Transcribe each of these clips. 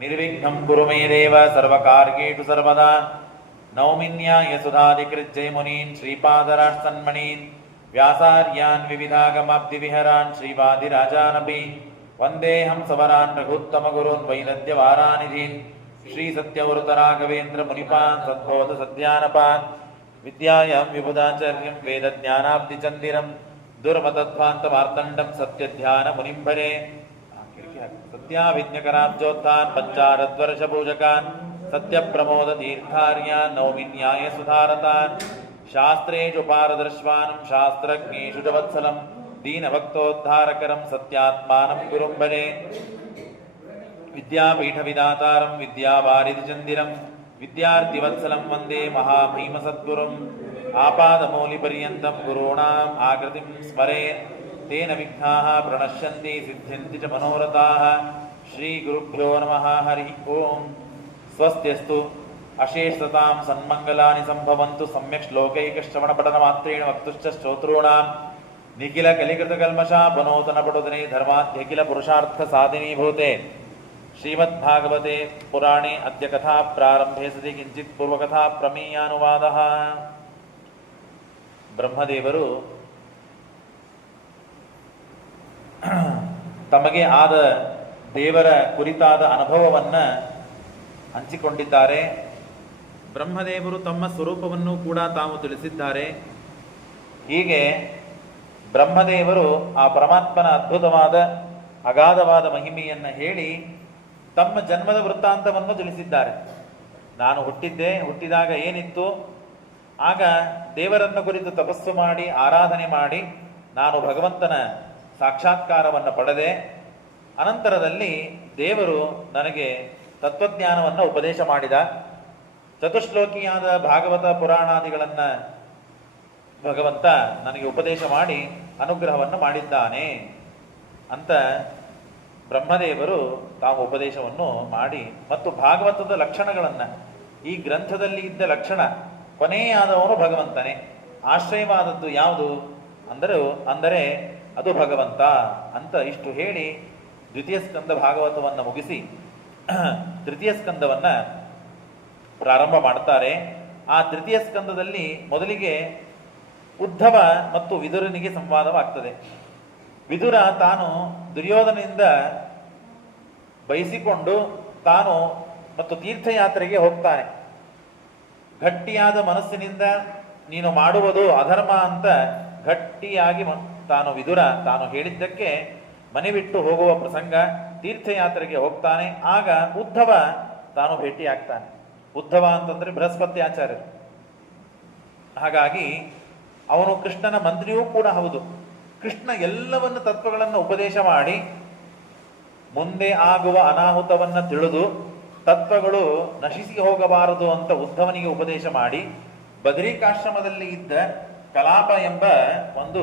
ನಿರ್ವಿಘ್ನಂ ಕುರು ಮೇ ದೇವ ಸರ್ವಕಾರ್ಯೇಷು ಸರ್ವದಾ. ನೌಮಿನ್ಯಾಯ ಸುಧಾಧಿಕೃಜ್ಜೈ ಮುನೀನ್ ಶ್ರೀಪಾದರಾಷ್ಟ್ರನ್ಮಣೀನ್ ವ್ಯಾಸಾರ್ಯಾನ್ ವಿವಿಧಾಗಮಾಬ್ಧಿವಿಹರಾನ್ ಶ್ರೀವಾದಿರಾಜಾನಪಿ ವಂದೇಹಂ ಸವರಾನ್ ರಘುತ್ತಮ ಗುರುನ್ ವೈನದ್ಯವಾರಾನಿಧೀನ್ ಶ್ರೀ ಸತ್ಯವೃತರಾಘವೇಂದ್ರ ಮುನಿಪಾನ್ ಸದ್ಬೋಧ ಸದ್ಯಾನಪಾನ್ ವಿದ್ಯಾಯಾಂ ವಿಬುಧಾಚಾರ್ಯಂ ವೇದಜ್ಞಾನಾಬ್ಧಿಚಂದಿರಂ ದುರ್ಮತಧ್ವಾಂತ ಮಾರ್ತಂಡಂ ಸತ್ಯಧ್ಯಾನ ಮುನಿಂಭರೆ ಸತ್ಯಾಭಿಜ್ಞಕರಾಬ್ಜೋತ್ಥಾನ್ ಪಂಚಾರದ್ವರ್ಷ ಪೂಜಕಾನ್ ಸತ್ಯ ಪ್ರಮೋದ ತೀರ್ಥಾರ್ಯಾನ್ ನೌಮಿನ್ಯಾಯ ಸುಧಾರತಾನ್ ಶಾಸ್ತ್ರೇಷು ಪಾರದರ್ಶ್ವಾನಂ ಶಾಸ್ತ್ರಜ್ಞೇಷು ಚ ವತ್ಸಲಂ ದೀನಭಕ್ತೋದ್ಧಾರಕರಂ ಸತ್ಯಾತ್ಮಾನಂ ಗುರುಂ ಭಜೆ ವಿದ್ಯಾಪೀಠ ವಿಧಾತಾರಂ ವಿದ್ಯಾವಾರಿಧಿ ಚಂದಿರಂ ವಿದ್ಯಾರ್ಥಿವತ್ಸಲಂ ವಂದೇ ಮಹಾಮಹಿಮ ಸದ್ಗುರುಂ ಆಪಾದಮೌಲಿಪರ್ಯಂತಂ ಗುರುಣಾಂ ಆಕೃತಿಂ ಸ್ಮರೇತ್ ತೇನ ವಿಘ್ನಾಃ ಪ್ರಣಶ್ಯಂತಿ ಸಿದ್ಧ್ಯಂತಿ ಚ ಮನೋರಥಾಃ. ಶ್ರೀ ಗುರುಭ್ಯೋ ನಮಃ. ಹರಿ ಓಂ. ಸ್ವಸ್ತ್ಯಸ್ತು ಅಶೇಷತಾಂ ಸನ್ಮಂಗಲಾನಿ ಸಂಭವಂತು ಸಮ್ಯಕ್ ಶ್ಲೋಕೈಕಶ್ರವಣ ಪಠನ ಮಾತ್ರೇಣ ವಕ್ತುಶ್ಚ ಶ್ರೋತॄಣಾಂ ನಿಖಿಲ ಕಲಿಕೃತ ಕಲ್ಮಷಾ ಪನೋತನ ಪಟುದನೆ ಧರ್ಮಾಧ್ಯಖಿಲ ಪುರುಷಾರ್ಥ ಸಾಧಿನೀಭೂತೆ. ಶ್ರೀಮದ್ಭಾಗವತೆ ಪುರಾಣೇ ಅದ್ಯ ಕಥಾ ಪ್ರಾರಂಭೆ ಸತಿ ಕಿಂಚಿತ್ ಪೂರ್ವಕಥಾ ಪ್ರಮೇಯಾನುವಾದಃ. ಬ್ರಹ್ಮದೇವರು ತಮಗೆ ಆದ ದೇವರ ಕುರಿತಾದ ಅನುಭವವನ್ನ ಹಂಚಿಕೊಂಡಿದ್ದಾರೆ. ಬ್ರಹ್ಮದೇವರು ತಮ್ಮ ಸ್ವರೂಪವನ್ನು ಕೂಡ ತಾವು ತಿಳಿಸಿದ್ದಾರೆ. ಹೀಗೆ ಬ್ರಹ್ಮದೇವರು ಆ ಪರಮಾತ್ಮನ ಅದ್ಭುತವಾದ ಅಗಾಧವಾದ ಮಹಿಮೆಯನ್ನು ಹೇಳಿ ತಮ್ಮ ಜನ್ಮದ ವೃತ್ತಾಂತವನ್ನು ತಿಳಿಸಿದ್ದಾರೆ. ನಾನು ಹುಟ್ಟಿದಾಗ ಏನಿತ್ತು, ಆಗ ದೇವರನ್ನು ಕುರಿತು ತಪಸ್ಸು ಮಾಡಿ ಆರಾಧನೆ ಮಾಡಿ ನಾನು ಭಗವಂತನ ಸಾಕ್ಷಾತ್ಕಾರವನ್ನು ಪಡೆದೆ. ಅನಂತರದಲ್ಲಿ ದೇವರು ನನಗೆ ತತ್ವಜ್ಞಾನವನ್ನು ಉಪದೇಶ ಮಾಡಿದ. ಚತುಶ್ಲೋಕಿಯಾದ ಭಾಗವತ ಪುರಾಣಾದಿಗಳನ್ನು ಭಗವಂತ ನನಗೆ ಉಪದೇಶ ಮಾಡಿ ಅನುಗ್ರಹವನ್ನು ಮಾಡಿದ್ದಾನೆ ಅಂತ ಬ್ರಹ್ಮದೇವರು ತಾವು ಉಪದೇಶವನ್ನು ಮಾಡಿ ಮತ್ತು ಭಾಗವತದ ಲಕ್ಷಣಗಳನ್ನು, ಈ ಗ್ರಂಥದಲ್ಲಿ ಇದ್ದ ಲಕ್ಷಣ ಕೊನೆಯಾದವನು ಭಗವಂತನೇ, ಆಶ್ರಯವಾದದ್ದು ಯಾವುದು ಅಂದರೆ ಅದು ಭಗವಂತ ಅಂತ ಇಷ್ಟು ಹೇಳಿ ದ್ವಿತೀಯ ಸ್ಕಂದ ಭಾಗವತವನ್ನು ಮುಗಿಸಿ ತೃತೀಯ ಸ್ಕಂದವನ್ನು ಪ್ರಾರಂಭ ಮಾಡ್ತಾರೆ. ಆ ತೃತೀಯ ಸ್ಕಂದದಲ್ಲಿ ಮೊದಲಿಗೆ ಉದ್ಧವ ಮತ್ತು ವಿದುರನಿಗೆ ಸಂವಾದವಾಗ್ತದೆ. ವಿದುರ ತಾನು ದುರ್ಯೋಧನದಿಂದ ಬಯಸಿಕೊಂಡು ತಾನು ಮತ್ತು ತೀರ್ಥಯಾತ್ರೆಗೆ ಹೋಗ್ತಾನೆ. ಗಟ್ಟಿಯಾದ ಮನಸ್ಸಿನಿಂದ ನೀನು ಮಾಡುವುದು ಅಧರ್ಮ ಅಂತ ಗಟ್ಟಿಯಾಗಿ ವಿದುರ ತಾನು ಹೇಳಿದ್ದಕ್ಕೆ ಮನೆ ಬಿಟ್ಟು ಹೋಗುವ ಪ್ರಸಂಗ, ತೀರ್ಥಯಾತ್ರೆಗೆ ಹೋಗ್ತಾನೆ. ಆಗ ಉದ್ಧವ ತಾನು ಭೇಟಿಯಾಗ್ತಾನೆ. ಉದ್ಧವ ಅಂತಂದ್ರೆ ಬೃಹಸ್ಪತಿ ಆಚಾರ್ಯರು. ಹಾಗಾಗಿ ಅವನು ಕೃಷ್ಣನ ಮಂತ್ರಿಯೂ ಕೂಡ ಹೌದು. ಕೃಷ್ಣ ಎಲ್ಲವನ್ನು ತತ್ವಗಳನ್ನು ಉಪದೇಶ ಮಾಡಿ ಮುಂದೆ ಆಗುವ ಅನಾಹುತವನ್ನು ತಿಳಿದು ತತ್ವಗಳು ನಶಿಸಿ ಹೋಗಬಾರದು ಅಂತ ಉದ್ಧವನಿಗೆ ಉಪದೇಶ ಮಾಡಿ ಬದರಿಕಾಶ್ರಮದಲ್ಲಿ ಇದ್ದ ಕಲಾಪ ಎಂಬ ಒಂದು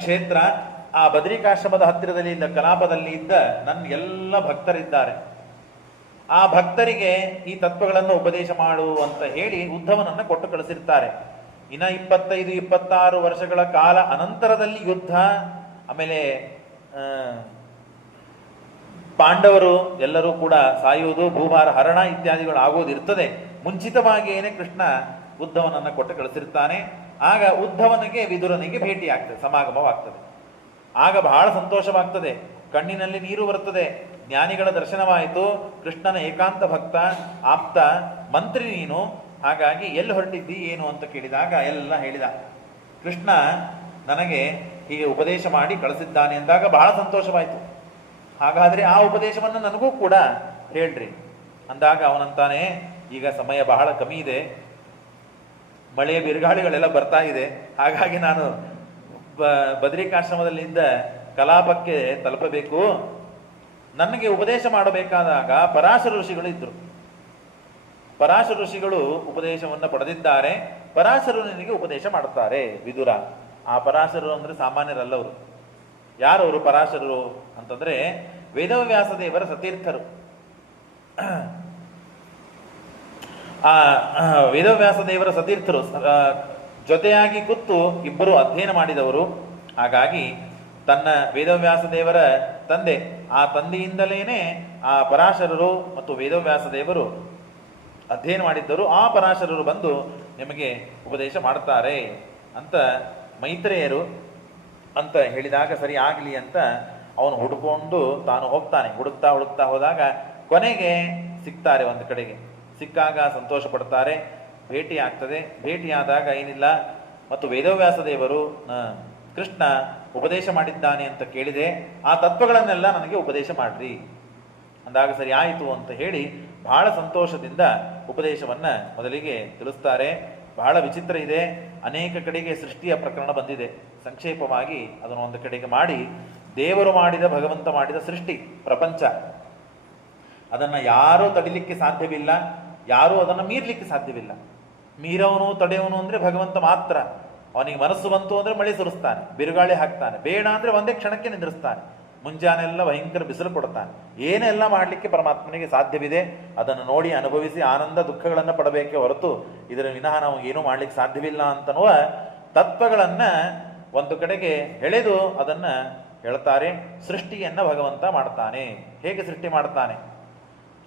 ಕ್ಷೇತ್ರ, ಆ ಬದರಿಕಾಶ್ರಮದ ಹತ್ತಿರದಲ್ಲಿ ಇದ್ದ ಕಲಾಪದಲ್ಲಿ ಇದ್ದ ನನ್ನ ಎಲ್ಲ ಭಕ್ತರಿದ್ದಾರೆ, ಆ ಭಕ್ತರಿಗೆ ಈ ತತ್ವಗಳನ್ನು ಉಪದೇಶ ಮಾಡು ಅಂತ ಹೇಳಿ ಉದ್ಧವನನ್ನು ಕೊಟ್ಟು ಕಳಿಸಿರ್ತಾರೆ. ಇನ್ನ 25-26 ವರ್ಷಗಳ ಕಾಲ ಅನಂತರದಲ್ಲಿ ಯುದ್ಧ, ಆಮೇಲೆ ಪಾಂಡವರು ಎಲ್ಲರೂ ಕೂಡ ಸಾಯುವುದು, ಭೂಭಾರ ಹರಣ ಇತ್ಯಾದಿಗಳು ಆಗೋದಿರ್ತದೆ. ಮುಂಚಿತವಾಗಿಯೇನೆ ಕೃಷ್ಣ ಉದ್ಧವನನ್ನು ಕೊಟ್ಟು ಕಳಿಸಿರ್ತಾನೆ. ಆಗ ಉದ್ಧವನಿಗೆ ವಿದುರನಿಗೆ ಭೇಟಿ ಆಗ್ತದೆ, ಸಮಾಗಮವಾಗ್ತದೆ. ಆಗ ಬಹಳ ಸಂತೋಷವಾಗ್ತದೆ, ಕಣ್ಣಿನಲ್ಲಿ ನೀರು ಬರುತ್ತದೆ. ಜ್ಞಾನಿಗಳ ದರ್ಶನವಾಯಿತು, ಕೃಷ್ಣನ ಏಕಾಂತ ಭಕ್ತ ಆಪ್ತ ಮಂತ್ರಿ ನೀನು, ಹಾಗಾಗಿ ಎಲ್ಲಿ ಹೊರಟಿದ್ದಿ ಏನು ಅಂತ ಕೇಳಿದಾಗ ಎಲ್ಲ ಹೇಳಿದ. ಕೃಷ್ಣ ನನಗೆ ಹೀಗೆ ಉಪದೇಶ ಮಾಡಿ ಕಳಿಸಿದ್ದಾನೆ ಎಂದಾಗ ಬಹಳ ಸಂತೋಷವಾಯಿತು. ಹಾಗಾದರೆ ಆ ಉಪದೇಶವನ್ನು ನನಗೂ ಕೂಡ ಹೇಳ್ರಿ ಅಂದಾಗ ಅವನಂತಾನೆ, ಈಗ ಸಮಯ ಬಹಳ ಕಮ್ಮಿ ಇದೆ, ಮಳೆಯ ಬಿರುಗಾಳಿಗಳೆಲ್ಲ ಬರ್ತಾ ಇದೆ, ಹಾಗಾಗಿ ನಾನು ಬದರಿಕಾಶ್ರಮದಲ್ಲಿದ್ದ ಕಲಾಪಕ್ಕೆ ತಲುಪಬೇಕು. ನನಗೆ ಉಪದೇಶ ಮಾಡಬೇಕಾದಾಗ ಪರಾಶರ ಋಷಿಗಳು ಇದ್ದರು. ಪರಾಶರ ಋಷಿಗಳು ಉಪದೇಶವನ್ನು ಪಡೆದಿದ್ದಾರೆ. ಪರಾಶರನಿಗೆ ಉಪದೇಶ ಮಾಡುತ್ತಾರೆ ವಿದುರ. ಆ ಪರಾಶರರು ಅಂದರೆ ಸಾಮಾನ್ಯರಲ್ಲವರು. ಯಾರವರು ಪರಾಶರರು ಅಂತಂದ್ರೆ ವೇದವ್ಯಾಸ ದೇವರ ಸತೀರ್ಥರು. ಆ ವೇದವ್ಯಾಸ ದೇವರ ಸತೀರ್ಥರು ಜೊತೆಯಾಗಿ ಕೂತು ಇಬ್ಬರು ಅಧ್ಯಯನ ಮಾಡಿದವರು. ಹಾಗಾಗಿ ತನ್ನ ವೇದವ್ಯಾಸ ದೇವರ ತಂದೆ, ಆ ತಂದೆಯಿಂದಲೇನೆ ಆ ಪರಾಶರರು ಮತ್ತು ವೇದವ್ಯಾಸ ದೇವರು ಅಧ್ಯಯನ ಮಾಡಿದ್ದರು. ಆ ಪರಾಶರರು ಬಂದು ನಿಮಗೆ ಉಪದೇಶ ಮಾಡ್ತಾರೆ ಅಂತ ಮೈತ್ರೇಯರು ಅಂತ ಹೇಳಿದಾಗ ಸರಿ ಆಗಲಿ ಅಂತ ಅವನು ಹುಡುಕೊಂಡು ತಾನು ಹೋಗ್ತಾನೆ. ಹುಡುಕ್ತಾ ಹುಡುಕ್ತಾ ಹೋದಾಗ ಕೊನೆಗೆ ಸಿಗ್ತಾರೆ. ಒಂದು ಕಡೆಗೆ ಸಿಕ್ಕಾಗ ಸಂತೋಷ ಪಡ್ತಾರೆ. ಭೇಟಿ ಆಗ್ತದೆ. ಭೇಟಿಯಾದಾಗ ಏನಿಲ್ಲ, ಮತ್ತು ವೇದವ್ಯಾಸ ದೇವರು ಕೃಷ್ಣ ಉಪದೇಶ ಮಾಡಿದ್ದಾನೆ ಅಂತ ಕೇಳಿದೆ, ಆ ತತ್ವಗಳನ್ನೆಲ್ಲ ನನಗೆ ಉಪದೇಶ ಮಾಡ್ರಿ ಅಂದಾಗ ಸರಿ ಆಯಿತು ಅಂತ ಹೇಳಿ ಬಹಳ ಸಂತೋಷದಿಂದ ಉಪದೇಶವನ್ನ ಮೊದಲಿಗೆ ತಿಳಿಸ್ತಾರೆ. ಬಹಳ ವಿಚಿತ್ರ ಇದೆ. ಅನೇಕ ಕಡೆಗೆ ಸೃಷ್ಟಿಯ ಪ್ರಕರಣ ಬಂದಿದೆ. ಸಂಕ್ಷೇಪವಾಗಿ ಅದನ್ನು ಒಂದು ಕಡೆಗೆ ಮಾಡಿ, ದೇವರು ಮಾಡಿದ, ಭಗವಂತ ಮಾಡಿದ ಸೃಷ್ಟಿ ಪ್ರಪಂಚ, ಅದನ್ನು ಯಾರೂ ತಡಿಲಿಕ್ಕೆ ಸಾಧ್ಯವಿಲ್ಲ, ಯಾರೂ ಅದನ್ನು ಮೀರ್ಲಿಕ್ಕೆ ಸಾಧ್ಯವಿಲ್ಲ. ಮೀರವನು ತಡೆಯವನು ಅಂದರೆ ಭಗವಂತ ಮಾತ್ರ. ಅವನಿಗೆ ಮನಸ್ಸು ಬಂತು ಅಂದರೆ ಮಳೆ ಸುರಿಸ್ತಾನೆ, ಬಿರುಗಾಳಿ ಹಾಕ್ತಾನೆ, ಬೇಡ ಅಂದರೆ ಒಂದೇ ಕ್ಷಣಕ್ಕೆ ನಿಂದಿರಿಸ್ತಾನೆ. ಮುಂಜಾನೆಲ್ಲ ಭಯಂಕರ ಬಿಸಿಲು ಕೊಡ್ತಾನೆ. ಏನೆಲ್ಲ ಮಾಡಲಿಕ್ಕೆ ಪರಮಾತ್ಮನಿಗೆ ಸಾಧ್ಯವಿದೆ. ಅದನ್ನು ನೋಡಿ ಅನುಭವಿಸಿ ಆನಂದ ದುಃಖಗಳನ್ನು ಪಡಬೇಕೆ ಹೊರತು ಇದರ ವಿನಃ ನಾವು ಏನೂ ಮಾಡ್ಲಿಕ್ಕೆ ಸಾಧ್ಯವಿಲ್ಲ ಅಂತನ್ನುವ ತತ್ವಗಳನ್ನು ಒಂದು ಕಡೆಗೆ ಎಳೆದು ಅದನ್ನ ಹೇಳ್ತಾರೆ. ಸೃಷ್ಟಿಯನ್ನ ಭಗವಂತ ಮಾಡ್ತಾನೆ. ಹೇಗೆ ಸೃಷ್ಟಿ ಮಾಡ್ತಾನೆ?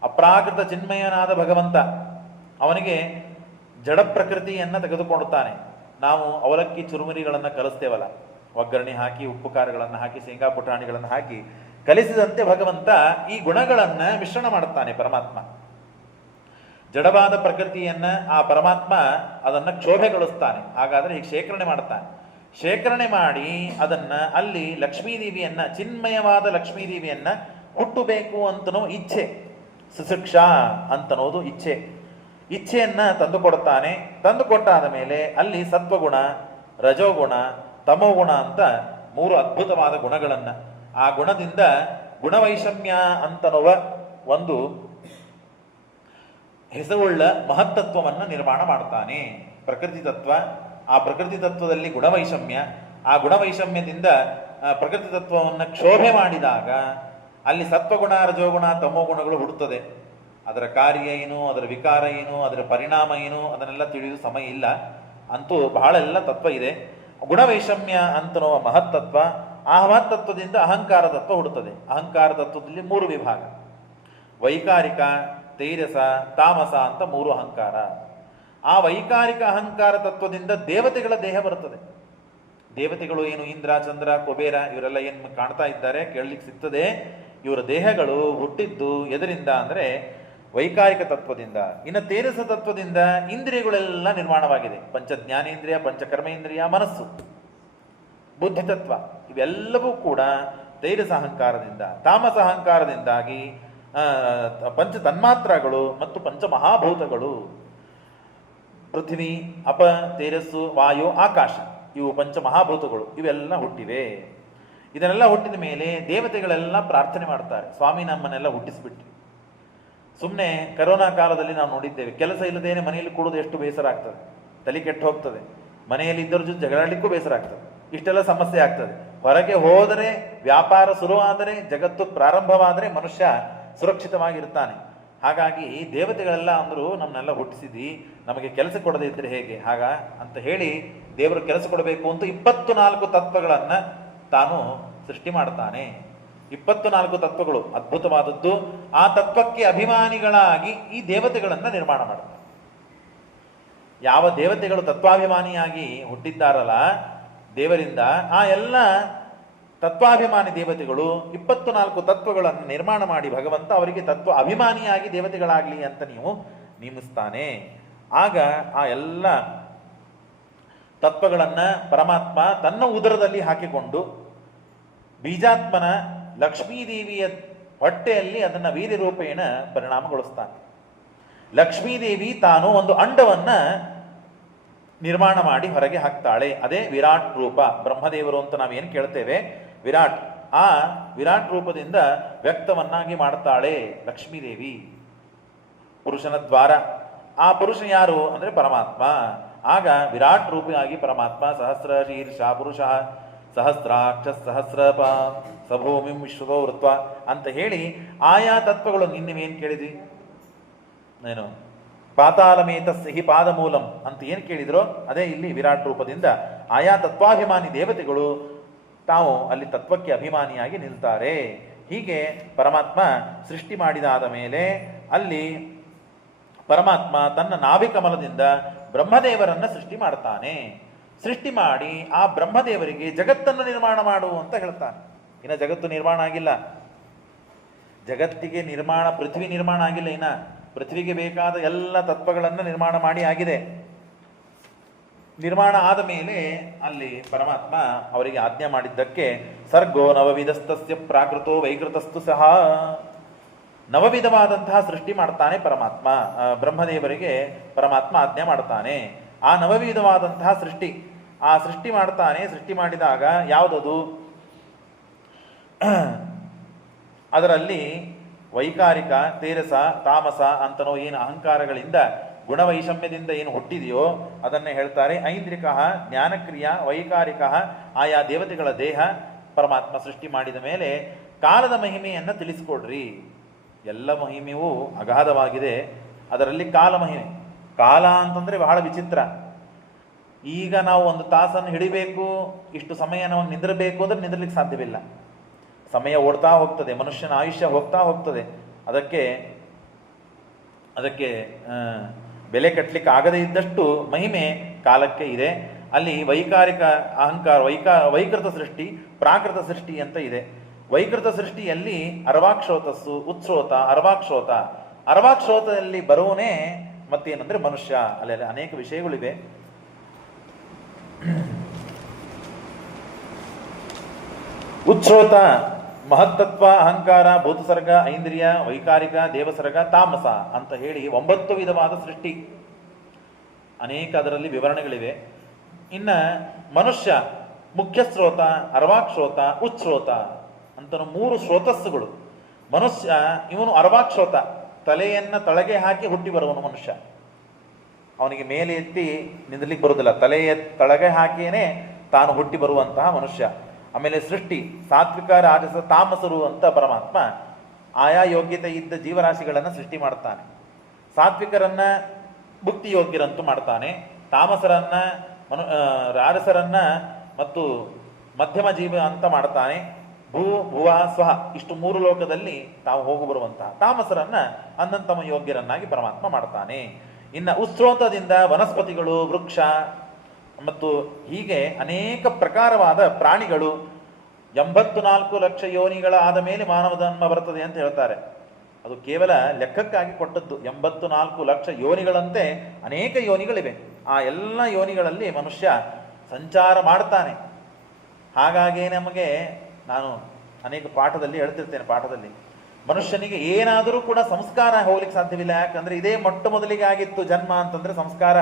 ಅಪ್ರಾಕೃತ ಚಿನ್ಮಯನಾದ ಭಗವಂತ ಅವನಿಗೆ ಜಡ ಪ್ರಕೃತಿಯನ್ನ ತೆಗೆದುಕೊಡುತ್ತಾನೆ. ನಾವು ಅವಲಕ್ಕಿ ಚುರುಮುರಿಗಳನ್ನು ಕಲಿಸ್ತೇವಲ್ಲ, ಒಗ್ಗರಣೆ ಹಾಕಿ ಉಪ್ಪು ಖಾರಗಳನ್ನು ಹಾಕಿ ಶೇಂಗಾ ಪುಟಾಣಿಗಳನ್ನು ಹಾಕಿ ಕಲಿಸಿದಂತೆ ಭಗವಂತ ಈ ಗುಣಗಳನ್ನ ಮಿಶ್ರಣ ಮಾಡುತ್ತಾನೆ. ಪರಮಾತ್ಮ ಜಡವಾದ ಪ್ರಕೃತಿಯನ್ನ ಆ ಪರಮಾತ್ಮ ಅದನ್ನ ಕ್ಷೋಭೆಗೊಳಿಸ್ತಾನೆ. ಹಾಗಾದ್ರೆ ಹೀಗೆ ಶೇಖರಣೆ ಮಾಡ್ತಾನೆ. ಶೇಖರಣೆ ಮಾಡಿ ಅದನ್ನ ಅಲ್ಲಿ ಲಕ್ಷ್ಮೀದೇವಿಯನ್ನ, ಚಿನ್ಮಯವಾದ ಲಕ್ಷ್ಮೀದೇವಿಯನ್ನ ಹುಟ್ಟಬೇಕು ಅಂತನೋ ಇಚ್ಛೆ, ಸುಶಿಕ್ಷಾ ಅಂತನೋದು ಇಚ್ಛೆ. ಇಚ್ಛೆಯನ್ನ ತಂದುಕೊಡ್ತಾನೆ. ತಂದುಕೊಟ್ಟಾದ ಮೇಲೆ ಅಲ್ಲಿ ಸತ್ವಗುಣ, ರಜೋಗುಣ, ತಮೋಗುಣ ಅಂತ ಮೂರು ಅದ್ಭುತವಾದ ಗುಣಗಳನ್ನ, ಆ ಗುಣದಿಂದ ಗುಣವೈಷಮ್ಯ ಅಂತನ್ನುವ ಒಂದು ಹೆಸರುಳ್ಳ ಮಹತ್ತತ್ವವನ್ನು ನಿರ್ಮಾಣ ಮಾಡ್ತಾನೆ. ಪ್ರಕೃತಿ ತತ್ವ, ಆ ಪ್ರಕೃತಿ ತತ್ವದಲ್ಲಿ ಗುಣವೈಷಮ್ಯ, ಆ ಗುಣವೈಷಮ್ಯದಿಂದ ಪ್ರಕೃತಿ ತತ್ವವನ್ನು ಕ್ಷೋಭೆ ಮಾಡಿದಾಗ ಅಲ್ಲಿ ಸತ್ವಗುಣ, ರಜೋಗುಣ, ತಮೋಗುಣಗಳು ಹುಡುತ್ತದೆ. ಅದರ ಕಾರ್ಯ ಏನು, ಅದರ ವಿಕಾರ ಏನು, ಅದರ ಪರಿಣಾಮ ಏನು, ಅದನ್ನೆಲ್ಲ ತಿಳಿಯುವುದು ಸಮಯ ಇಲ್ಲ. ಅಂತೂ ಬಹಳ ಎಲ್ಲ ತತ್ವ ಇದೆ. ಗುಣವೈಷಮ್ಯ ಅಂತನೋ ಮಹತ್ತತ್ವ, ಆ ಮಹತ್ತತ್ವದಿಂದ ಅಹಂಕಾರ ತತ್ವ ಹುಡುತ್ತದೆ. ಅಹಂಕಾರ ತತ್ವದಲ್ಲಿ ಮೂರು ವಿಭಾಗ: ವೈಕಾರಿಕ, ತೈರಸ, ತಾಮಸ ಅಂತ ಮೂರು ಅಹಂಕಾರ. ಆ ವೈಕಾರಿಕ ಅಹಂಕಾರ ತತ್ವದಿಂದ ದೇವತೆಗಳ ದೇಹ ಬರುತ್ತದೆ. ದೇವತೆಗಳು ಏನು, ಇಂದ್ರ, ಚಂದ್ರ, ಕುಬೇರ ಇವರೆಲ್ಲ ಏನು ಕಾಣ್ತಾ ಇದ್ದಾರೆ, ಕೇಳಲಿಕ್ಕೆ ಸಿಗ್ತದೆ. ಇವರ ದೇಹಗಳು ಹುಟ್ಟಿದ್ದು ಎದರಿಂದ ಅಂದರೆ ವೈಕಾರಿಕ ತತ್ವದಿಂದ. ಇನ್ನು ತೇರಸ ತತ್ವದಿಂದ ಇಂದ್ರಿಯಗಳೆಲ್ಲ ನಿರ್ಮಾಣವಾಗಿದೆ. ಪಂಚ ಜ್ಞಾನೇಂದ್ರಿಯ, ಪಂಚಕರ್ಮೇಂದ್ರಿಯ, ಮನಸ್ಸು, ಬುದ್ಧಿ ತತ್ವ ಇವೆಲ್ಲವೂ ಕೂಡ ತೈರಸ ಅಹಂಕಾರದಿಂದ. ತಾಮಸ ಅಹಂಕಾರದಿಂದಾಗಿ ಪಂಚ ತನ್ಮಾತ್ರಗಳು ಮತ್ತು ಪಂಚ ಮಹಾಭೂತಗಳು, ಪೃಥ್ವಿ, ಅಪ, ತೇಜಸ್ಸು, ವಾಯು, ಆಕಾಶ, ಇವು ಪಂಚ ಮಹಾಭೂತಗಳು ಇವೆಲ್ಲ ಹುಟ್ಟಿವೆ. ಇದನ್ನೆಲ್ಲ ಹುಟ್ಟಿದ ಮೇಲೆ ದೇವತೆಗಳೆಲ್ಲ ಪ್ರಾರ್ಥನೆ ಮಾಡ್ತಾರೆ, ಸ್ವಾಮಿ ನಮ್ಮನ್ನೆಲ್ಲ ಹುಟ್ಟಿಸ್ಬಿಟ್ಟು. ಸುಮ್ಮನೆ ಕರೋನಾ ಕಾಲದಲ್ಲಿ ನಾವು ನೋಡಿದ್ದೇವೆ, ಕೆಲಸ ಇಲ್ಲದೇನೆ ಮನೆಯಲ್ಲಿ ಕೂಡೋದು ಎಷ್ಟು ಬೇಸರ ಆಗ್ತದೆ, ತಲೆ ಕೆಟ್ಟು ಹೋಗ್ತದೆ. ಮನೆಯಲ್ಲಿ ಇದ್ದರ ಜೊತೆ ಜಗಳಾಡಲಿಕ್ಕೂ ಬೇಸರ ಆಗ್ತದೆ. ಇಷ್ಟೆಲ್ಲ ಸಮಸ್ಯೆ ಆಗ್ತದೆ. ಹೊರಗೆ ಹೋದರೆ, ವ್ಯಾಪಾರ ಶುರುವಾದರೆ, ಜಗತ್ತು ಪ್ರಾರಂಭವಾದರೆ ಮನುಷ್ಯ ಸುರಕ್ಷಿತವಾಗಿರ್ತಾನೆ. ಹಾಗಾಗಿ ದೇವತೆಗಳೆಲ್ಲ ಅಂದರು, ನಮ್ಮನ್ನೆಲ್ಲ ಹುಟ್ಟಿಸಿದಿ, ನಮಗೆ ಕೆಲಸ ಕೊಡದೇ ಇದ್ರೆ ಹೇಗೆ ಹಾಗ ಅಂತ ಹೇಳಿ ದೇವರು ಕೆಲಸ ಕೊಡಬೇಕು ಅಂತ 24 ತತ್ವಗಳನ್ನ ತಾನು ಸೃಷ್ಟಿ ಮಾಡ್ತಾನೆ. 24 ತತ್ವಗಳು ಅದ್ಭುತವಾದದ್ದು. ಆ ತತ್ವಕ್ಕೆ ಅಭಿಮಾನಿಗಳಾಗಿ ಈ ದೇವತೆಗಳನ್ನ ನಿರ್ಮಾಣ ಮಾಡ್ತಾರೆ. ಯಾವ ದೇವತೆಗಳು ತತ್ವಾಭಿಮಾನಿಯಾಗಿ ಹುಟ್ಟಿದ್ದಾರಲ್ಲ ದೇವರಿಂದ, ಆ ಎಲ್ಲ ತತ್ವಾಭಿಮಾನಿ ದೇವತೆಗಳು 24 ತತ್ವಗಳನ್ನು ನಿರ್ಮಾಣ ಮಾಡಿ ಭಗವಂತ ಅವರಿಗೆ ತತ್ವ ಅಭಿಮಾನಿಯಾಗಿ ದೇವತೆಗಳಾಗಲಿ ಅಂತ ನೀವು ನೇಮಿಸ್ತಾನೆ. ಆಗ ಆ ಎಲ್ಲ ತತ್ವಗಳನ್ನ ಪರಮಾತ್ಮ ತನ್ನ ಉದರದಲ್ಲಿ ಹಾಕಿಕೊಂಡು ಬೀಜಾತ್ಮನ ಲಕ್ಷ್ಮೀದೇವಿಯ ಹೊಟ್ಟೆಯಲ್ಲಿ ಅದನ್ನ ವೀರ್ಯರೂಪೇಣ ಪರಿಣಾಮಗೊಳಿಸ್ತಾನೆ. ಲಕ್ಷ್ಮೀದೇವಿ ತಾನು ಒಂದು ಅಂಡವನ್ನ ನಿರ್ಮಾಣ ಮಾಡಿ ಹೊರಗೆ ಹಾಕ್ತಾಳೆ. ಅದೇ ವಿರಾಟ್ ರೂಪ. ಬ್ರಹ್ಮದೇವರು ಅಂತ ನಾವೇನು ಕೇಳ್ತೇವೆ, ವಿರಾಟ್, ಆ ವಿರಾಟ್ ರೂಪದಿಂದ ವ್ಯಕ್ತವನ್ನಾಗಿ ಮಾಡ್ತಾಳೆ ಲಕ್ಷ್ಮೀದೇವಿ, ಪುರುಷನ ದ್ವಾರ. ಆ ಪುರುಷ ಯಾರು ಅಂದರೆ ಪರಮಾತ್ಮ. ಆಗ ವಿರಾಟ್ ರೂಪಿಯಾಗಿ ಪರಮಾತ್ಮ ಸಹಸ್ರ ಶೀರ್ಷ ಪುರುಷ ಸಹಸ್ರಾಕ್ಷ ಸಹಸ್ರಪ ಸಭೂಮಿಂ ವಿಶ್ವದೋ ವೃತ್ವ ಅಂತ ಹೇಳಿ ಆಯಾ ತತ್ವಗಳು ನಿನ್ನೆವೇನು ಕೇಳಿದ್ವಿ, ಏನು ಪಾತಾಳಮೇತ ಸಿಹಿ ಪಾದಮೂಲಂ ಅಂತ ಏನು ಕೇಳಿದ್ರೋ ಅದೇ ಇಲ್ಲಿ ವಿರಾಟ್ ರೂಪದಿಂದ ಆಯಾ ತತ್ವಾಭಿಮಾನಿ ದೇವತೆಗಳು ತಾವು ಅಲ್ಲಿ ತತ್ವಕ್ಕೆ ಅಭಿಮಾನಿಯಾಗಿ ನಿಲ್ತಾರೆ. ಹೀಗೆ ಪರಮಾತ್ಮ ಸೃಷ್ಟಿ ಮಾಡಿದಾದ ಮೇಲೆ ಅಲ್ಲಿ ಪರಮಾತ್ಮ ತನ್ನ ನಾಭಿಕಮಲದಿಂದ ಬ್ರಹ್ಮದೇವರನ್ನ ಸೃಷ್ಟಿ ಮಾಡ್ತಾನೆ. ಸೃಷ್ಟಿ ಮಾಡಿ ಆ ಬ್ರಹ್ಮದೇವರಿಗೆ ಜಗತ್ತನ್ನು ನಿರ್ಮಾಣ ಮಾಡು ಅಂತ ಹೇಳ್ತಾನೆ. ಇನ್ನು ಜಗತ್ತು ನಿರ್ಮಾಣ ಆಗಿಲ್ಲ, ಜಗತ್ತಿಗೆ ನಿರ್ಮಾಣ, ಪೃಥ್ವಿ ನಿರ್ಮಾಣ ಆಗಿಲ್ಲ. ಇನ್ನ ಪೃಥ್ವಿಗೆ ಬೇಕಾದ ಎಲ್ಲ ತತ್ವಗಳನ್ನು ನಿರ್ಮಾಣ ಮಾಡಿ ಆಗಿದೆ. ನಿರ್ಮಾಣ ಆದ ಮೇಲೆ ಅಲ್ಲಿ ಪರಮಾತ್ಮ ಅವರಿಗೆ ಆಜ್ಞೆ ಮಾಡಿದ್ದಕ್ಕೆ ಸರ್ಗೋ ನವವಿಧಸ್ತಸ್ಯ ಪ್ರಾಕೃತೋ ವೈಕೃತಸ್ತು ಸಹ, ನವವಿಧವಾದಂತಹ ಸೃಷ್ಟಿ ಮಾಡ್ತಾನೆ ಪರಮಾತ್ಮ. ಬ್ರಹ್ಮದೇವರಿಗೆ ಪರಮಾತ್ಮ ಆಜ್ಞೆ ಮಾಡ್ತಾನೆ. ಆ ನವವಿಧವಾದಂತಹ ಸೃಷ್ಟಿ, ಆ ಸೃಷ್ಟಿ ಮಾಡ್ತಾನೆ. ಸೃಷ್ಟಿ ಮಾಡಿದಾಗ ಯಾವುದದು, ಅದರಲ್ಲಿ ವೈಕಾರಿಕ, ತೇರಸ, ತಾಮಸ ಅಂತನೋ ಏನು ಅಹಂಕಾರಗಳಿಂದ ಗುಣವೈಷಮ್ಯದಿಂದ ಏನು ಹುಟ್ಟಿದೆಯೋ ಅದನ್ನೇ ಹೇಳ್ತಾರೆ. ಐಂದ್ರಿಕ, ಜ್ಞಾನಕ್ರಿಯ, ವೈಕಾರಿಕ, ಆಯಾ ದೇವತೆಗಳ ದೇಹ ಪರಮಾತ್ಮ ಸೃಷ್ಟಿ ಮಾಡಿದ ಮೇಲೆ ಕಾಲದ ಮಹಿಮೆಯನ್ನು ತಿಳಿಸಿಕೊಡ್ರಿ. ಎಲ್ಲ ಮಹಿಮೆಯೂ ಅಗಾಧವಾಗಿದೆ, ಅದರಲ್ಲಿ ಕಾಲ ಮಹಿಮೆ. ಕಾಲ ಅಂತಂದ್ರೆ ಬಹಳ ವಿಚಿತ್ರ. ಈಗ ನಾವು ಒಂದು ತಾಸನ್ನು ಹಿಡಿಬೇಕು, ಇಷ್ಟು ಸಮಯ ನಾವು ನಿಂದಿರಬೇಕು ಅಂದ್ರೆ ನಿಂದಿರ್ಲಿಕ್ಕೆ ಸಾಧ್ಯವಿಲ್ಲ. ಸಮಯ ಓಡ್ತಾ ಹೋಗ್ತದೆ, ಮನುಷ್ಯನ ಆಯುಷ್ಯ ಹೋಗ್ತಾ ಹೋಗ್ತದೆ. ಅದಕ್ಕೆ ಬೆಲೆ ಕಟ್ಟಲಿಕ್ಕೆ ಆಗದೇ ಇದ್ದಷ್ಟು ಮಹಿಮೆ ಕಾಲಕ್ಕೆ ಇದೆ. ಅಲ್ಲಿ ವೈಕಾರಿಕ ಅಹಂಕಾರ, ವೈಕೃತ ಸೃಷ್ಟಿ, ಪ್ರಾಕೃತ ಸೃಷ್ಟಿ ಅಂತ ಇದೆ. ವೈಕೃತ ಸೃಷ್ಟಿಯಲ್ಲಿ ಅರ್ವಾಕ್ಷೋತಸ್ಸು, ಉತ್ಸ್ರೋತ, ಅರ್ವಾಕ್ಷೋತ. ಅರ್ವಾಕ್ಷೋತದಲ್ಲಿ ಬರುವನೇ ಮತ್ತೇನಂದ್ರೆ ಮನುಷ್ಯ. ಅಲ್ಲಿ ಅನೇಕ ವಿಷಯಗಳಿವೆ. ಉಚ್ಛ್ರೋತ ಮಹತ್ತತ್ವ, ಅಹಂಕಾರ, ಭೂತಸರ್ಗ, ಐಂದ್ರಿಯ, ವೈಕಾರಿಕ, ದೇವಸರ್ಗ, ತಾಮಸ ಅಂತ ಹೇಳಿ 9 ವಿಧವಾದ ಸೃಷ್ಟಿ. ಅನೇಕ ಅದರಲ್ಲಿ ವಿವರಣೆಗಳಿವೆ. ಇನ್ನ ಮನುಷ್ಯ ಮುಖ್ಯ ಸ್ರೋತ, ಅರ್ವಾಕ್ಷೋತ, ಉಚ್ಛ್ರೋತ ಅಂತ 3 ಸ್ರೋತಸ್ಸುಗಳು. ಮನುಷ್ಯ ಇವನು ಅರ್ವಾಕ್ಷೋತ, ತಲೆಯನ್ನ ತಳಗೆ ಹಾಕಿ ಹುಟ್ಟಿ ಬರುವನು ಮನುಷ್ಯ. ಅವನಿಗೆ ಮೇಲೆ ಎತ್ತಿ ನಿಂದಲಿಕ್ಕೆ ಬರುವುದಿಲ್ಲ, ತಲೆಯ ತಳಗೆ ಹಾಕಿಯೇ ತಾನು ಹುಟ್ಟಿ ಬರುವಂತಹ ಮನುಷ್ಯ. ಆಮೇಲೆ ಸೃಷ್ಟಿ ಸಾತ್ವಿಕ, ರಾಜಸ, ತಾಮಸರು ಅಂತ ಪರಮಾತ್ಮ ಆಯಾ ಯೋಗ್ಯತೆ ಇದ್ದ ಜೀವರಾಶಿಗಳನ್ನು ಸೃಷ್ಟಿ ಮಾಡ್ತಾನೆ. ಸಾತ್ವಿಕರನ್ನ ಭುಕ್ತಿ ಯೋಗ್ಯರಂತೂ ಮಾಡ್ತಾನೆ, ತಾಮಸರನ್ನ ರಾಜಸರನ್ನ ಮತ್ತು ಮಧ್ಯಮ ಜೀವ ಅಂತ ಮಾಡ್ತಾನೆ. ಭುವ ಸ್ವಹ ಇಷ್ಟು 3 ಲೋಕದಲ್ಲಿ ತಾವು ಹೋಗು ಬರುವಂತಹ ತಾಮಸರನ್ನ ಅನ್ನಂತಮ ಯೋಗ್ಯರನ್ನಾಗಿ ಪರಮಾತ್ಮ ಮಾಡ್ತಾನೆ. ಇನ್ನು ಉತ್ಸ್ರೋತದಿಂದ ವನಸ್ಪತಿಗಳು, ವೃಕ್ಷ ಮತ್ತು ಹೀಗೆ ಅನೇಕ ಪ್ರಕಾರವಾದ ಪ್ರಾಣಿಗಳು. 84 ಲಕ್ಷ ಯೋನಿಗಳ ಆದ ಮೇಲೆ ಮಾನವ ಜನ್ಮ ಬರ್ತದೆ ಅಂತ ಹೇಳ್ತಾರೆ. ಅದು ಕೇವಲ ಲೆಕ್ಕಕ್ಕಾಗಿ ಕೊಟ್ಟದ್ದು. 84 ಲಕ್ಷ ಯೋನಿಗಳಂತೆ ಅನೇಕ ಯೋನಿಗಳಿವೆ. ಆ ಎಲ್ಲ ಯೋನಿಗಳಲ್ಲಿ ಮನುಷ್ಯ ಸಂಚಾರ ಮಾಡ್ತಾನೆ. ಹಾಗಾಗಿ ನಮಗೆ ನಾನು ಅನೇಕ ಪಾಠದಲ್ಲಿ ಹೇಳ್ತಿರ್ತೇನೆ, ಪಾಠದಲ್ಲಿ ಮನುಷ್ಯನಿಗೆ ಏನಾದರೂ ಕೂಡ ಸಂಸ್ಕಾರ ಹೋಗ್ಲಿಕ್ಕೆ ಸಾಧ್ಯವಿಲ್ಲ. ಯಾಕಂದ್ರೆ ಇದೇ ಮೊಟ್ಟ ಮೊದಲಿಗೆ ಆಗಿತ್ತು ಜನ್ಮ ಅಂತಂದ್ರೆ ಸಂಸ್ಕಾರ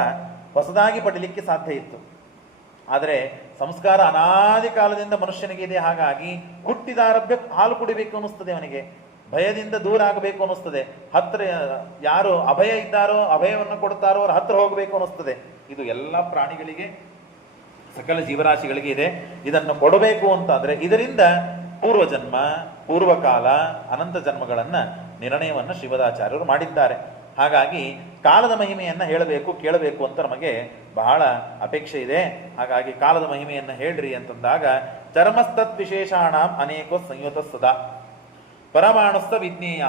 ಹೊಸದಾಗಿ ಪಡೀಲಿಕ್ಕೆ ಸಾಧ್ಯ ಇತ್ತು. ಆದರೆ ಸಂಸ್ಕಾರ ಅನಾದಿ ಕಾಲದಿಂದ ಮನುಷ್ಯನಿಗೆ ಇದೆ. ಹಾಗಾಗಿ ಹುಟ್ಟಿದಾರಭ್ಯ ಹಾಲು ಕುಡಿಬೇಕು ಅನ್ನಿಸ್ತದೆ, ಅವನಿಗೆ ಭಯದಿಂದ ದೂರ ಆಗಬೇಕು ಅನ್ನಿಸ್ತದೆ. ಹತ್ರ ಯಾರು ಅಭಯ ಇದ್ದಾರೋ, ಅಭಯವನ್ನು ಕೊಡ್ತಾರೋ ಅವ್ರ ಹತ್ರ ಹೋಗಬೇಕು ಅನ್ನಿಸ್ತದೆ. ಇದು ಎಲ್ಲ ಪ್ರಾಣಿಗಳಿಗೆ, ಸಕಲ ಜೀವರಾಶಿಗಳಿಗೆ ಇದೆ. ಇದನ್ನು ಕೊಡಬೇಕು ಅಂತಾದ್ರೆ ಇದರಿಂದ ಪೂರ್ವಜನ್ಮ, ಪೂರ್ವಕಾಲ, ಅನಂತ ಜನ್ಮಗಳನ್ನ ನಿರ್ಣಯವನ್ನು ಶ್ರೀಮದಾಚಾರ್ಯರು ಮಾಡಿದ್ದಾರೆ. ಹಾಗಾಗಿ ಕಾಲದ ಮಹಿಮೆಯನ್ನು ಹೇಳಬೇಕು, ಕೇಳಬೇಕು ಅಂತ ನಮಗೆ ಬಹಳ ಅಪೇಕ್ಷೆ ಇದೆ. ಹಾಗಾಗಿ ಕಾಲದ ಮಹಿಮೆಯನ್ನು ಹೇಳ್ರಿ ಅಂತಂದಾಗ ಚರ್ಮಸ್ತತ್ ವಿಶೇಷಾಣ ಅನೇಕೋ ಸಂಯುತ ಸದಾ ಪರಮಾಣುಸ್ಥ ವಿಜ್ಞೇಯ.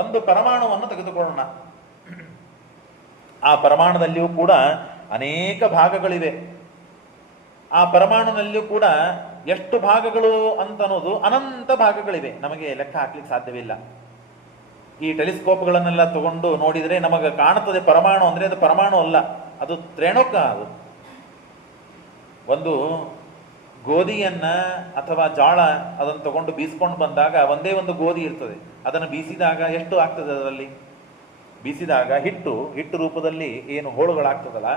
ಒಂದು ಪರಮಾಣುವನ್ನು ತೆಗೆದುಕೊಳ್ಳೋಣ. ಆ ಪರಮಾಣುದಲ್ಲಿಯೂ ಕೂಡ ಅನೇಕ ಭಾಗಗಳಿವೆ. ಆ ಪರಮಾಣುನಲ್ಲಿಯೂ ಕೂಡ ಎಷ್ಟು ಭಾಗಗಳು ಅಂತನ್ನೋದು ಅನಂತ ಭಾಗಗಳಿವೆ. ನಮಗೆ ಲೆಕ್ಕ ಹಾಕ್ಲಿಕ್ಕೆ ಸಾಧ್ಯವಿಲ್ಲ. ಈ ಟೆಲಿಸ್ಕೋಪ್ಗಳನ್ನೆಲ್ಲ ತಗೊಂಡು ನೋಡಿದರೆ ನಮಗೆ ಕಾಣುತ್ತದೆ ಪರಮಾಣು ಅಂದ್ರೆ ಅದು ಪರಮಾಣು ಅಲ್ಲ, ಅದು ತ್ರೇಣುಕ. ಅದು ಒಂದು ಗೋಧಿಯನ್ನ ಅಥವಾ ಜೋಳ ಅದನ್ನು ತಗೊಂಡು ಬೀಸ್ಕೊಂಡು ಬಂದಾಗ ಒಂದೇ ಒಂದು ಗೋಧಿ ಇರ್ತದೆ. ಅದನ್ನು ಬೀಸಿದಾಗ ಎಷ್ಟು ಆಗ್ತದೆ? ಅದರಲ್ಲಿ ಬೀಸಿದಾಗ ಹಿಟ್ಟು ರೂಪದಲ್ಲಿ ಏನು ಹೋಳುಗಳಾಗ್ತದಲ್ಲ,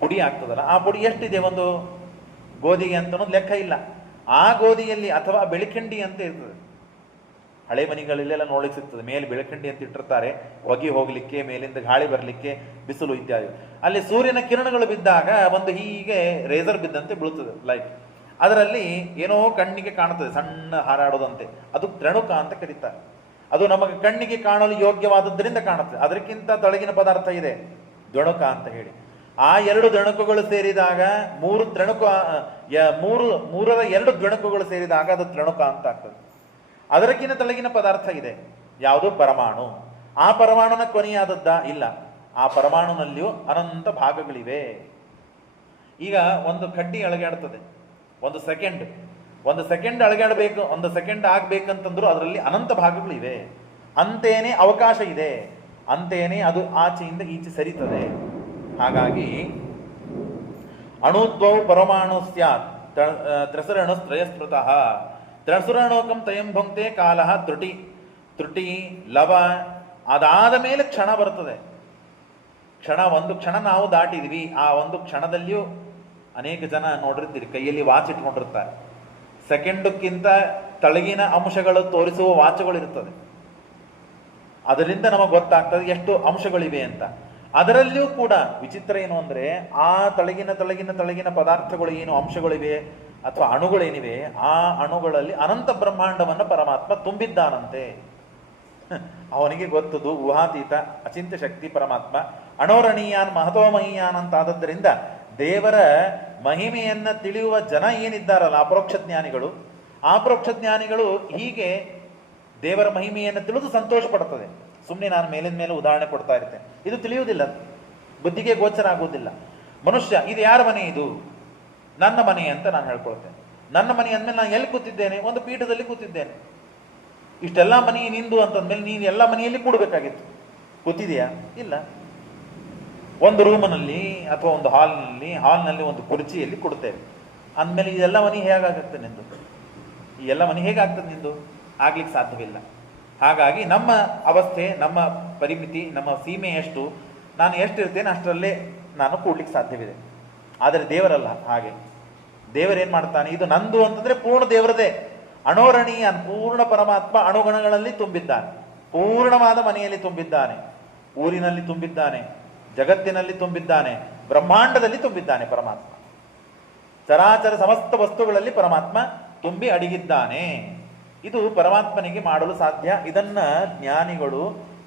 ಪುಡಿ ಆಗ್ತದಲ್ಲ, ಆ ಪುಡಿ ಎಷ್ಟಿದೆ ಒಂದು ಗೋಧಿಗೆ ಅಂತ ಅನ್ನೋದು ಲೆಕ್ಕ ಇಲ್ಲ. ಆ ಗೋಧಿಯಲ್ಲಿ ಅಥವಾ ಬೆಳಿಕಂಡಿ ಅಂತ ಇರ್ತದೆ, ಹಳೆ ಮನೆಗಳಲ್ಲೆಲ್ಲ ನೋಡ್ಲಿಕ್ಕೆ ಸಿಗ್ತದೆ. ಮೇಲೆ ಬೆಳಕಂಡಿ ಅಂತ ಇಟ್ಟಿರ್ತಾರೆ, ಹೊಗೆ ಹೋಗ್ಲಿಕ್ಕೆ, ಮೇಲಿಂದ ಗಾಳಿ ಬರಲಿಕ್ಕೆ, ಬಿಸಿಲು ಇತ್ಯಾದಿ. ಅಲ್ಲಿ ಸೂರ್ಯನ ಕಿರಣಗಳು ಬಿದ್ದಾಗ ಒಂದು ಹೀಗೆ ರೇಸರ್ ಬಿದ್ದಂತೆ ಬೀಳ್ತದೆ ಲೈಟ್. ಅದರಲ್ಲಿ ಏನೋ ಕಣ್ಣಿಗೆ ಕಾಣುತ್ತದೆ, ಸಣ್ಣ ಹಾರಾಡೋದಂತೆ. ಅದು ತ್ರೇಣುಕ ಅಂತ ಕರೀತಾರೆ. ಅದು ನಮಗೆ ಕಣ್ಣಿಗೆ ಕಾಣಲು ಯೋಗ್ಯವಾದದ್ರಿಂದ ಕಾಣುತ್ತದೆ. ಅದಕ್ಕಿಂತ ತೊಳಗಿನ ಪದಾರ್ಥ ಇದೆ ದ್ವಣುಕ ಅಂತ ಹೇಳಿ. ಆ 2 ದಣುಕುಗಳು ಸೇರಿದಾಗ 3 ತ್ರಣುಕು, ಮೂರರ 2 ದ್ವಣುಕುಗಳು ಸೇರಿದಾಗ ಅದು ತ್ರಣುಕ ಅಂತ ಆಗ್ತದೆ. ಅದಕ್ಕಿಂತ ತಳಗಿನ ಪದಾರ್ಥ ಇದೆ, ಯಾವುದು? ಪರಮಾಣು. ಆ ಪರಮಾಣುನ ಕೊನೆಯಾದದ್ದ? ಇಲ್ಲ. ಆ ಪರಮಾಣುನಲ್ಲಿಯೂ ಅನಂತ ಭಾಗಗಳಿವೆ. ಈಗ ಒಂದು ಕಡ್ಡಿ ಅಳಗಾಡ್ತದೆ, ಒಂದು ಸೆಕೆಂಡ್ ಅಳಗಾಡಬೇಕು, ಒಂದು ಸೆಕೆಂಡ್ ಆಗ್ಬೇಕಂತಂದ್ರೂ ಅದರಲ್ಲಿ ಅನಂತ ಭಾಗಗಳಿವೆ. ಅಂತೇನೆ ಅವಕಾಶ ಇದೆ, ಅಂತೇನೆ ಅದು ಆಚೆಯಿಂದ ಈಚೆ ಸರಿತದೆ. ಹಾಗಾಗಿ ಅಣುದ್ವೌ ಪರಮಾಣು ಸ್ಯಾತ್ ತ್ರಸರಣು ತ್ರಯಸ್ಮೃತಃ ತ್ರಸುರಣೋಕಂ ತಯಂ ಭುಂಕ್ತೆ ಕಾಲಃ ತ್ರುಟಿ ಲವ. ಅದಾದ ಮೇಲೆ ಕ್ಷಣ ಬರ್ತದೆ. ಒಂದು ಕ್ಷಣ ನಾವು ದಾಟಿದ್ವಿ. ಆ ಒಂದು ಕ್ಷಣದಲ್ಲಿಯೂ ಅನೇಕ ಜನ ನೋಡಿರ್ತೀರಿ, ಕೈಯಲ್ಲಿ ವಾಚ್ ಇಟ್ಕೊಂಡಿರ್ತಾರೆ. ಸೆಕೆಂಡಕ್ಕಿಂತ ತಳಗಿನ ಅಂಶಗಳು ತೋರಿಸುವ ವಾಚುಗಳು ಇರ್ತದೆ. ಅದರಿಂದ ನಮಗೆ ಗೊತ್ತಾಗ್ತದೆ ಎಷ್ಟು ಅಂಶಗಳಿವೆ ಅಂತ. ಅದರಲ್ಲಿಯೂ ಕೂಡ ವಿಚಿತ್ರ ಏನು ಅಂದರೆ, ಆ ತಳಗಿನ ಪದಾರ್ಥಗಳು ಏನು ಅಂಶಗಳಿವೆ ಅಥವಾ ಅಣುಗಳೇನಿವೆ, ಆ ಅಣುಗಳಲ್ಲಿ ಅನಂತ ಬ್ರಹ್ಮಾಂಡವನ್ನು ಪರಮಾತ್ಮ ತುಂಬಿದ್ದಾನಂತೆ. ಅವನಿಗೆ ಗೊತ್ತದು ಊಹಾತೀತ ಅಚಿಂತ್ಯ ಶಕ್ತಿ ಪರಮಾತ್ಮ. ಅಣೋರಣೀಯಾನ್ ಮಹತೋಮಹೀಯಾನ್ ಅಂತಾದದ್ದರಿಂದ ದೇವರ ಮಹಿಮೆಯನ್ನ ತಿಳಿಯುವ ಜನ ಏನಿದ್ದಾರಲ್ಲ ಅಪರೋಕ್ಷ ಜ್ಞಾನಿಗಳು, ಅಪರೋಕ್ಷ ಜ್ಞಾನಿಗಳು ಹೀಗೆ ದೇವರ ಮಹಿಮೆಯನ್ನು ತಿಳಿದು ಸಂತೋಷ ಪಡ್ತದೆ. ಸುಮ್ಮನೆ ನಾನು ಮೇಲಿನ ಮೇಲೆ ಉದಾಹರಣೆ ಕೊಡ್ತಾ ಇರ್ತೇನೆ, ಇದು ತಿಳಿಯುವುದಿಲ್ಲ, ಬುದ್ಧಿಗೆ ಗೋಚರ ಆಗುವುದಿಲ್ಲ. ಮನುಷ್ಯ ಇದು ಯಾರ ಮನೆ? ಇದು ನನ್ನ ಮನೆ ಅಂತ ನಾನು ಹೇಳ್ಕೊಳ್ತೇನೆ. ನನ್ನ ಮನೆ ಅಂದಮೇಲೆ ನಾನು ಎಲ್ಲಿ ಕೂತಿದ್ದೇನೆ? ಒಂದು ಪೀಠದಲ್ಲಿ ಕೂತಿದ್ದೇನೆ. ಇಷ್ಟೆಲ್ಲ ಮನೆ ನಿಂದು ಅಂತಂದ್ಮೇಲೆ ನೀನು ಎಲ್ಲ ಮನೆಯಲ್ಲಿ ಕೂಡಬೇಕಾಗಿತ್ತು. ಕೂತಿದೆಯಾ? ಇಲ್ಲ. ಒಂದು ರೂಮನಲ್ಲಿ ಅಥವಾ ಒಂದು ಹಾಲ್ನಲ್ಲಿ ಒಂದು ಕುರ್ಚಿಯಲ್ಲಿ ಕೊಡ್ತೇವೆ ಅಂದಮೇಲೆ ಇದೆಲ್ಲ ಮನೆ ಹೇಗಾಗುತ್ತೆ ನಿಂದು? ಈ ಎಲ್ಲ ಮನೆ ಹೇಗಾಗ್ತದೆ ನಿಂದು? ಆಗ್ಲಿಕ್ಕೆ ಸಾಧ್ಯವಿಲ್ಲ. ಹಾಗಾಗಿ ನಮ್ಮ ಅವಸ್ಥೆ, ನಮ್ಮ ಪರಿಮಿತಿ, ನಮ್ಮ ಸೀಮೆ ಎಷ್ಟು, ನಾನು ಎಷ್ಟಿರ್ತೇನೆ ಅಷ್ಟರಲ್ಲೇ ನಾನು ಕೂಡ್ಲಿಕ್ಕೆ ಸಾಧ್ಯವಿದೆ. ಆದರೆ ದೇವರಲ್ಲ ಹಾಗೆ. ದೇವರೇನು ಮಾಡ್ತಾನೆ? ಇದು ನಂದು ಅಂತಂದ್ರೆ ಪೂರ್ಣ ದೇವರದೇ. ಅಣೋರಣೀಯ ಪೂರ್ಣ ಪರಮಾತ್ಮ ಅಣುಗಣಗಳಲ್ಲಿ ತುಂಬಿದ್ದಾನೆ, ಪೂರ್ಣವಾದ ಮನೆಯಲ್ಲಿ ತುಂಬಿದ್ದಾನೆ, ಊರಿನಲ್ಲಿ ತುಂಬಿದ್ದಾನೆ, ಜಗತ್ತಿನಲ್ಲಿ ತುಂಬಿದ್ದಾನೆ, ಬ್ರಹ್ಮಾಂಡದಲ್ಲಿ ತುಂಬಿದ್ದಾನೆ ಪರಮಾತ್ಮ. ಚರಾಚರ ಸಮಸ್ತ ವಸ್ತುಗಳಲ್ಲಿ ಪರಮಾತ್ಮ ತುಂಬಿ ಅಡಗಿದ್ದಾನೆ. ಇದು ಪರಮಾತ್ಮನಿಗೆ ಮಾಡಲು ಸಾಧ್ಯ. ಇದನ್ನ ಜ್ಞಾನಿಗಳು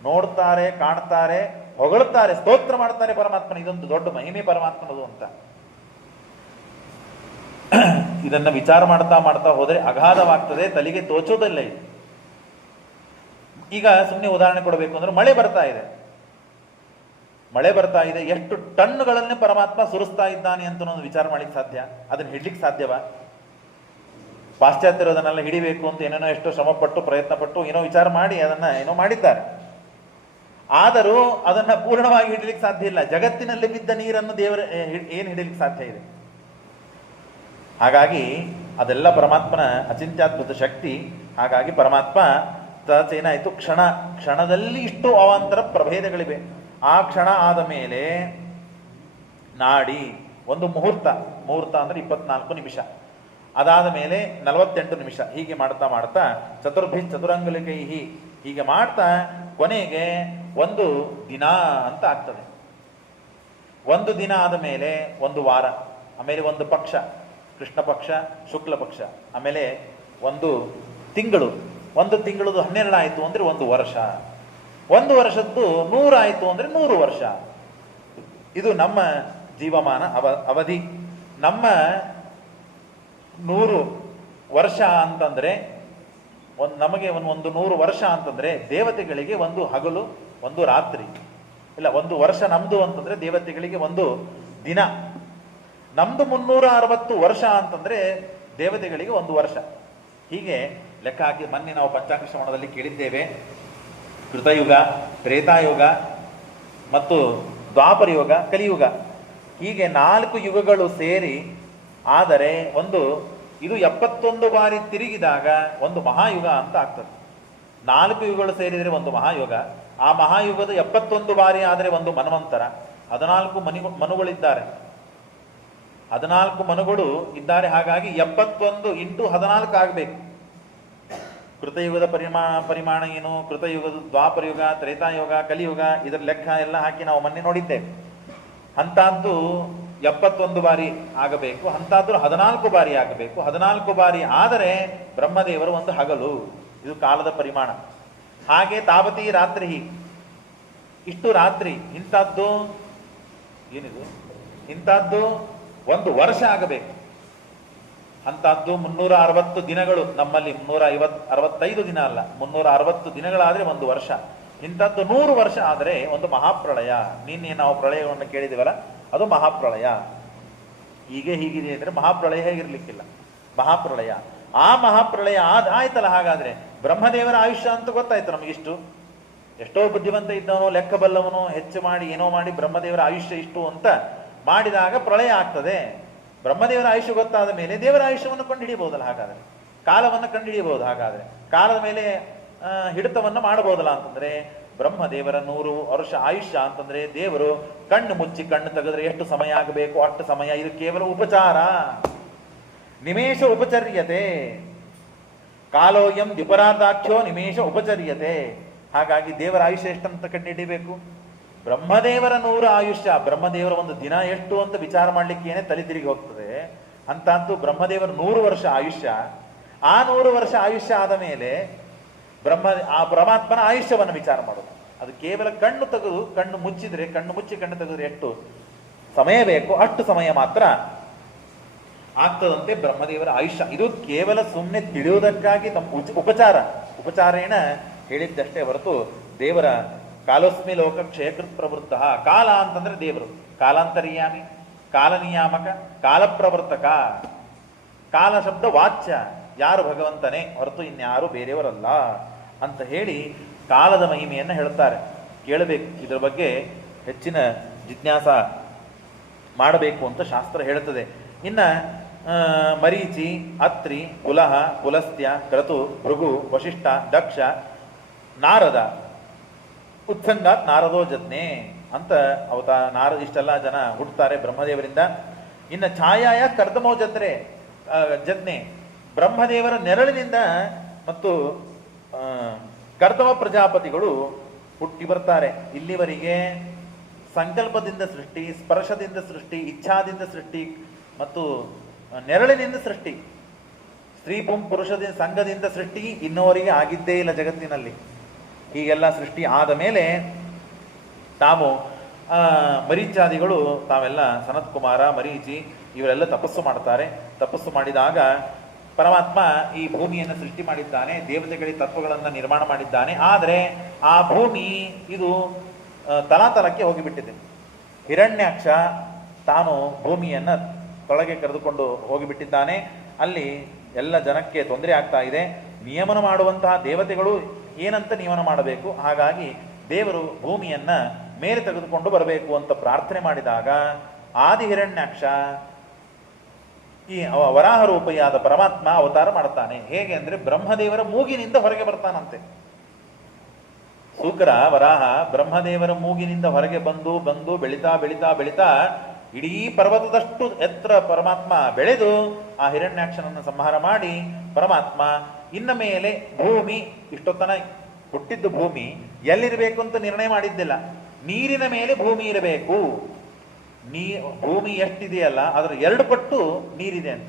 ನೋಡ್ತಾರೆ, ಕಾಣ್ತಾರೆ, ಹೊಗಳುತ್ತಾರೆ, ಸ್ತೋತ್ರ ಮಾಡ್ತಾರೆ ಪರಮಾತ್ಮನ. ಇದೊಂದು ದೊಡ್ಡ ಮಹಿಮೆ ಪರಮಾತ್ಮನದು ಅಂತ. ಇದನ್ನ ವಿಚಾರ ಮಾಡ್ತಾ ಹೋದರೆ ಅಗಾಧವಾಗ್ತದೆ, ತಲೆಗೆ ತೋಚೋದಿಲ್ಲ ಇದು. ಈಗ ಸುಮ್ಮನೆ ಉದಾಹರಣೆ ಕೊಡಬೇಕು ಅಂದ್ರೆ, ಮಳೆ ಬರ್ತಾ ಇದೆ, ಎಷ್ಟು ಟನ್ಗಳನ್ನೇ ಪರಮಾತ್ಮ ಸುರಿಸ್ತಾ ಇದ್ದಾನೆ ಅಂತ ಒಂದು ವಿಚಾರ ಮಾಡ್ಲಿಕ್ಕೆ ಸಾಧ್ಯ? ಅದನ್ನ ಹಿಡ್ಲಿಕ್ಕೆ ಸಾಧ್ಯವಾ? ಪಾಶ್ಚಾತ್ಯರು ಅದನ್ನೆಲ್ಲ ಹಿಡಿಬೇಕು ಅಂತ ಏನೇನೋ ಎಷ್ಟೋ ಶ್ರಮಪಟ್ಟು ಪ್ರಯತ್ನಪಟ್ಟು ಏನೋ ವಿಚಾರ ಮಾಡಿ ಅದನ್ನ ಏನೋ ಮಾಡಿದ್ದಾರೆ. ಆದರೂ ಅದನ್ನ ಪೂರ್ಣವಾಗಿ ಹಿಡಿಲಿಕ್ಕೆ ಸಾಧ್ಯ ಇಲ್ಲ. ಜಗತ್ತಿನಲ್ಲಿ ಬಿದ್ದ ನೀರನ್ನು ದೇವರ ಏನು ಹಿಡಿಲಿಕ್ಕೆ ಸಾಧ್ಯ ಇದೆ? ಹಾಗಾಗಿ ಅದೆಲ್ಲ ಪರಮಾತ್ಮನ ಅಚಿಂತ್ಯದ್ಭುತ ಶಕ್ತಿ. ಹಾಗಾಗಿ ಪರಮಾತ್ಮ ಏನಾಯಿತು, ಕ್ಷಣದಲ್ಲಿ ಇಷ್ಟು ಅವಾಂತರ ಪ್ರಭೇದಗಳಿವೆ. ಆ ಕ್ಷಣ ಆದ ಮೇಲೆ ನಾಡಿ ಒಂದು ಮುಹೂರ್ತ ಅಂದ್ರೆ 24 ನಿಮಿಷ, ಅದಾದ ಮೇಲೆ 48 ನಿಮಿಷ, ಹೀಗೆ ಮಾಡ್ತಾ ಚತುರಂಗುಲಿಕೈ ಹೀಗೆ ಮಾಡ್ತಾ ಕೊನೆಗೆ ಒಂದು ದಿನ ಅಂತ ಆಗ್ತದೆ. ಒಂದು ದಿನ ಆದ ಮೇಲೆ ಒಂದು ವಾರ, ಆಮೇಲೆ ಒಂದು ಪಕ್ಷ, ಕೃಷ್ಣ ಪಕ್ಷ, ಶುಕ್ಲ ಪಕ್ಷ, ಆಮೇಲೆ ಒಂದು ತಿಂಗಳು. ಒಂದು ತಿಂಗಳದು 12 ಆಯಿತು ಅಂದರೆ ಒಂದು ವರ್ಷ, ಒಂದು ವರ್ಷದ್ದು 100 ಆಯಿತು ಅಂದರೆ 100 ವರ್ಷ. ಇದು ನಮ್ಮ ಜೀವಮಾನ ಅವಧಿ. ನಮ್ಮ 100 ವರ್ಷ ಅಂತಂದ್ರೆ ನಮಗೆ ಒಂದು 100 ವರ್ಷ ಅಂತಂದ್ರೆ ದೇವತೆಗಳಿಗೆ ಒಂದು ಹಗಲು ಒಂದು ರಾತ್ರಿ. ಇಲ್ಲ, ಒಂದು ವರ್ಷ ನಮ್ದು ಅಂತಂದ್ರೆ ದೇವತೆಗಳಿಗೆ ಒಂದು ದಿನ. ನಮ್ದು 360 ವರ್ಷ ಅಂತಂದ್ರೆ ದೇವತೆಗಳಿಗೆ ಒಂದು ವರ್ಷ. ಹೀಗೆ ಲೆಕ್ಕ ಹಾಕಿ ಮೊನ್ನೆ ನಾವು ಪಂಚಾಂಗ ಶ್ರವಣದಲ್ಲಿ ಕೇಳಿದ್ದೇವೆ, ಕೃತಯುಗ, ತ್ರೇತಾಯುಗ ಮತ್ತು ದ್ವಾಪರ ಯುಗ, ಕಲಿಯುಗ, ಹೀಗೆ 4 ಯುಗಗಳು ಸೇರಿ ಆದರೆ ಇದು 71 ಬಾರಿ ತಿರುಗಿದಾಗ ಒಂದು ಮಹಾಯುಗ ಅಂತ ಆಗ್ತದೆ. 4 ಯುಗಗಳು ಸೇರಿದರೆ ಒಂದು ಮಹಾಯುಗ. ಆ ಮಹಾಯುಗದ 71 ಬಾರಿ ಆದರೆ ಒಂದು ಮನ್ವಂತರ. 14 ಮನುಗಳಿದ್ದಾರೆ, 14 ಮನುಗಳು ಇದ್ದಾರೆ. ಹಾಗಾಗಿ 71 × 14 ಆಗಬೇಕು. ಕೃತಯುಗದ ಪರಿಮಾಣ ಏನು, ಕೃತಯುಗದ ದ್ವಾಪರಯುಗ, ತ್ರೇತಾಯುಗ, ಕಲಿಯುಗ, ಇದರ ಲೆಕ್ಕ ಎಲ್ಲ ಹಾಕಿ ನಾವು ಮೊನ್ನೆ ನೋಡಿದ್ದೇವೆ. ಅಂಥದ್ದು 71 ಬಾರಿ ಆಗಬೇಕು, ಅಂಥದ್ದು 14 ಬಾರಿ ಆಗಬೇಕು. 14 ಬಾರಿ ಆದರೆ ಬ್ರಹ್ಮದೇವರು ಒಂದು ಹಗಲು. ಇದು ಕಾಲದ ಪರಿಮಾಣ. ಹಾಗೆ ತಾವತಿ ರಾತ್ರಿ, ಇಷ್ಟು ರಾತ್ರಿ. ಇಂಥದ್ದು ಏನಿದು ಇಂಥದ್ದು 1 ವರ್ಷ ಆಗಬೇಕು. ಅಂಥದ್ದು 360 ದಿನಗಳು, ನಮ್ಮಲ್ಲಿ 365 ದಿನ ಅಲ್ಲ, 360 ದಿನಗಳಾದರೆ 1 ವರ್ಷ. ಇಂಥದ್ದು 100 ವರ್ಷ ಆದರೆ ಒಂದು ಮಹಾಪ್ರಳಯ. ನಿನ್ನೆ ನಾವು ಪ್ರಳಯವನ್ನು ಕೇಳಿದಿವಲ್ಲ, ಅದು ಮಹಾಪ್ರಳಯ. ಹೀಗಿದೆ ಅಂದರೆ ಮಹಾಪ್ರಳಯ ಹೇಗಿರ್ಲಿಕ್ಕಿಲ್ಲ, ಮಹಾಪ್ರಳಯ. ಆ ಮಹಾಪ್ರಳಯ ಆಯ್ತಲ್ಲ. ಹಾಗಾದ್ರೆ ಬ್ರಹ್ಮದೇವರ ಆಯುಷ್ಯ ಅಂತ ಗೊತ್ತಾಯ್ತು ನಮಗಿಷ್ಟು. ಎಷ್ಟೋ ಬುದ್ಧಿವಂತ ಇದ್ದವನು, ಲೆಕ್ಕ ಬಲ್ಲವನು, ಹೆಚ್ಚು ಮಾಡಿ ಏನೋ ಮಾಡಿ ಬ್ರಹ್ಮದೇವರ ಆಯುಷ್ಯ ಇಷ್ಟು ಅಂತ ಮಾಡಿದಾಗ ಪ್ರಳಯ ಆಗ್ತದೆ. ಬ್ರಹ್ಮದೇವರ ಆಯುಷ್ಯ ಗೊತ್ತಾದ ಮೇಲೆ ದೇವರ ಆಯುಷ್ಯವನ್ನು ಕಂಡುಹಿಡಿಯಬಹುದಲ್ಲ. ಹಾಗಾದ್ರೆ ಕಾಲವನ್ನು ಕಂಡುಹಿಡಿಯಬಹುದು. ಹಾಗಾದ್ರೆ ಕಾಲದ ಮೇಲೆ ಹಿಡಿತವನ್ನು ಮಾಡಬಹುದಲ್ಲ ಅಂತಂದ್ರೆ, ಬ್ರಹ್ಮದೇವರ 100 ವರ್ಷ ಆಯುಷ್ಯ ಅಂತಂದ್ರೆ ದೇವರು ಕಣ್ಣು ಮುಚ್ಚಿ ಕಣ್ಣು ತೆಗೆದ್ರೆ ಎಷ್ಟು ಸಮಯ ಆಗಬೇಕು ಅಷ್ಟು ಸಮಯ. ಇದು ಕೇವಲ ಉಪಚಾರ, ನಿಮೇಶ ಉಪಚರ್ಯತೆ. ಕಾಲೋಯಂ ದ್ವಿಪರಾರ್ಧಾಖ್ಯೋ ನಿಮೇಶ ಉಪಚರ್ಯತೆ. ಹಾಗಾಗಿ ದೇವರ ಆಯುಷ್ಯ ಎಷ್ಟಂತ ಕಂಡುಹಿಡಿಬೇಕು. ಬ್ರಹ್ಮದೇವರ 100 ಆಯುಷ್ಯ, ಬ್ರಹ್ಮದೇವರ ಒಂದು ದಿನ ಎಷ್ಟು ಅಂತ ವಿಚಾರ ಮಾಡ್ಲಿಕ್ಕೇನೆ ತಲೆ ತಿರುಗಿ ಹೋಗ್ತದೆ. ಅಂತದ್ದು ಬ್ರಹ್ಮದೇವರ 100 ವರ್ಷ ಆಯುಷ್ಯ. ಆ 100 ವರ್ಷ ಆಯುಷ್ಯ ಆದ ಮೇಲೆ ಆ ಪರಮಾತ್ಮನ ಆಯುಷ್ಯವನ್ನು ವಿಚಾರ ಮಾಡೋದು. ಅದು ಕೇವಲ ಕಣ್ಣು ತೆಗೆದು ಕಣ್ಣು ಮುಚ್ಚಿದ್ರೆ, ಕಣ್ಣು ಮುಚ್ಚಿ ಕಣ್ಣು ತೆಗೆದ್ರೆ ಎಷ್ಟು ಸಮಯ ಬೇಕು ಅಷ್ಟು ಸಮಯ ಮಾತ್ರ ಆಗ್ತದಂತೆ ಬ್ರಹ್ಮದೇವರ ಆಯುಷ್ಯ. ಇದು ಕೇವಲ ಸುಮ್ಮನೆ ತಿಳಿಯುವುದಕ್ಕಾಗಿ ತಮ್ಮ ಉಪಚಾರೇಣ ಹೇಳಿದ್ದಷ್ಟೇ ಹೊರತು ದೇವರ ಕಾಲೋಸ್ಮಿ ಲೋಕ ಕ್ಷಯಕೃತ್ ಪ್ರವೃತ್ತ. ಕಾಲ ಅಂತಂದ್ರೆ ದೇವರು ಕಾಲಾಂತರ್ಯಾಮಿ, ಕಾಲನಿಯಾಮಕ, ಕಾಲಪ್ರವರ್ತಕ. ಕಾಲ ಶಬ್ದ ವಾಚ್ಯ, ಯಾರು ಭಗವಂತನೇ ಹೊರತು ಇನ್ಯಾರು ಬೇರೆಯವರಲ್ಲ ಅಂತ ಹೇಳಿ ಕಾಲದ ಮಹಿಮೆಯನ್ನು ಹೇಳ್ತಾರೆ. ಕೇಳಬೇಕು, ಇದರ ಬಗ್ಗೆ ಹೆಚ್ಚಿನ ಜಿಜ್ಞಾಸ ಮಾಡಬೇಕು ಅಂತ ಶಾಸ್ತ್ರ ಹೇಳುತ್ತದೆ. ಇನ್ನ ಮರೀಚಿ, ಅತ್ರಿ, ಕುಲಹ, ಪುಲಸ್ತ್ಯ, ಕ್ರತು, ಭೃಗು, ವಶಿಷ್ಠ, ದಕ್ಷ, ನಾರದ, ಉತ್ಸಂಗಾತ್ ನಾರದೋ ಜಜ್ಞೆ ಅಂತ ಇಷ್ಟೆಲ್ಲ ಜನ ಹುಟ್ಟುತ್ತಾರೆ ಬ್ರಹ್ಮದೇವರಿಂದ. ಇನ್ನು ಛಾಯಾಯ ಕರ್ದಮೋ ಜಜ್ಞೆ, ಬ್ರಹ್ಮದೇವರ ನೆರಳಿನಿಂದ ಮತ್ತು ಕರ್ದಮ ಪ್ರಜಾಪತಿಗಳು ಹುಟ್ಟಿ ಬರ್ತಾರೆ. ಇಲ್ಲಿವರೆಗೆ ಸಂಕಲ್ಪದಿಂದ ಸೃಷ್ಟಿ, ಸ್ಪರ್ಶದಿಂದ ಸೃಷ್ಟಿ, ಇಚ್ಛಾದಿಂದ ಸೃಷ್ಟಿ ಮತ್ತು ನೆರಳಿನಿಂದ ಸೃಷ್ಟಿ, ಸ್ತ್ರೀ ಪುರುಷದಿಂದ ಸಂಘದಿಂದ ಸೃಷ್ಟಿ ಇನ್ನೋವರೆಗೆ ಆಗಿದ್ದೇ ಇಲ್ಲ ಜಗತ್ತಿನಲ್ಲಿ. ಹೀಗೆಲ್ಲ ಸೃಷ್ಟಿ ಆದ ಮೇಲೆ ತಾವು ಮರೀಚಾದಿಗಳು ತಾವೆಲ್ಲ ಸನತ್ ಕುಮಾರ, ಮರೀಚಿ ಇವರೆಲ್ಲ ತಪಸ್ಸು ಮಾಡ್ತಾರೆ. ತಪಸ್ಸು ಮಾಡಿದಾಗ ಪರಮಾತ್ಮ ಈ ಭೂಮಿಯನ್ನು ಸೃಷ್ಟಿ ಮಾಡಿದ್ದಾನೆ, ದೇವತೆಗಳಿಗೆ ತತ್ವಗಳನ್ನು ನಿರ್ಮಾಣ ಮಾಡಿದ್ದಾನೆ. ಆದರೆ ಆ ಭೂಮಿ ಇದು ತಲಾತಲಕ್ಕೆ ಹೋಗಿಬಿಟ್ಟಿದೆ. ಹಿರಣ್ಯಾಕ್ಷ ತಾನು ಭೂಮಿಯನ್ನು ತೊಳಗೆ ಕರೆದುಕೊಂಡು ಹೋಗಿಬಿಟ್ಟಿದ್ದಾನೆ. ಅಲ್ಲಿ ಎಲ್ಲ ಜನಕ್ಕೆ ತೊಂದರೆ ಆಗ್ತಾ ಇದೆ. ನಿಯಮನ ಮಾಡುವಂತಹ ದೇವತೆಗಳು ಏನಂತ ನಿಯಮನ ಮಾಡಬೇಕು, ಹಾಗಾಗಿ ದೇವರು ಭೂಮಿಯನ್ನ ಮೇಲೆ ತೆಗೆದುಕೊಂಡು ಬರಬೇಕು ಅಂತ ಪ್ರಾರ್ಥನೆ ಮಾಡಿದಾಗ ಆದಿ ಹಿರಣ್ಯಾಕ್ಷ ಈ ವರಾಹ ರೂಪಿಯಾದ ಪರಮಾತ್ಮ ಅವತಾರ ಮಾಡ್ತಾನೆ. ಹೇಗೆ ಅಂದ್ರೆ ಬ್ರಹ್ಮದೇವರ ಮೂಗಿನಿಂದ ಹೊರಗೆ ಬರ್ತಾನಂತೆ. ಶುಕ್ರ ವರಾಹ ಬ್ರಹ್ಮದೇವರ ಮೂಗಿನಿಂದ ಹೊರಗೆ ಬಂದು ಬಂದು ಬೆಳಿತಾ ಬೆಳಿತಾ ಬೆಳಿತಾ ಇಡೀ ಪರ್ವತದಷ್ಟು ಎತ್ತರ ಪರಮಾತ್ಮ ಬೆಳೆದು ಆ ಹಿರಣ್ಯಾಕ್ಷನನ್ನು ಸಂಹಾರ ಮಾಡಿ ಪರಮಾತ್ಮ ಇನ್ನ ಮೇಲೆ ಭೂಮಿ ಇಷ್ಟೊತ್ತನ ಹುಟ್ಟಿದ್ದು ಭೂಮಿ ಎಲ್ಲಿರಬೇಕು ಅಂತ ನಿರ್ಣಯ ಮಾಡಿದ್ದಿಲ್ಲ. ನೀರಿನ ಮೇಲೆ ಭೂಮಿ ಇರಬೇಕು. ಭೂಮಿ ಎಷ್ಟಿದೆಯಲ್ಲ ಅದರ 2 ಪಟ್ಟು ನೀರಿದೆ ಅಂತ.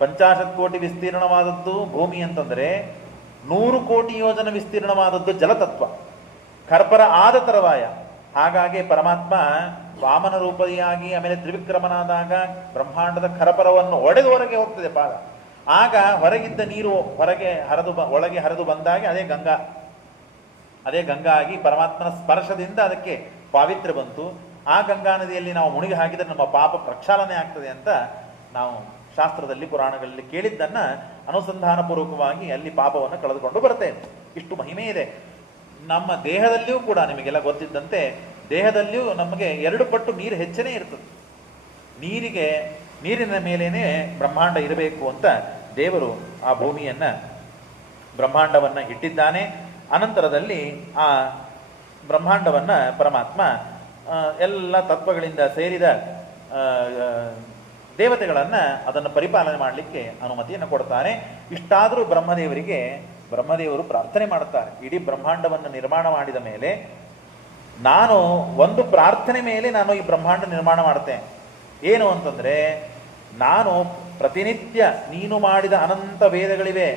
50 ಕೋಟಿ ವಿಸ್ತೀರ್ಣವಾದದ್ದು ಭೂಮಿ ಅಂತಂದ್ರೆ 100 ಕೋಟಿ ಯೋಜನ ವಿಸ್ತೀರ್ಣವಾದದ್ದು ಜಲತತ್ವ, ಕರ್ಪರ ಆದ ತರವಾಯ. ಹಾಗಾಗಿ ಪರಮಾತ್ಮ ವಾಮನ ರೂಪಿಯಾಗಿ ಆಮೇಲೆ ತ್ರಿವಿಕ್ರಮನಾದಾಗ ಬ್ರಹ್ಮಾಂಡದ ಕರಪರವನ್ನು ಒಡೆದು ಹೊರಗೆ ಹೋಗ್ತದೆ ಪಾದ. ಆಗ ಹೊರಗಿದ್ದ ನೀರು ಹೊರಗೆ ಒಳಗೆ ಹರಿದು ಬಂದಾಗ ಅದೇ ಗಂಗಾ ಆಗಿ ಪರಮಾತ್ಮನ ಸ್ಪರ್ಶದಿಂದ ಅದಕ್ಕೆ ಪಾವಿತ್ರ್ಯ ಬಂತು. ಆ ಗಂಗಾ ನದಿಯಲ್ಲಿ ನಾವು ಮುಳುಗಿ ಹಾಕಿದರೆ ನಮ್ಮ ಪಾಪ ಪ್ರಕ್ಷಾಳನೆ ಆಗ್ತದೆ ಅಂತ ನಾವು ಶಾಸ್ತ್ರದಲ್ಲಿ ಪುರಾಣಗಳಲ್ಲಿ ಕೇಳಿದ್ದನ್ನ ಅನುಸಂಧಾನ ಪೂರ್ವಕವಾಗಿ ಅಲ್ಲಿ ಪಾಪವನ್ನು ಕಳೆದುಕೊಂಡು ಬರ್ತೇವೆ. ಇಷ್ಟು ಮಹಿಮೆ ಇದೆ. ನಮ್ಮ ದೇಹದಲ್ಲಿಯೂ ಕೂಡ ನಿಮಗೆಲ್ಲ ಗೊತ್ತಿದ್ದಂತೆ ದೇಹದಲ್ಲಿಯೂ ನಮಗೆ 2 ಪಟ್ಟು ನೀರು ಹೆಚ್ಚನೇ ಇರ್ತದೆ. ನೀರಿನ ಮೇಲೇನೆ ಬ್ರಹ್ಮಾಂಡ ಇರಬೇಕು ಅಂತ ದೇವರು ಆ ಭೂಮಿಯನ್ನ ಬ್ರಹ್ಮಾಂಡವನ್ನ ಇಟ್ಟಿದ್ದಾನೆ. ಅನಂತರದಲ್ಲಿ ಆ ಬ್ರಹ್ಮಾಂಡವನ್ನ ಪರಮಾತ್ಮ ಎಲ್ಲ ತತ್ವಗಳಿಂದ ಸೇರಿದ ದೇವತೆಗಳನ್ನ ಅದನ್ನು ಪರಿಪಾಲನೆ ಮಾಡಲಿಕ್ಕೆ ಅನುಮತಿಯನ್ನು ಕೊಡ್ತಾನೆ. ಇಷ್ಟಾದರೂ ಬ್ರಹ್ಮದೇವರು ಪ್ರಾರ್ಥನೆ ಮಾಡುತ್ತಾರೆ. ಇಡೀ ಬ್ರಹ್ಮಾಂಡವನ್ನು ನಿರ್ಮಾಣ ಮಾಡಿದ ಮೇಲೆ ನಾನು ಒಂದು ಪ್ರಾರ್ಥನೆ ಮೇಲೆ ನಾನು ಈ ಬ್ರಹ್ಮಾಂಡ ನಿರ್ಮಾಣ ಮಾಡ್ತೇನೆ. ಏನು ಅಂತಂದ್ರೆ, ನಾನು ಪ್ರತಿನಿತ್ಯ ನೀನು ಮಾಡಿದ ಅನಂತ ವೇದಗಳಿವೆ,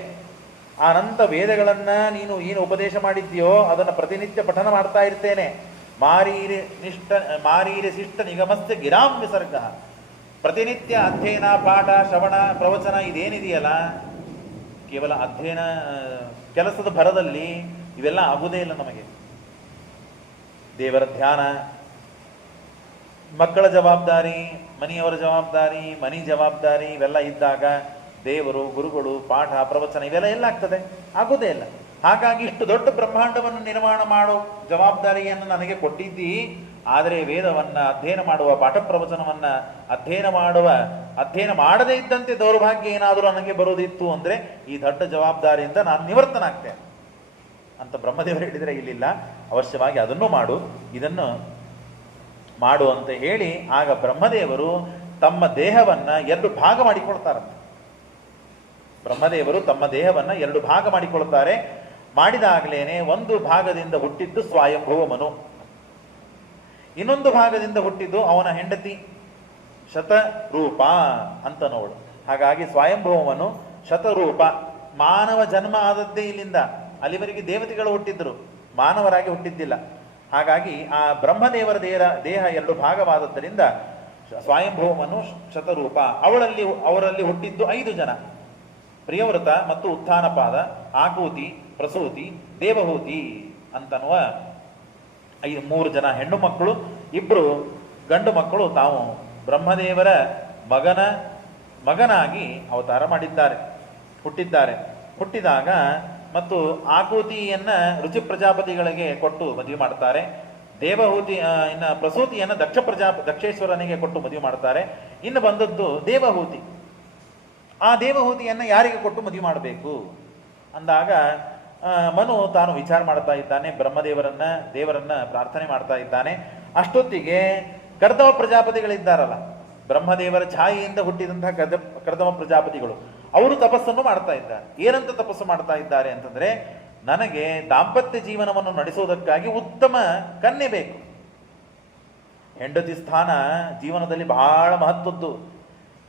ಆ ಅನಂತ ವೇದಗಳನ್ನ ನೀನು ಏನು ಉಪದೇಶ ಮಾಡಿದ್ಯೋ ಅದನ್ನು ಪ್ರತಿನಿತ್ಯ ಪಠನ ಮಾಡ್ತಾ ಇರ್ತೇನೆ. ಮಾರೀರಿ ಶಿಷ್ಟ ನಿಗಮಸ್ಯ ಗಿರಾಂ ವಿಸರ್ಗ. ಪ್ರತಿನಿತ್ಯ ಅಧ್ಯಯನ, ಪಾಠ, ಶ್ರವಣ, ಪ್ರವಚನ ಇದೇನಿದೆಯಲ್ಲ, ಕೇವಲ ಅಧ್ಯಯನ ಕೆಲಸದ ಭರದಲ್ಲಿ ಇವೆಲ್ಲ ಆಗುವುದೇ ಇಲ್ಲ ನಮಗೆ. ದೇವರ ಧ್ಯಾನ, ಮಕ್ಕಳ ಜವಾಬ್ದಾರಿ, ಮನೆಯವರ ಜವಾಬ್ದಾರಿ, ಮನೆ ಜವಾಬ್ದಾರಿ ಇವೆಲ್ಲ ಇದ್ದಾಗ ದೇವರು, ಗುರುಗಳು, ಪಾಠ, ಪ್ರವಚನ ಇವೆಲ್ಲ ಎಲ್ಲ ಆಗ್ತದೆ? ಆಗೋದೇ ಇಲ್ಲ. ಹಾಗಾಗಿ ಇಷ್ಟು ದೊಡ್ಡ ಬ್ರಹ್ಮಾಂಡವನ್ನು ನಿರ್ಮಾಣ ಮಾಡೋ ಜವಾಬ್ದಾರಿಯನ್ನು ನನಗೆ ಕೊಟ್ಟಿದ್ದಿ. ಆದರೆ ವೇದವನ್ನ ಅಧ್ಯಯನ ಮಾಡುವ, ಪಾಠ ಪ್ರವಚನವನ್ನ ಅಧ್ಯಯನ ಮಾಡದೇ ಇದ್ದಂತೆ ದೌರ್ಭಾಗ್ಯ ಏನಾದರೂ ನನಗೆ ಬರೋದಿತ್ತು ಅಂದ್ರೆ ಈ ದೊಡ್ಡ ಜವಾಬ್ದಾರಿಯಿಂದ ನಾನು ನಿವರ್ತನಾಗ್ತೇನೆ ಅಂತ ಬ್ರಹ್ಮದೇವರು ಹೇಳಿದರೆ, ಇಲ್ಲಿಲ್ಲ, ಅವಶ್ಯವಾಗಿ ಅದನ್ನು ಮಾಡು, ಇದನ್ನು ಮಾಡು ಅಂತ ಹೇಳಿ ಆಗ ಬ್ರಹ್ಮದೇವರು ತಮ್ಮ ದೇಹವನ್ನ 2 ಭಾಗ ಮಾಡಿಕೊಳ್ತಾರಂತೆ. ಬ್ರಹ್ಮದೇವರು ತಮ್ಮ ದೇಹವನ್ನ 2 ಭಾಗ ಮಾಡಿಕೊಳ್ತಾರೆ. ಮಾಡಿದಾಗಲೇನೆ ಒಂದು ಭಾಗದಿಂದ ಹುಟ್ಟಿದ್ದು ಸ್ವಯಂಭುವ ಮನು, ಇನ್ನೊಂದು ಭಾಗದಿಂದ ಹುಟ್ಟಿದ್ದು ಅವನ ಹೆಂಡತಿ ಶತರೂಪ ಅಂತ ನೋಡು. ಹಾಗಾಗಿ ಸ್ವಯಂಭುವಮನು ಶತರೂಪ. ಮಾನವ ಜನ್ಮ ಆದದ್ದೇ ಇಲ್ಲಿಂದ. ಅಲ್ಲಿವರೆಗೆ ದೇವತೆಗಳು ಹುಟ್ಟಿದ್ರು, ಮಾನವರಾಗಿ ಹುಟ್ಟಿದ್ದಿಲ್ಲ. ಹಾಗಾಗಿ ಆ ಬ್ರಹ್ಮದೇವರ ದೇಹ 2 ಭಾಗವಾದದ್ದರಿಂದ ಸ್ವಯಂಭುವಮನು ಶತರೂಪ. ಅವರಲ್ಲಿ ಹುಟ್ಟಿದ್ದು 5 ಜನ: ಪ್ರಿಯವ್ರತ ಮತ್ತು ಉತ್ಥಾನಪಾದ, ಆಕೂತಿ, ಪ್ರಸೂತಿ, ದೇವಹೂತಿ ಅಂತನ್ನುವ 3 ಜನ ಹೆಣ್ಣು ಮಕ್ಕಳು, 2 ಗಂಡು ಮಕ್ಕಳು ತಾವು ಬ್ರಹ್ಮದೇವರ ಮಗನಾಗಿ ಅವತಾರ ಹುಟ್ಟಿದ್ದಾರೆ. ಹುಟ್ಟಿದಾಗ ಮತ್ತು ಆಕೂತಿಯನ್ನ ರುಚಿ ಪ್ರಜಾಪತಿಗಳಿಗೆ ಕೊಟ್ಟು ಮದುವೆ ಮಾಡ್ತಾರೆ. ಇನ್ನು ಪ್ರಸೂತಿಯನ್ನ ದಕ್ಷೇಶ್ವರನಿಗೆ ಕೊಟ್ಟು ಮದುವೆ ಮಾಡ್ತಾರೆ. ಇನ್ನು ಬಂದದ್ದು ದೇವಹೂತಿ. ಆ ದೇವಹೂತಿಯನ್ನ ಯಾರಿಗೆ ಕೊಟ್ಟು ಮದುವೆ ಮಾಡಬೇಕು ಅಂದಾಗ ಮನು ತಾನು ವಿಚಾರ ಮಾಡ್ತಾ ಇದ್ದಾನೆ, ದೇವರನ್ನ ಪ್ರಾರ್ಥನೆ ಮಾಡ್ತಾ ಇದ್ದಾನೆ. ಅಷ್ಟೊತ್ತಿಗೆ ಕರ್ದಮ ಪ್ರಜಾಪತಿಗಳಿದ್ದಾರಲ್ಲ, ಬ್ರಹ್ಮದೇವರ ಛಾಯೆಯಿಂದ ಹುಟ್ಟಿದಂತಹ ಕರ್ದಮ ಪ್ರಜಾಪತಿಗಳು, ಅವರು ತಪಸ್ಸನ್ನು ಮಾಡ್ತಾ ಇದ್ದಾರೆ. ಏನಂತ ತಪಸ್ಸು ಮಾಡ್ತಾ ಇದ್ದಾರೆ ಅಂತಂದ್ರೆ, ನನಗೆ ದಾಂಪತ್ಯ ಜೀವನವನ್ನು ನಡೆಸುವುದಕ್ಕಾಗಿ ಉತ್ತಮ ಕನ್ಯೆ ಬೇಕು. ಹೆಂಡತಿ ಸ್ಥಾನ ಜೀವನದಲ್ಲಿ ಬಹಳ ಮಹತ್ವದ್ದು.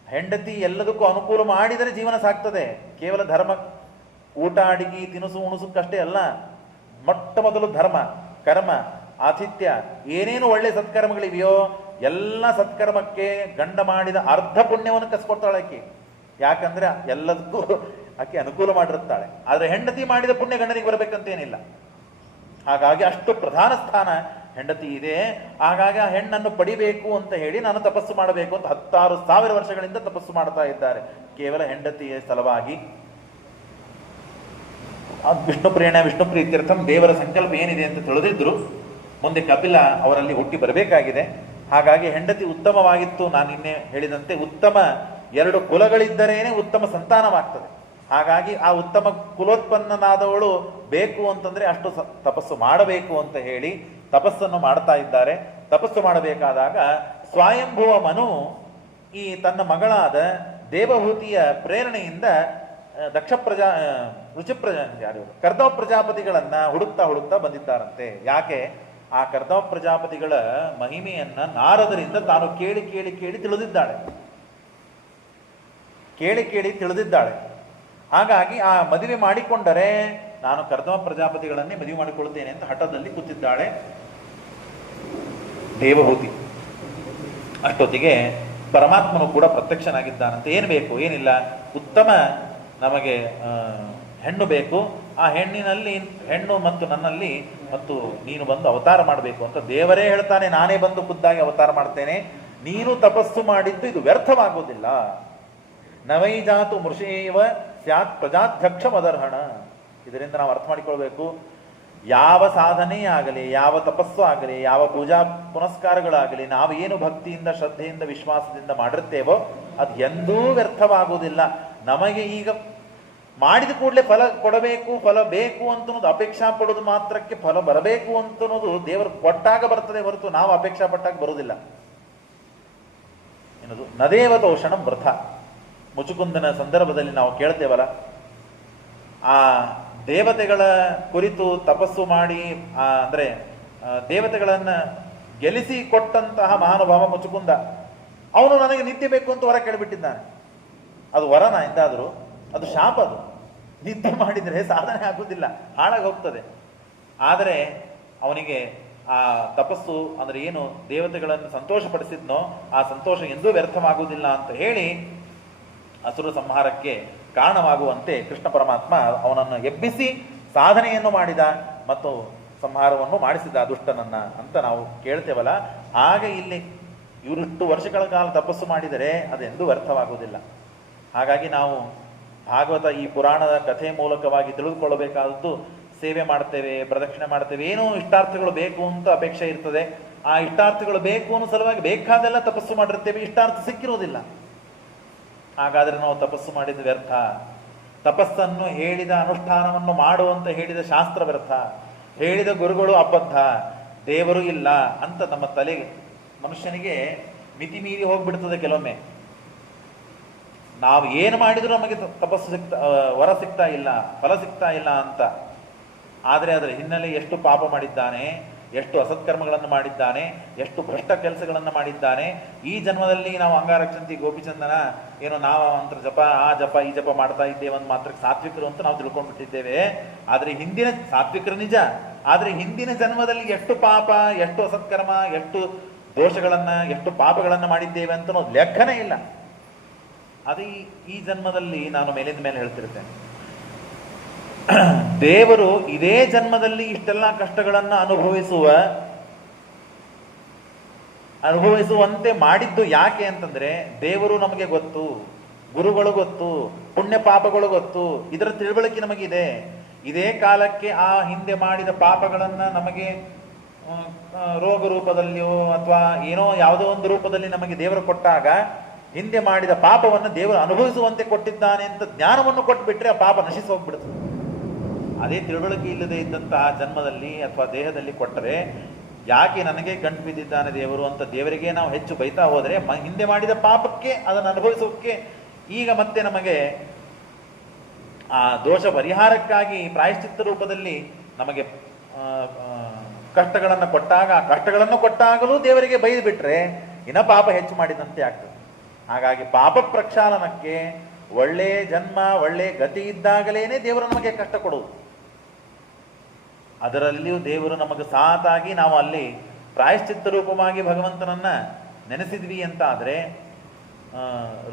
ಹೆಂಡತಿ ಎಲ್ಲದಕ್ಕೂ ಅನುಕೂಲ ಮಾಡಿದರೆ ಜೀವನ ಸಾಕ್ತದೆ. ಕೇವಲ ಧರ್ಮ, ಊಟ, ಅಡಿಗೆ, ತಿನಿಸು ಉಣಸಕ್ಕಷ್ಟೇ ಅಲ್ಲ. ಮೊಟ್ಟ ಮೊದಲು ಧರ್ಮ, ಕರ್ಮ, ಆತಿಥ್ಯ, ಏನೇನು ಒಳ್ಳೆ ಸತ್ಕರ್ಮಗಳಿವೆಯೋ ಎಲ್ಲ ಸತ್ಕರ್ಮಕ್ಕೆ ಗಂಡ ಮಾಡಿದ ಅರ್ಧ ಪುಣ್ಯವನ್ನು ಕಸ್ಕೊಡ್ತಾಳೆ ಆಕೆ. ಯಾಕಂದ್ರೆ ಎಲ್ಲದಕ್ಕೂ ಆಕೆ ಅನುಕೂಲ ಮಾಡಿರುತ್ತಾಳೆ. ಆದರೆ ಹೆಂಡತಿ ಮಾಡಿದ ಪುಣ್ಯ ಗಂಡನಿಗೆ ಬರಬೇಕಂತೇನಿಲ್ಲ. ಹಾಗಾಗಿ ಅಷ್ಟು ಪ್ರಧಾನ ಸ್ಥಾನ ಹೆಂಡತಿ ಇದೆ. ಹಾಗಾಗಿ ಆ ಹೆಣ್ಣನ್ನು ಪಡಿಬೇಕು ಅಂತ ಹೇಳಿ ನಾನು ತಪಸ್ಸು ಮಾಡಬೇಕು ಅಂತ 16,000 ವರ್ಷಗಳಿಂದ ತಪಸ್ಸು ಮಾಡ್ತಾ ಇದ್ದಾರೆ, ಕೇವಲ ಹೆಂಡತಿಯ ಸಲುವಾಗಿ. ವಿಷ್ಣು ಪ್ರೀತ್ಯರ್ಥಂ ದೇವರ ಸಂಕಲ್ಪ ಏನಿದೆ ಅಂತ ತಿಳಿದಿದ್ರು. ಮುಂದೆ ಕಪಿಲ ಅವರಲ್ಲಿ ಹುಟ್ಟಿ ಬರಬೇಕಾಗಿದೆ. ಹಾಗಾಗಿ ಹೆಂಡತಿ ಉತ್ತಮವಾಗಿತ್ತು. ನಾನು ನಿನ್ನೆ ಹೇಳಿದಂತೆ ಉತ್ತಮ 2 ಕುಲಗಳಿದ್ದರೇನೆ ಉತ್ತಮ ಸಂತಾನವಾಗ್ತದೆ. ಹಾಗಾಗಿ ಆ ಉತ್ತಮ ಕುಲೋತ್ಪನ್ನನಾದವಳು ಬೇಕು ಅಂತಂದ್ರೆ ಅಷ್ಟು ತಪಸ್ಸು ಮಾಡಬೇಕು ಅಂತ ಹೇಳಿ ತಪಸ್ಸನ್ನು ಮಾಡ್ತಾ ಇದ್ದಾರೆ. ತಪಸ್ಸು ಮಾಡಬೇಕಾದಾಗ ಸ್ವಯಂಭುವ ಮನು ಈ ತನ್ನ ಮಗಳಾದ ದೇವಹೂತಿಯ ಪ್ರೇರಣೆಯಿಂದ ಕರ್ದಮ ಪ್ರಜಾಪತಿಗಳನ್ನ ಹುಡುಕ್ತಾ ಬಂದಿದ್ದಾರಂತೆ. ಯಾಕೆ? ಆ ಕರ್ದಮ ಪ್ರಜಾಪತಿಗಳ ಮಹಿಮೆಯನ್ನ ನಾರದರಿಂದ ತಾನು ಕೇಳಿ ತಿಳಿದಿದ್ದಾಳೆ. ಹಾಗಾಗಿ ಆ ಮದುವೆ ಮಾಡಿಕೊಂಡರೆ ನಾನು ಕರ್ದಮ ಪ್ರಜಾಪತಿಗಳನ್ನೇ ಮದುವೆ ಮಾಡಿಕೊಳ್ಳುತ್ತೇನೆ ಅಂತ ಹಠದಲ್ಲಿ ಕೂತಿದ್ದಾಳೆ ದೇವಹೂತಿ. ಅಷ್ಟೊತ್ತಿಗೆ ಪರಮಾತ್ಮನು ಕೂಡ ಪ್ರತ್ಯಕ್ಷನಾಗಿದ್ದಾನಂತೆ. ಏನು ಬೇಕು? ಏನಿಲ್ಲ, ಉತ್ತಮ ನಮಗೆ ಹೆಣ್ಣು ಬೇಕು. ಆ ಹೆಣ್ಣು ಮತ್ತು ನನ್ನಲ್ಲಿ ಮತ್ತು ನೀನು ಬಂದು ಅವತಾರ ಮಾಡಬೇಕು ಅಂತ ದೇವರೇ ಹೇಳ್ತಾನೆ. ನಾನೇ ಬಂದು ಖುದ್ದಾಗಿ ಅವತಾರ ಮಾಡ್ತೇನೆ. ನೀನು ತಪಸ್ಸು ಮಾಡಿದ್ದು ಇದು ವ್ಯರ್ಥವಾಗುವುದಿಲ್ಲ. ನವೈಜಾತು ಮೃಷೇವ ಸ್ಯಾತ್ ಪ್ರಜಾಧ್ಯಕ್ಷ ಮದರ್ಹಣ. ಇದರಿಂದ ನಾವು ಅರ್ಥ ಮಾಡಿಕೊಳ್ಬೇಕು, ಯಾವ ಸಾಧನೆ ಆಗಲಿ, ಯಾವ ತಪಸ್ಸು ಆಗಲಿ, ಯಾವ ಪೂಜಾ ಪುನಸ್ಕಾರಗಳಾಗಲಿ ನಾವು ಏನು ಭಕ್ತಿಯಿಂದ, ಶ್ರದ್ಧೆಯಿಂದ, ವಿಶ್ವಾಸದಿಂದ ಮಾಡಿರ್ತೇವೋ ಅದು ಎಂದೂ ವ್ಯರ್ಥವಾಗುವುದಿಲ್ಲ. ನಮಗೆ ಈಗ ಮಾಡಿದ ಕೂಡಲೇ ಫಲ ಕೊಡಬೇಕು, ಫಲ ಬೇಕು ಅಂತನೋದು ಅಪೇಕ್ಷಾ ಪಡೋದು ಮಾತ್ರಕ್ಕೆ ಫಲ ಬರಬೇಕು ಅಂತನೋದು ದೇವರು ಕೊಟ್ಟಾಗ ಬರ್ತದೆ ಹೊರತು ನಾವು ಅಪೇಕ್ಷಾ ಪಟ್ಟಾಗ ಬರುವುದಿಲ್ಲ ಎನ್ನುವುದು. ನದೇವ ತೋಷಣಂ ವೃಥ. ಮುಚುಕುಂದನ ಸಂದರ್ಭದಲ್ಲಿ ನಾವು ಕೇಳ್ತೇವಲ್ಲ, ಆ ದೇವತೆಗಳ ಕುರಿತು ತಪಸ್ಸು ಮಾಡಿ ಅಂದ್ರೆ ದೇವತೆಗಳನ್ನ ಗೆಲ್ಲಿಸಿ ಕೊಟ್ಟಂತಹ ಮಹಾನುಭಾವ ಮುಚುಕುಂದ, ಅವನು ನನಗೆ ನಿತ್ಯ ಬೇಕು ಅಂತ ವರ ಕೇಳಿಬಿಟ್ಟಿದ್ದಾನೆ. ಅದು ವರನ ಎಂದಾದರೂ? ಅದು ಶಾಪ. ಅದು ನಿತ್ಯ ಮಾಡಿದರೆ ಸಾಧನೆ ಆಗುವುದಿಲ್ಲ, ಹಾಳಾಗಿ ಹೋಗ್ತದೆ. ಆದರೆ ಅವನಿಗೆ ಆ ತಪಸ್ಸು ಅಂದ್ರೆ ಏನು ದೇವತೆಗಳನ್ನು ಸಂತೋಷಪಡಿಸಿದ್ನೋ ಆ ಸಂತೋಷ ಎಂದೂ ವ್ಯರ್ಥವಾಗುವುದಿಲ್ಲ ಅಂತ ಹೇಳಿ ಅಸುರ ಸಂಹಾರಕ್ಕೆ ಕಾರಣವಾಗುವಂತೆ ಕೃಷ್ಣ ಪರಮಾತ್ಮ ಅವನನ್ನು ಎಬ್ಬಿಸಿ ಸಾಧನೆಯನ್ನು ಮಾಡಿದ ಮತ್ತು ಸಂಹಾರವನ್ನು ಮಾಡಿಸಿದ ದುಷ್ಟನನ್ನ ಅಂತ ನಾವು ಕೇಳ್ತೇವಲ್ಲ. ಹಾಗೆ ಇಲ್ಲಿ ಇವರಿಷ್ಟು ವರ್ಷಗಳ ಕಾಲ ತಪಸ್ಸು ಮಾಡಿದರೆ ಅದೆಂದೂ ವ್ಯರ್ಥವಾಗುವುದಿಲ್ಲ. ಹಾಗಾಗಿ ನಾವು ಭಾಗವತ ಈ ಪುರಾಣದ ಕಥೆ ಮೂಲಕವಾಗಿ ತಿಳಿದುಕೊಳ್ಳಬೇಕಾದದ್ದು, ಸೇವೆ ಮಾಡ್ತೇವೆ, ಪ್ರದಕ್ಷಿಣೆ ಮಾಡ್ತೇವೆ, ಏನೋ ಇಷ್ಟಾರ್ಥಗಳು ಬೇಕು ಅಂತ ಅಪೇಕ್ಷೆ ಇರ್ತದೆ. ಆ ಇಷ್ಟಾರ್ಥಗಳು ಬೇಕು ಅನ್ನೋ ಸಲುವಾಗಿ ಬೇಕಾದೆಲ್ಲ ತಪಸ್ಸು ಮಾಡಿರ್ತೇವೆ, ಇಷ್ಟಾರ್ಥ ಸಿಕ್ಕಿರುವುದಿಲ್ಲ. ಹಾಗಾದ್ರೆ ನಾವು ತಪಸ್ಸು ಮಾಡಿದ ವ್ಯರ್ಥ. ತಪಸ್ಸನ್ನು ಹೇಳಿದ ಅನುಷ್ಠಾನವನ್ನು ಮಾಡುವಂತ ಹೇಳಿದ ಶಾಸ್ತ್ರ ವ್ಯರ್ಥ, ಹೇಳಿದ ಗುರುಗಳು ಅಬದ್ಧ, ದೇವರು ಇಲ್ಲ ಅಂತ ನಮ್ಮ ತಲೆಗೆ ಮನುಷ್ಯನಿಗೆ ಮಿತಿ ಮೀರಿ ಹೋಗ್ಬಿಡ್ತದೆ. ಕೆಲವೊಮ್ಮೆ ನಾವು ಏನು ಮಾಡಿದ್ರು ನಮಗೆ ತಪಸ್ಸು ವರ ಸಿಗ್ತಾ ಇಲ್ಲ, ಫಲ ಸಿಗ್ತಾ ಇಲ್ಲ ಅಂತ. ಆದರೆ ಅದರ ಹಿನ್ನೆಲೆ ಎಷ್ಟು ಪಾಪ ಮಾಡಿದ್ದಾನೆ, ಎಷ್ಟು ಅಸತ್ಕರ್ಮಗಳನ್ನು ಮಾಡಿದ್ದಾನೆ, ಎಷ್ಟು ಭ್ರಷ್ಟ ಕೆಲಸಗಳನ್ನು ಮಾಡಿದ್ದಾನೆ. ಈ ಜನ್ಮದಲ್ಲಿ ನಾವು ಅಂಗಾರಕ್ಷಂತಿ ಗೋಪಿಚಂದನ ಏನೋ ನಾವು ಮಂತ್ರ ಜಪ, ಆ ಜಪ, ಈ ಜಪ ಮಾಡ್ತಾ ಇದ್ದೇವೆ ಒಂದು ಮಾತ್ರಕ್ಕೆ ಸಾತ್ವಿಕರು ಅಂತ ನಾವು ತಿಳ್ಕೊಂಡ್ಬಿಟ್ಟಿದ್ದೇವೆ. ಆದರೆ ಹಿಂದಿನ ಸಾತ್ವಿಕರು ನಿಜ, ಆದರೆ ಹಿಂದಿನ ಜನ್ಮದಲ್ಲಿ ಎಷ್ಟು ಪಾಪ, ಎಷ್ಟು ಅಸತ್ಕರ್ಮ, ಎಷ್ಟು ದೋಷಗಳನ್ನ, ಎಷ್ಟು ಪಾಪಗಳನ್ನ ಮಾಡಿದ್ದೇವೆ ಅಂತ ಲೆಕ್ಕನೇ ಇಲ್ಲ. ಅದು ಈ ಜನ್ಮದಲ್ಲಿ ನಾನು ಮೇಲಿಂದ ಮೇಲೆ ಹೇಳ್ತಿರ್ತೇನೆ. ದೇವರು ಇದೇ ಜನ್ಮದಲ್ಲಿ ಇಷ್ಟೆಲ್ಲ ಕಷ್ಟಗಳನ್ನ ಅನುಭವಿಸುವಂತೆ ಮಾಡಿದ್ದು ಯಾಕೆ ಅಂತಂದ್ರೆ, ದೇವರು ನಮಗೆ ಗೊತ್ತು, ಗುರುಗಳು ಗೊತ್ತು, ಪುಣ್ಯ ಪಾಪಗಳು ಗೊತ್ತು, ಇದರ ತಿಳುವಳಿಕೆ ನಮಗಿದೆ. ಇದೇ ಕಾಲಕ್ಕೆ ಆ ಹಿಂದೆ ಮಾಡಿದ ಪಾಪಗಳನ್ನ ನಮಗೆ ರೋಗ ರೂಪದಲ್ಲಿಯೋ ಅಥವಾ ಏನೋ ಯಾವುದೋ ಒಂದು ರೂಪದಲ್ಲಿ ನಮಗೆ ದೇವರು ಕೊಟ್ಟಾಗ, ಹಿಂದೆ ಮಾಡಿದ ಪಾಪವನ್ನು ದೇವರು ಅನುಭವಿಸುವಂತೆ ಕೊಟ್ಟಿದ್ದಾನೆ ಅಂತ ಜ್ಞಾನವನ್ನು ಕೊಟ್ಬಿಟ್ರೆ ಆ ಪಾಪ ನಶಿಸಿ ಹೋಗ್ಬಿಡುತ್ತದೆ. ಅದೇ ತಿಳುವಳಿಕೆ ಇಲ್ಲದೆ ಇದ್ದಂತಹ ಜನ್ಮದಲ್ಲಿ ಅಥವಾ ದೇಹದಲ್ಲಿ ಕೊಟ್ಟರೆ, ಯಾಕೆ ನನಗೆ ಗಂಟು ಬಿದ್ದಿದ್ದಾನೆ ದೇವರು ಅಂತ ದೇವರಿಗೆ ನಾವು ಹೆಚ್ಚು ಬೈತಾ ಹೋದರೆ, ಹಿಂದೆ ಮಾಡಿದ ಪಾಪಕ್ಕೆ ಅದನ್ನು ಅನುಭವಿಸೋಕ್ಕೆ ಈಗ ಮತ್ತೆ ನಮಗೆ ಆ ದೋಷ ಪರಿಹಾರಕ್ಕಾಗಿ ಪ್ರಾಯಶ್ಚಿತ್ತ ರೂಪದಲ್ಲಿ ನಮಗೆ ಕಷ್ಟಗಳನ್ನು ಕೊಟ್ಟಾಗ, ಆ ಕಷ್ಟಗಳನ್ನು ಕೊಟ್ಟಾಗಲೂ ದೇವರಿಗೆ ಬೈದು ಬಿಟ್ರೆ ಇನ್ನ ಪಾಪ ಹೆಚ್ಚು ಮಾಡಿದಂತೆ ಆಗ್ತದೆ. ಹಾಗಾಗಿ ಪಾಪ ಪ್ರಕ್ಷಾಳನಕ್ಕೆ ಒಳ್ಳೆ ಜನ್ಮ, ಒಳ್ಳೆ ಗತಿ ಇದ್ದಾಗಲೇನೆ ದೇವರು ನಮಗೆ ಕಷ್ಟ ಕೊಡುವುದು. ಅದರಲ್ಲಿಯೂ ದೇವರು ನಮಗೆ ಸಾತಾಗಿ ನಾವು ಅಲ್ಲಿ ಪ್ರಾಯಶ್ಚಿತ್ತ ರೂಪವಾಗಿ ಭಗವಂತನನ್ನ ನೆನೆಸಿದ್ವಿ ಅಂತ ಆದರೆ,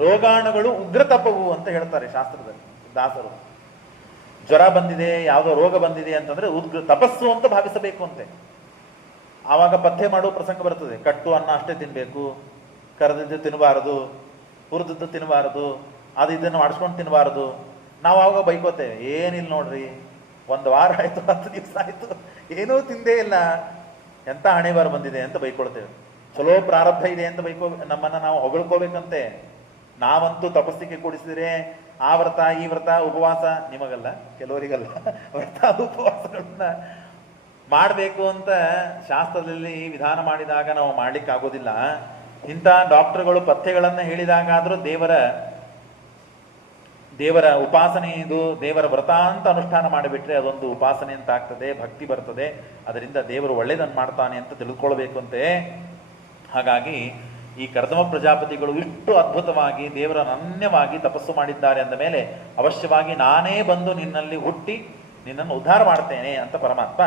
ರೋಗಾಣುಗಳು ಉಗ್ರ ತಪವು ಅಂತ ಹೇಳ್ತಾರೆ ಶಾಸ್ತ್ರದಲ್ಲಿ ದಾಸರು. ಜ್ವರ ಬಂದಿದೆ, ಯಾವುದೋ ರೋಗ ಬಂದಿದೆ ಅಂತಂದ್ರೆ ಉಗ್ರ ತಪಸ್ಸು ಅಂತ ಭಾವಿಸಬೇಕು ಅಂತೆ. ಆವಾಗ ಪಥ್ಯ ಮಾಡುವ ಪ್ರಸಂಗ ಬರ್ತದೆ. ಕಟ್ಟು ಅನ್ನ ಅಷ್ಟೇ ತಿನ್ಬೇಕು, ಕರೆದಿದ್ದು ತಿನ್ನಬಾರದು, ಹುರಿದದ್ದು ತಿನ್ನಬಾರದು, ಅದು ಇದನ್ನು ಮಾಡಿಸ್ಕೊಂಡು ತಿನ್ನಬಾರದು. ನಾವು ಆವಾಗ ಬೈಕೋತೇವೆ, ಏನಿಲ್ಲ ನೋಡ್ರಿ, 1 ವಾರ ಆಯ್ತು, 10 ದಿವಸ ಆಯ್ತು, ಏನೂ ತಿಂದೇ ಇಲ್ಲ, ಎಂತ ಹಣೆಬಾರ ಬಂದಿದೆ ಅಂತ ಬೈಕೊಳ್ತೇವೆ. ಚಲೋ ಪ್ರಾರಬ್ಧ ಇದೆ ಅಂತ ನಮ್ಮನ್ನ ನಾವು ಹೊಗಳ್ಕೋಬೇಕಂತೆ. ನಾವಂತೂ ತಪಸ್ಸಿಗೆ ಕೂಡಿಸಿದ್ರೆ ಆ ವ್ರತ, ಈ ವ್ರತ, ಉಪವಾಸ, ನಿಮಗಲ್ಲ, ಕೆಲವರಿಗಲ್ಲ, ವ್ರತ ಉಪವಾಸಗಳನ್ನ ಮಾಡಬೇಕು ಅಂತ ಶಾಸ್ತ್ರದಲ್ಲಿ ವಿಧಾನ ಮಾಡಿದಾಗ ನಾವು ಮಾಡ್ಲಿಕ್ಕೆ ಆಗೋದಿಲ್ಲ. ಇಂಥ ಡಾಕ್ಟರ್ಗಳು ಪಥ್ಯಗಳನ್ನ ಹೇಳಿದಾಗಾದ್ರೂ ದೇವರ ಉಪಾಸನೆ, ಇದು ದೇವರ ವ್ರತ ಅಂತ ಅನುಷ್ಠಾನ ಮಾಡಿಬಿಟ್ರೆ ಅದೊಂದು ಉಪಾಸನೆ ಅಂತ ಆಗ್ತದೆ, ಭಕ್ತಿ ಬರ್ತದೆ, ಅದರಿಂದ ದೇವರು ಒಳ್ಳೇದನ್ನು ಮಾಡ್ತಾನೆ ಅಂತ ತಿಳ್ಕೊಳ್ಬೇಕು ಅಂತೆ. ಹಾಗಾಗಿ ಈ ಕರ್ದಮ ಪ್ರಜಾಪತಿಗಳು ಇಷ್ಟು ಅದ್ಭುತವಾಗಿ ದೇವರ ಅನನ್ಯವಾಗಿ ತಪಸ್ಸು ಮಾಡಿದ್ದಾರೆ ಅಂದ ಮೇಲೆ ಅವಶ್ಯವಾಗಿ ನಾನೇ ಬಂದು ನಿನ್ನಲ್ಲಿ ಹುಟ್ಟಿ ನಿನ್ನನ್ನು ಉದ್ಧಾರ ಮಾಡ್ತೇನೆ ಅಂತ ಪರಮಾತ್ಮ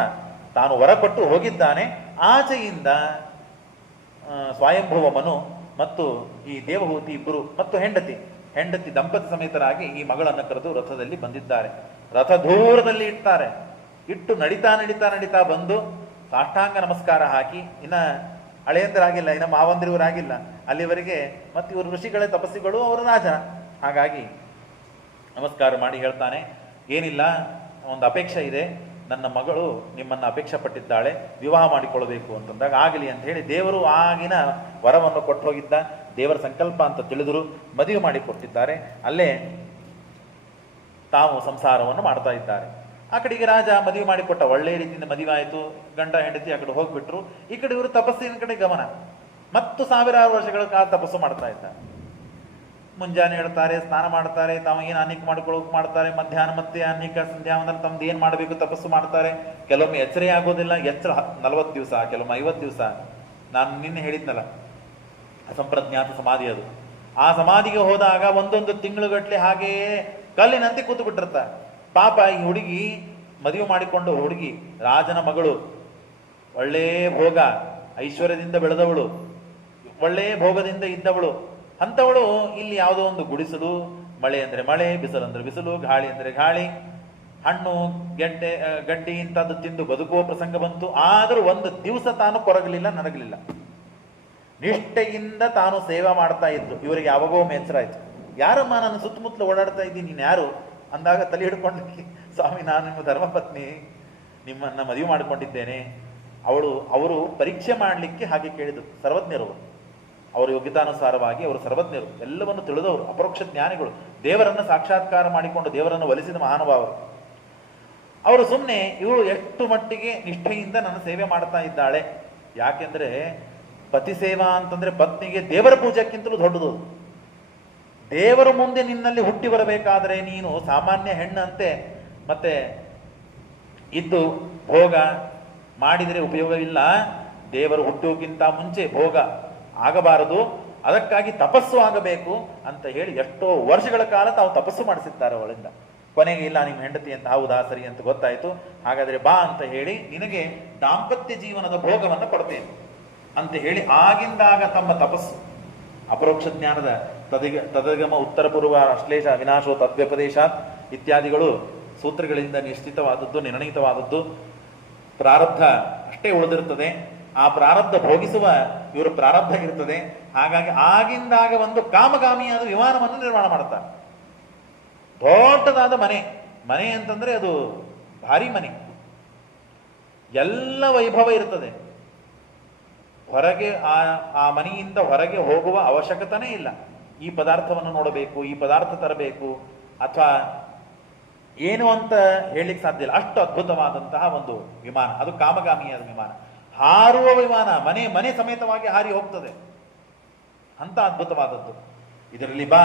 ತಾನು ವರ ಕೊಟ್ಟು ಹೋಗಿದ್ದಾನೆ. ಆಚೆಯಿಂದ ಸ್ವಯಂಭುವ ಮನು ಮತ್ತು ಈ ದೇವಹೂತಿ ಇಬ್ಬರು ಮತ್ತು ಹೆಂಡತಿ ದಂಪತಿ ಸಮೇತರಾಗಿ ಈ ಮಗಳನ್ನು ಕರೆದು ರಥದಲ್ಲಿ ಬಂದಿದ್ದಾರೆ. ರಥ ದೂರದಲ್ಲಿ ಇಟ್ಟು ನಡಿತಾ ಬಂದು ಸಾಷ್ಟಾಂಗ ನಮಸ್ಕಾರ ಹಾಕಿ, ಇನ್ನ ಹಳೆಯಂದರಾಗಿಲ್ಲ, ಇನ್ನ ಮಾವಂದಿರುವರಾಗಿಲ್ಲ, ಅಲ್ಲಿವರೆಗೆ ಮತ್ತೆ ಇವರು ಋಷಿಗಳೇ, ತಪಸ್ಸಿಗಳು, ಅವರು ರಾಜ. ಹಾಗಾಗಿ ನಮಸ್ಕಾರ ಮಾಡಿ ಹೇಳ್ತಾನೆ, ಏನಿಲ್ಲ, ಒಂದು ಅಪೇಕ್ಷೆ ಇದೆ, ನನ್ನ ಮಗಳು ನಿಮ್ಮನ್ನು ಅಪೇಕ್ಷೆ ಪಟ್ಟಿದ್ದಾಳೆ, ವಿವಾಹ ಮಾಡಿಕೊಳ್ಳಬೇಕು ಅಂತಂದಾಗ ಆಗಲಿ ಅಂತ ಹೇಳಿ ದೇವರು ಆಗಿನ ವರವನ್ನು ಕೊಟ್ಟು ಹೋಗಿದ್ದ, ದೇವರ ಸಂಕಲ್ಪ ಅಂತ ತಿಳಿದರು, ಮದುವೆ ಮಾಡಿ ಕೊಟ್ಟಿದ್ದಾರೆ. ಅಲ್ಲೇ ತಾವು ಸಂಸಾರವನ್ನು ಮಾಡ್ತಾ ಇದ್ದಾರೆ. ಆ ಕಡೆಗೆ ರಾಜ ಮದುವೆ ಮಾಡಿಕೊಟ್ಟ, ಒಳ್ಳೆ ರೀತಿಯಿಂದ ಮದುವೆ ಆಯಿತು, ಗಂಡ ಹೆಂಡತಿ ಆ ಕಡೆ ಹೋಗ್ಬಿಟ್ರು. ಈ ಕಡೆ ಇವರು ತಪಸ್ಸಿನ ಕಡೆ ಗಮನ, ಮತ್ತು ಸಾವಿರಾರು ವರ್ಷಗಳ ಕಾಲ ತಪಸ್ಸು ಮಾಡ್ತಾ ಇದ್ದಾರೆ. ಮುಂಜಾನೆ ಹೇಳ್ತಾರೆ, ಸ್ನಾನ ಮಾಡ್ತಾರೆ, ತಾವು ಏನು ಅನ್ನಿಕ್ ಮಾಡ್ಕೊಳ್ಳೋಕೆ ಮಾಡ್ತಾರೆ, ಮಧ್ಯಾಹ್ನ ಮತ್ತೆ ಅನ್ನಿಕ ಸಂಧ್ಯಾವಂದನ ತಮ್ದು ಏನು ಮಾಡಬೇಕು ತಪಸ್ಸು ಮಾಡ್ತಾರೆ. ಕೆಲವೊಮ್ಮೆ ಎಚ್ಚರೇ ಆಗೋದಿಲ್ಲ, ಎಚ್ಚರ 40 ದಿವಸ, ಕೆಲವೊಮ್ಮೆ 50 ದಿವಸ. ನಾನು ನಿನ್ನೆ ಹೇಳಿದ್ನಲ್ಲ, ಅಸಂಪ್ರಜ್ಞಾತ ಸಮಾಧಿ ಅದು. ಆ ಸಮಾಧಿಗೆ ಹೋದಾಗ 1 ತಿಂಗಳುಗಟ್ಟಲೆ ಹಾಗೆಯೇ ಕಲ್ಲಿನಂತೆ ಕೂತು ಬಿಟ್ಟಿರ್ತಾರೆ. ಪಾಪ ಈ ಹುಡುಗಿ, ಮದುವೆ ಮಾಡಿಕೊಂಡು ಹುಡುಗಿ, ರಾಜನ ಮಗಳು, ಒಳ್ಳೆಯ ಭೋಗ ಐಶ್ವರ್ಯದಿಂದ ಬೆಳೆದವಳು, ಒಳ್ಳೆಯ ಭೋಗದಿಂದ ಇದ್ದವಳು, ಅಂಥವಳು ಇಲ್ಲಿ ಯಾವುದೋ ಒಂದು ಗುಡಿಸಲು, ಮಳೆ ಅಂದರೆ ಮಳೆ, ಬಿಸಿಲು ಅಂದರೆ ಬಿಸಿಲು, ಗಾಳಿ ಅಂದರೆ ಗಾಳಿ, ಹಣ್ಣು ಗಡ್ಡಿ ಇಂಥದ್ದು ತಿಂದು ಬದುಕುವ ಪ್ರಸಂಗ ಬಂತು. ಆದರೂ ಒಂದು ದಿವಸ ತಾನು ಕೊರಗಲಿಲ್ಲ, ನರಗಲಿಲ್ಲ. ನಿಷ್ಠೆಯಿಂದ ತಾನು ಸೇವೆ ಮಾಡ್ತಾ ಇದ್ದು. ಇವರಿಗೆ ಯಾವಾಗೋ ಬೇಸರಾಯ್ತು, ಯಾರಮ್ಮ ನಾನು ಸುತ್ತಮುತ್ತಲು ಓಡಾಡ್ತಾ ಇದ್ದೀನಿ, ನೀನು ಯಾರು ಅಂದಾಗ ತಲೆ ಹಿಡ್ಕೊಂಡು, ಸ್ವಾಮಿ ನಾನು ನಿಮ್ಮ ಧರ್ಮಪತ್ನಿ, ನಿಮ್ಮನ್ನ ಮದುವೆ ಮಾಡಿಕೊಂಡಿದ್ದೇನೆ. ಅವರು ಪರೀಕ್ಷೆ ಮಾಡಲಿಕ್ಕೆ ಹಾಗೆ ಕೇಳಿದರು. ಸರ್ವಜ್ಞರು, ಅವರ ಯೋಗ್ಯತಾನುಸಾರವಾಗಿ ಅವರು ಸರ್ವಜ್ಞರು, ಎಲ್ಲವನ್ನು ತಿಳಿದವರು, ಅಪರೋಕ್ಷ ಜ್ಞಾನಿಗಳು, ದೇವರನ್ನು ಸಾಕ್ಷಾತ್ಕಾರ ಮಾಡಿಕೊಂಡು ದೇವರನ್ನು ಒಲಿಸಿದ ಮಹಾನುಭಾವರು. ಅವರು ಸುಮ್ಮನೆ ಇವಳು ಎಷ್ಟು ಮಟ್ಟಿಗೆ ನಿಷ್ಠೆಯಿಂದ ನನ್ನ ಸೇವೆ ಮಾಡ್ತಾ ಇದ್ದಾಳೆ. ಯಾಕೆಂದ್ರೆ ಪತಿ ಸೇವಾ ಅಂತಂದ್ರೆ ಪತ್ನಿಗೆ ದೇವರ ಪೂಜೆಕ್ಕಿಂತಲೂ ದೊಡ್ಡದು. ದೇವರು ಮುಂದೆ ನಿನ್ನಲ್ಲಿ ಹುಟ್ಟಿ ಬರಬೇಕಾದ್ರೆ ನೀನು ಸಾಮಾನ್ಯ ಹೆಣ್ಣಂತೆ ಮತ್ತೆ ಇದ್ದು ಭೋಗ ಮಾಡಿದರೆ ಉಪಯೋಗವಿಲ್ಲ. ದೇವರು ಹುಟ್ಟುವುದಕ್ಕಿಂತ ಮುಂಚೆ ಭೋಗ ಆಗಬಾರದು, ಅದಕ್ಕಾಗಿ ತಪಸ್ಸು ಆಗಬೇಕು ಅಂತ ಹೇಳಿ ಎಷ್ಟೋ ವರ್ಷಗಳ ಕಾಲ ತಾವು ತಪಸ್ಸು ಮಾಡಿಸಿದ್ದಾರೆ ಅವಳಿಂದ. ಕೊನೆಗೆ ಇಲ್ಲ ನಿಮ್ಮ ಹೆಂಡತಿ ಅಂತ, ಹೌದಾ ಸರಿ ಅಂತ ಗೊತ್ತಾಯ್ತು, ಹಾಗಾದ್ರೆ ಬಾ ಅಂತ ಹೇಳಿ ನಿನಗೆ ದಾಂಪತ್ಯ ಜೀವನದ ಭೋಗವನ್ನು ಕೊಡ್ತೇನೆ ಅಂತ ಹೇಳಿ ಆಗಿಂದಾಗ ತಮ್ಮ ತಪಸ್ಸು, ಅಪರೋಕ್ಷ ಜ್ಞಾನದ ತದಗಮ ಉತ್ತರ ಪೂರ್ವ ಅಶ್ಲೇಷ ವಿನಾಶೋ ತದ್ವ್ಯಪದೇಶಾತ್ ಇತ್ಯಾದಿಗಳು ಸೂತ್ರಗಳಿಂದ ನಿಶ್ಚಿತವಾದದ್ದು, ನಿರ್ಣಯಿತವಾದದ್ದು. ಪ್ರಾರಬ್ಧ ಅಷ್ಟೇ ಉಳಿದಿರ್ತದೆ, ಆ ಪ್ರಾರಬ್ಧ ಭೋಗಿಸುವ ಇವರು ಪ್ರಾರಬ್ಧ ಇರ್ತದೆ. ಹಾಗಾಗಿ ಆಗಿಂದಾಗ ಒಂದು ಕಾಮಗಾಮಿಯಾದ ವಿಮಾನವನ್ನು ನಿರ್ಮಾಣ ಮಾಡ್ತಾರೆ. ದೊಡ್ಡದಾದ ಮನೆ ಅಂತಂದ್ರೆ ಅದು ಭಾರಿ ಮನೆ, ಎಲ್ಲ ವೈಭವ ಇರ್ತದೆ. ಹೊರಗೆ ಆ ಮನೆಯಿಂದ ಹೊರಗೆ ಹೋಗುವ ಅವಶ್ಯಕತೆನೇ ಇಲ್ಲ. ಈ ಪದಾರ್ಥವನ್ನು ನೋಡಬೇಕು, ಈ ಪದಾರ್ಥ ತರಬೇಕು ಅಥವಾ ಏನು ಅಂತ ಹೇಳಲಿಕ್ಕೆ ಸಾಧ್ಯ ಇಲ್ಲ. ಅಷ್ಟು ಅದ್ಭುತವಾದಂತಹ ಒಂದು ವಿಮಾನ, ಅದು ಕಾಮಗಾಮಿಯಾದ ವಿಮಾನ, ಹಾರುವ ವಿಮಾನ, ಮನೆ ಸಮೇತವಾಗಿ ಹಾರಿ ಹೋಗ್ತದೆ. ಅಂತ ಅದ್ಭುತವಾದದ್ದು. ಇದರಲ್ಲಿ ಬಾ,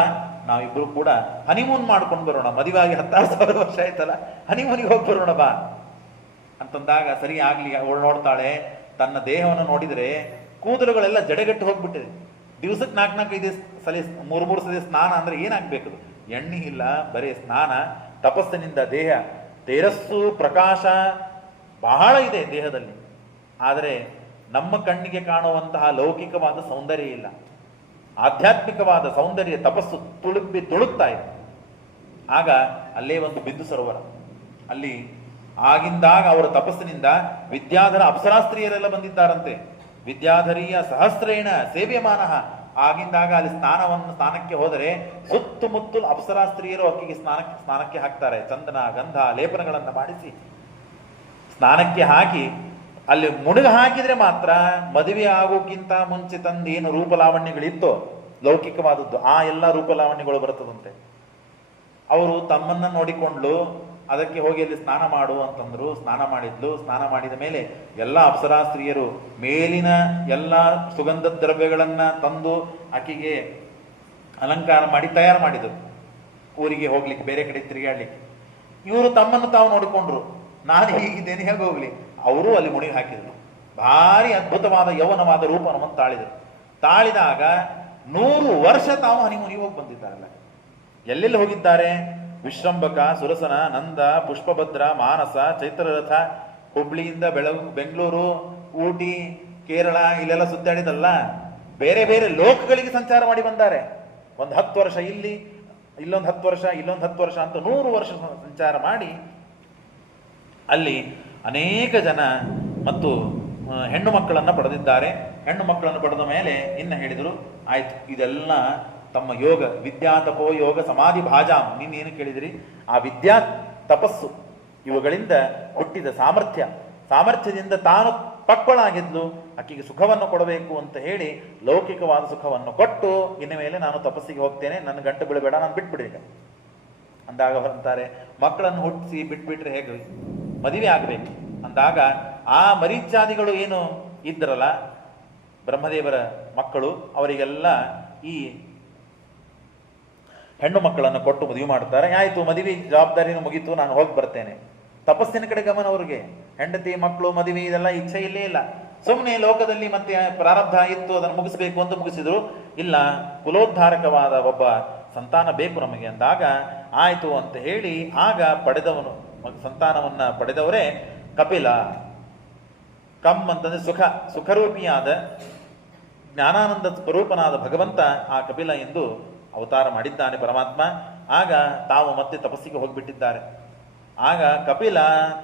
ನಾವಿಬ್ರು ಕೂಡ ಹನಿಮೂನ್ ಮಾಡ್ಕೊಂಡು ಬರೋಣ, ಮದುವೆಯಾಗಿ 16,000 ವರ್ಷ ಆಯ್ತಲ್ಲ, ಹನಿಮೂನಿಗೆ ಹೋಗಿ ಬರೋಣ ಬಾ ಅಂತಂದಾಗ ಸರಿ ಆಗ್ಲಿ. ಅವಳು ನೋಡ್ತಾಳೆ, ತನ್ನ ದೇಹವನ್ನು ನೋಡಿದರೆ ಕೂದಲುಗಳೆಲ್ಲ ಜಡೆಗಟ್ಟು ಹೋಗ್ಬಿಟ್ಟಿದೆ. ದಿವಸಕ್ಕೆ 4-4-5 ಸಲ 3-3 ಸಲ ಸ್ನಾನ ಅಂದ್ರೆ ಏನಾಗ್ಬೇಕು? ಎಣ್ಣೆ ಇಲ್ಲ, ಬರೀ ಸ್ನಾನ. ತಪಸ್ಸಿನಿಂದ ದೇಹ ತೇರಸ್ಸು, ಪ್ರಕಾಶ ಬಹಳ ಇದೆ ದೇಹದಲ್ಲಿ. ಆದರೆ ನಮ್ಮ ಕಣ್ಣಿಗೆ ಕಾಣುವಂತಹ ಲೌಕಿಕವಾದ ಸೌಂದರ್ಯ ಇಲ್ಲ. ಆಧ್ಯಾತ್ಮಿಕವಾದ ಸೌಂದರ್ಯ ತಪಸ್ಸು ತುಳುಕ್ತಾ ಇದೆ. ಆಗ ಅಲ್ಲೇ ಒಂದು ಬಿಂದು ಸರೋವರ, ಅಲ್ಲಿ ಆಗಿಂದಾಗ ಅವರ ತಪಸ್ಸಿನಿಂದ ವಿದ್ಯಾಧರ ಅಪ್ಸರಾಸ್ತ್ರೀಯರೆಲ್ಲ ಬಂದಿದ್ದಾರಂತೆ. ವಿದ್ಯಾಧರಿಯ ಸಹಸ್ರೇಣ ಸೇವ್ಯಮಾನ. ಆಗಿಂದಾಗ ಅಲ್ಲಿ ಸ್ನಾನಕ್ಕೆ ಹೋದರೆ ಸುತ್ತಮುತ್ತಲು ಅಪ್ಸರಾಸ್ತ್ರೀಯರು ಅಕ್ಕಿಗೆ ಸ್ನಾನಕ್ಕೆ ಹಾಕ್ತಾರೆ. ಚಂದನ ಗಂಧ ಲೇಪನಗಳನ್ನು ಮಾಡಿಸಿ ಸ್ನಾನಕ್ಕೆ ಹಾಕಿ ಅಲ್ಲಿ ಮುಳುಗ ಹಾಕಿದ್ರೆ ಮಾತ್ರ ಮದುವೆ ಆಗೋಕ್ಕಿಂತ ಮುಂಚೆ ತಂದೇನು ರೂಪಲಾವಣ್ಯಗಳಿತ್ತೋ ಲೌಕಿಕವಾದದ್ದು, ಆ ಎಲ್ಲ ರೂಪಲಾವಣ್ಯಗಳು ಬರ್ತದಂತೆ. ಅವರು ತಮ್ಮನ್ನ ನೋಡಿಕೊಂಡ್ಲು, ಅದಕ್ಕೆ ಹೋಗಿ ಅಲ್ಲಿ ಸ್ನಾನ ಮಾಡು ಅಂತಂದ್ರು. ಸ್ನಾನ ಮಾಡಿದ್ಲು. ಸ್ನಾನ ಮಾಡಿದ ಮೇಲೆ ಎಲ್ಲ ಅಪ್ಸರಾ ಸ್ತ್ರೀಯರು ಮೇಲಿನ ಎಲ್ಲ ಸುಗಂಧ ದ್ರವ್ಯಗಳನ್ನ ತಂದು ಆಕೆಗೆ ಅಲಂಕಾರ ಮಾಡಿ ತಯಾರು ಮಾಡಿದರು, ಊರಿಗೆ ಹೋಗ್ಲಿಕ್ಕೆ, ಬೇರೆ ಕಡೆ ತಿರುಗಾಡ್ಲಿಕ್ಕೆ. ಇವರು ತಮ್ಮನ್ನು ತಾವು ನೋಡಿಕೊಂಡ್ರು, ನಾನು ಹೀಗಿದ್ದೇನೆ ಹೇಗೆ ಹೋಗ್ಲಿ. ಅವರು ಅಲ್ಲಿ ಮುಣಿಗೆ ಹಾಕಿದರು. ಭಾರಿ ಅದ್ಭುತವಾದ ಯೌವನವಾದ ರೂಪವನ್ನು ತಾಳಿದರು. ತಾಳಿದಾಗ 100 ವರ್ಷ ತಾವು ಹನಿಮೂನಿಗೆ ಹೋಗಿ ಬಂದಿದ್ದಾರಲ್ಲ. ಎಲ್ಲೆಲ್ಲಿ ಹೋಗಿದ್ದಾರೆ? ವಿಶ್ರಂಬಕ, ಸುರಸನ, ನಂದ, ಪುಷ್ಪಭದ್ರ, ಮಾನಸ, ಚೈತ್ರರಥ, ಹುಬ್ಳಿಯಿಂದ ಬೆಂಗಳೂರು, ಊಟಿ, ಕೇರಳ ಇಲ್ಲೆಲ್ಲ ಸುತ್ತಾಡಿದಲ್ಲ. ಬೇರೆ ಬೇರೆ ಲೋಕಗಳಿಗೆ ಸಂಚಾರ ಮಾಡಿ ಬಂದ್ದಾರೆ. ಒಂದು 10 ವರ್ಷ ಇಲ್ಲಿ, ಇಲ್ಲೊಂದು 10 ವರ್ಷ, ಇಲ್ಲೊಂದು 10 ವರ್ಷ ಅಂತ 100 ವರ್ಷ ಸಂಚಾರ ಮಾಡಿ ಅಲ್ಲಿ ಅನೇಕ ಜನ ಮತ್ತು ಹೆಣ್ಣು ಮಕ್ಕಳನ್ನು ಪಡೆದಿದ್ದಾರೆ. ಹೆಣ್ಣು ಮಕ್ಕಳನ್ನು ಪಡೆದ ಮೇಲೆ ಇನ್ನು ಹೇಳಿದರು, ಆಯ್ತು ಇದೆಲ್ಲ ತಮ್ಮ ಯೋಗ, ವಿದ್ಯಾ ತಪೋ ಯೋಗ ಸಮಾಧಿ ಭಾಜಾಂ, ನೀನೇನು ಕೇಳಿದಿರಿ, ಆ ವಿದ್ಯಾ ತಪಸ್ಸು ಇವುಗಳಿಂದ ಹುಟ್ಟಿದ ಸಾಮರ್ಥ್ಯದಿಂದ ತಾನು ಪಕ್ವಳಾಗಿದ್ಲು, ಆಕೆಗೆ ಸುಖವನ್ನು ಕೊಡಬೇಕು ಅಂತ ಹೇಳಿ ಲೌಕಿಕವಾದ ಸುಖವನ್ನು ಕೊಟ್ಟು, ಇನ್ನು ಮೇಲೆ ನಾನು ತಪಸ್ಸಿಗೆ ಹೋಗ್ತೇನೆ, ನನ್ನ ಗಂಟು ಬೀಳಬೇಡ, ನಾನು ಬಿಟ್ಬಿಡಿ ಅಂದಾಗ ಹೊರಂತಾರೆ, ಮಕ್ಕಳನ್ನು ಹುಟ್ಟಿಸಿ ಬಿಟ್ಬಿಟ್ರೆ ಹೇಗೆ, ಮದುವೆ ಆಗಬೇಕು ಅಂದಾಗ ಆ ಮರೀಚಾದಿಗಳು ಏನು ಇದ್ರಲ್ಲ ಬ್ರಹ್ಮದೇವರ ಮಕ್ಕಳು, ಅವರಿಗೆಲ್ಲ ಈ ಹೆಣ್ಣು ಮಕ್ಕಳನ್ನು ಕೊಟ್ಟು ಮದುವೆ ಮಾಡ್ತಾರೆ. ಆಯ್ತು, ಮದುವೆ ಜವಾಬ್ದಾರಿನೂ ಮುಗೀತು, ನಾನು ಹೋಗಿ ಬರ್ತೇನೆ. ತಪಸ್ಸಿನ ಕಡೆ ಗಮನ ಅವ್ರಿಗೆ. ಹೆಂಡತಿ ಮಕ್ಕಳು ಮದುವೆ ಇದೆಲ್ಲ ಇಚ್ಛೆ ಇಲ್ಲೇ ಇಲ್ಲ. ಸುಮ್ಮನೆ ಲೋಕದಲ್ಲಿ ಮತ್ತೆ ಪ್ರಾರಬ್ಧ ಇತ್ತು, ಅದನ್ನು ಮುಗಿಸ್ಬೇಕು ಅಂತ ಮುಗಿಸಿದ್ರು. ಇಲ್ಲ, ಕುಲೋದ್ಧಾರಕವಾದ ಒಬ್ಬ ಸಂತಾನ ಬೇಕು ನಮಗೆ ಅಂದಾಗ ಆಯ್ತು ಅಂತ ಹೇಳಿ, ಆಗ ಸಂತಾನವನ್ನ ಪಡೆದವರೇ ಕಪಿಲ. ಕಮ್ ಅಂತಂದ್ರೆ ಸುಖರೂಪಿಯಾದ ಜ್ಞಾನಾನಂದ ಸ್ವರೂಪನಾದ ಭಗವಂತ ಆ ಕಪಿಲ ಎಂದು ಅವತಾರ ಮಾಡಿದ್ದಾನೆ ಪರಮಾತ್ಮ. ಆಗ ತಾವು ಮತ್ತೆ ತಪಸ್ಸಿಗೆ ಹೋಗಿಬಿಟ್ಟಿದ್ದಾರೆ. ಆಗ ಕಪಿಲ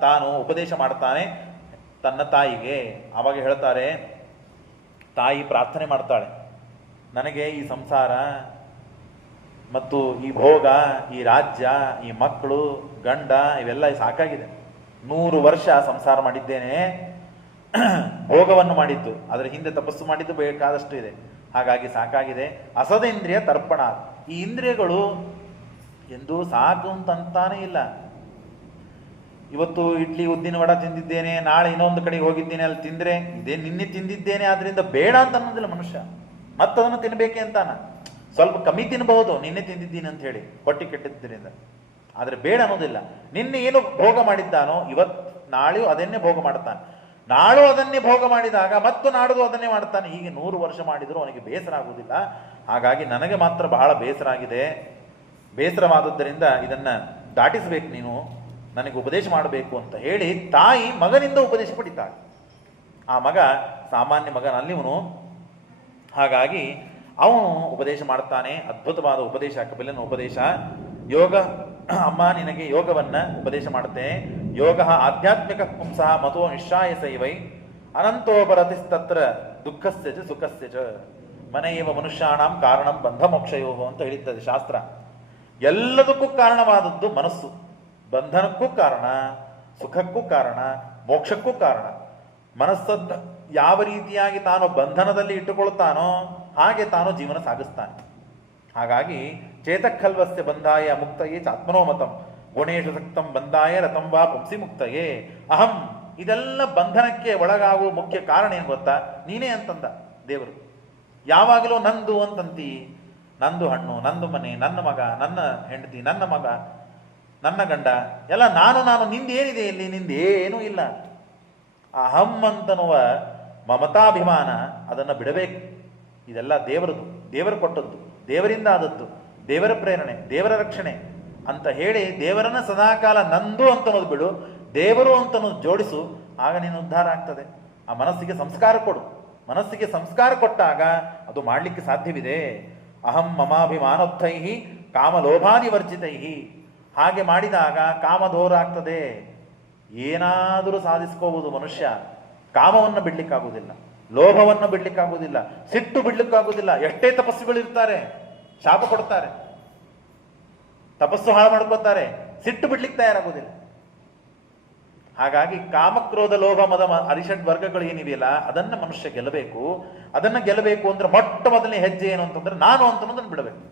ತಾನು ಉಪದೇಶ ಮಾಡ್ತಾನೆ ತನ್ನ ತಾಯಿಗೆ. ಆವಾಗ ಹೇಳ್ತಾರೆ, ತಾಯಿ ಪ್ರಾರ್ಥನೆ ಮಾಡ್ತಾಳೆ, ನನಗೆ ಈ ಸಂಸಾರ ಮತ್ತು ಈ ಭೋಗ, ಈ ರಾಜ್ಯ, ಈ ಮಕ್ಕಳು, ಗಂಡ ಇವೆಲ್ಲ ಸಾಕಾಗಿದೆ. 100 ವರ್ಷ ಸಂಸಾರ ಮಾಡಿದ್ದೇನೆ, ಭೋಗವನ್ನು ಮಾಡಿದ್ದು, ಅದರ ಹಿಂದೆ ತಪಸ್ಸು ಮಾಡಿದ್ದು ಬೇಕಾದಷ್ಟು ಇದೆ, ಹಾಗಾಗಿ ಸಾಕಾಗಿದೆ. ಅಸದೇಂದ್ರಿಯ ತರ್ಪಣ, ಈ ಇಂದ್ರಿಯಗಳು ಎಂದೂ ಸಾಕು ಅಂತಂತಾನೇ ಇಲ್ಲ. ಇವತ್ತು ಇಡ್ಲಿ ಉದ್ದಿನ ವಡ ತಿಂದಿದ್ದೇನೆ, ನಾಳೆ ಇನ್ನೊಂದು ಕಡೆಗೆ ಹೋಗಿದ್ದೇನೆ, ಅಲ್ಲಿ ತಿಂದರೆ ಇದೇ ನಿನ್ನೆ ತಿಂದಿದ್ದೇನೆ, ಆದ್ರಿಂದ ಬೇಡ ಅಂತ ಅನ್ನೋದಿಲ್ಲ ಮನುಷ್ಯ, ಮತ್ತದನ್ನು ತಿನ್ಬೇಕೆ ಅಂತಾನ. ಸ್ವಲ್ಪ ಕಮ್ಮಿ ತಿನ್ನಬಹುದು ನಿನ್ನೆ ತಿಂದಿದ್ದೀನಿ ಅಂತ ಹೇಳಿ ಹೊಟ್ಟೆ ಕೆಟ್ಟಿದ್ದರಿಂದ, ಆದರೆ ಬೇಡ ಅನ್ನೋದಿಲ್ಲ. ನಿನ್ನೆ ಏನು ಭೋಗ ಮಾಡಿದ್ದಾನೋ ನಾಳೆಯೂ ಅದನ್ನೇ ಭೋಗ ಮಾಡ್ತಾನೆ, ನಾಳು ಅದನ್ನೇ ಭೋಗ ಮಾಡಿದಾಗ ಮತ್ತು ನಾಡುದು ಅದನ್ನೇ ಮಾಡ್ತಾನೆ. ಹೀಗೆ 100 ವರ್ಷ ಮಾಡಿದರೂ ಅವನಿಗೆ ಬೇಸರ ಆಗುವುದಿಲ್ಲ. ಹಾಗಾಗಿ ನನಗೆ ಮಾತ್ರ ಬಹಳ ಬೇಸರ ಆಗಿದೆ, ಬೇಸರವಾದದ್ದರಿಂದ ಇದನ್ನು ದಾಟಿಸಬೇಕು, ನೀನು ನನಗೆ ಉಪದೇಶ ಮಾಡಬೇಕು ಅಂತ ಹೇಳಿ ತಾಯಿ ಮಗನಿಂದ ಉಪದೇಶ ಪಡಿತಾಳೆ. ಆ ಮಗ ಸಾಮಾನ್ಯ ಮಗನಲ್ಲಿವನು, ಹಾಗಾಗಿ ಅವನು ಉಪದೇಶ ಮಾಡ್ತಾನೆ. ಅದ್ಭುತವಾದ ಉಪದೇಶ, ಕಪಿಲನ ಉಪದೇಶ. ಯೋಗ, ಅಮ್ಮ ನಿನಗೆ ಯೋಗವನ್ನ ಉಪದೇಶ ಮಾಡುತ್ತೇನೆ. ಯೋಗ ಆಧ್ಯಾತ್ಮಿಕ ಪುಂಸಃ ಮತೋ ನಿಶ್ಚಾಯಸೈವೈ ಅನಂತೋಪರತಿಸ್ತತ್ರ ದುಃಖಸ್ಯ ಚ ಸುಖಸ್ಯ ಚ ಮನೆಯವ ಮನುಷ್ಯಾಣಂ ಕಾರಣಂ ಬಂಧ ಮೋಕ್ಷಯೋ ಅಂತ ಹೇಳಿತ್ತದೆ ಶಾಸ್ತ್ರ. ಎಲ್ಲದಕ್ಕೂ ಕಾರಣವಾದದ್ದು ಮನಸ್ಸು, ಬಂಧನಕ್ಕೂ ಕಾರಣ, ಸುಖಕ್ಕೂ ಕಾರಣ, ಮೋಕ್ಷಕ್ಕೂ ಕಾರಣ. ಮನಸ್ಸನ್ನು ಯಾವ ರೀತಿಯಾಗಿ ತಾನು ಬಂಧನದಲ್ಲಿ ಇಟ್ಟುಕೊಳ್ತಾನೋ ಹಾಗೆ ತಾನು ಜೀವನ ಸಾಗಿಸ್ತಾನೆ. ಹಾಗಾಗಿ ಚೇತಃಖಲ್ವಸ್ಯ ಬಂಧಾಯ ಮುಕ್ತಯೇ ಚಾತ್ಮನೋಮತಂ ಗುಣೇಶು ಸಕ್ತಂ ಬಂಧಾಯ ರತಂ ವಾ ಪುಂಸಿ ಮುಕ್ತಯೇ ಅಹಂ. ಇದೆಲ್ಲ ಬಂಧನಕ್ಕೆ ಒಳಗಾಗುವ ಮುಖ್ಯ ಕಾರಣ ಏನು ಗೊತ್ತಾ? ನೀನೇ ಅಂತಂದ ದೇವರು. ಯಾವಾಗಲೂ ನಂದು ಅಂತಂತಿ, ನಂದು ಹಣ್ಣು, ನಂದು ಮನೆ, ನನ್ನ ಮಗ, ನನ್ನ ಹೆಂಡತಿ, ನನ್ನ ಮಗ, ನನ್ನ ಗಂಡ, ಎಲ್ಲ ನಾನು ನಿಂದೇನಿದೆ ಇಲ್ಲಿ? ನಿಂದೇನೂ ಇಲ್ಲ. ಅಹಂ ಅಂತನ್ನುವ ಮಮತಾಭಿಮಾನ ಅದನ್ನು ಬಿಡಬೇಕು. ಇದೆಲ್ಲ ದೇವರದು, ದೇವರು ಕೊಟ್ಟದ್ದು, ದೇವರಿಂದ ಆದದ್ದು, ದೇವರ ಪ್ರೇರಣೆ, ದೇವರ ರಕ್ಷಣೆ ಅಂತ ಹೇಳಿ ದೇವರನ್ನ ಸದಾಕಾಲ ನಂದು ಅಂತನೋದು ಬಿಡು, ದೇವರು ಅಂತನೋದು ಜೋಡಿಸು, ಆಗ ನೀನು ಉದ್ಧಾರ ಆಗ್ತದೆ. ಆ ಮನಸ್ಸಿಗೆ ಸಂಸ್ಕಾರ ಕೊಡು. ಮನಸ್ಸಿಗೆ ಸಂಸ್ಕಾರ ಕೊಟ್ಟಾಗ ಅದು ಮಾಡಲಿಕ್ಕೆ ಸಾಧ್ಯವಿದೆ. ಅಹಂ ಮಮಾಭಿಮಾನೋತ್ಥೈಹಿ ಕಾಮಲೋಭಾದಿವರ್ಜಿತೈಹಿ. ಹಾಗೆ ಮಾಡಿದಾಗ ಕಾಮದೋರ ಆಗ್ತದೆ. ಏನಾದರೂ ಸಾಧಿಸ್ಕೋಬಹುದು ಮನುಷ್ಯ, ಕಾಮವನ್ನು ಬಿಡ್ಲಿಕ್ಕಾಗುವುದಿಲ್ಲ, ಲೋಭವನ್ನು ಬಿಡ್ಲಿಕ್ಕಾಗುವುದಿಲ್ಲ, ಸಿಟ್ಟು ಬಿಡ್ಲಿಕ್ಕಾಗುವುದಿಲ್ಲ. ಎಷ್ಟೇ ತಪಸ್ಸುಗಳಿರ್ತಾರೆ, ಶಾಪ ಕೊಡ್ತಾರೆ, ತಪಸ್ಸು ಹಾಳು ಮಾಡ್ಕೋತಾರೆ, ಸಿಟ್ಟು ಬಿಡ್ಲಿಕ್ಕೆ ತಯಾರಾಗುವುದಿಲ್ಲ. ಹಾಗಾಗಿ ಕಾಮಕ್ರೋಧ ಲೋಭ ಮದ ಅರಿಷಡ್ ವರ್ಗಗಳು ಏನಿವೆಯಲ್ಲ ಅದನ್ನ ಮನುಷ್ಯ ಗೆಲ್ಲಬೇಕು. ಅದನ್ನ ಗೆಲ್ಲಬೇಕು ಅಂದ್ರೆ ಮೊಟ್ಟ ಮೊದಲನೇ ಹೆಜ್ಜೆ ಏನು ಅಂತಂದ್ರೆ ನಾನು ಅಂತನ್ನೋದನ್ನು ಬಿಡಬೇಕು.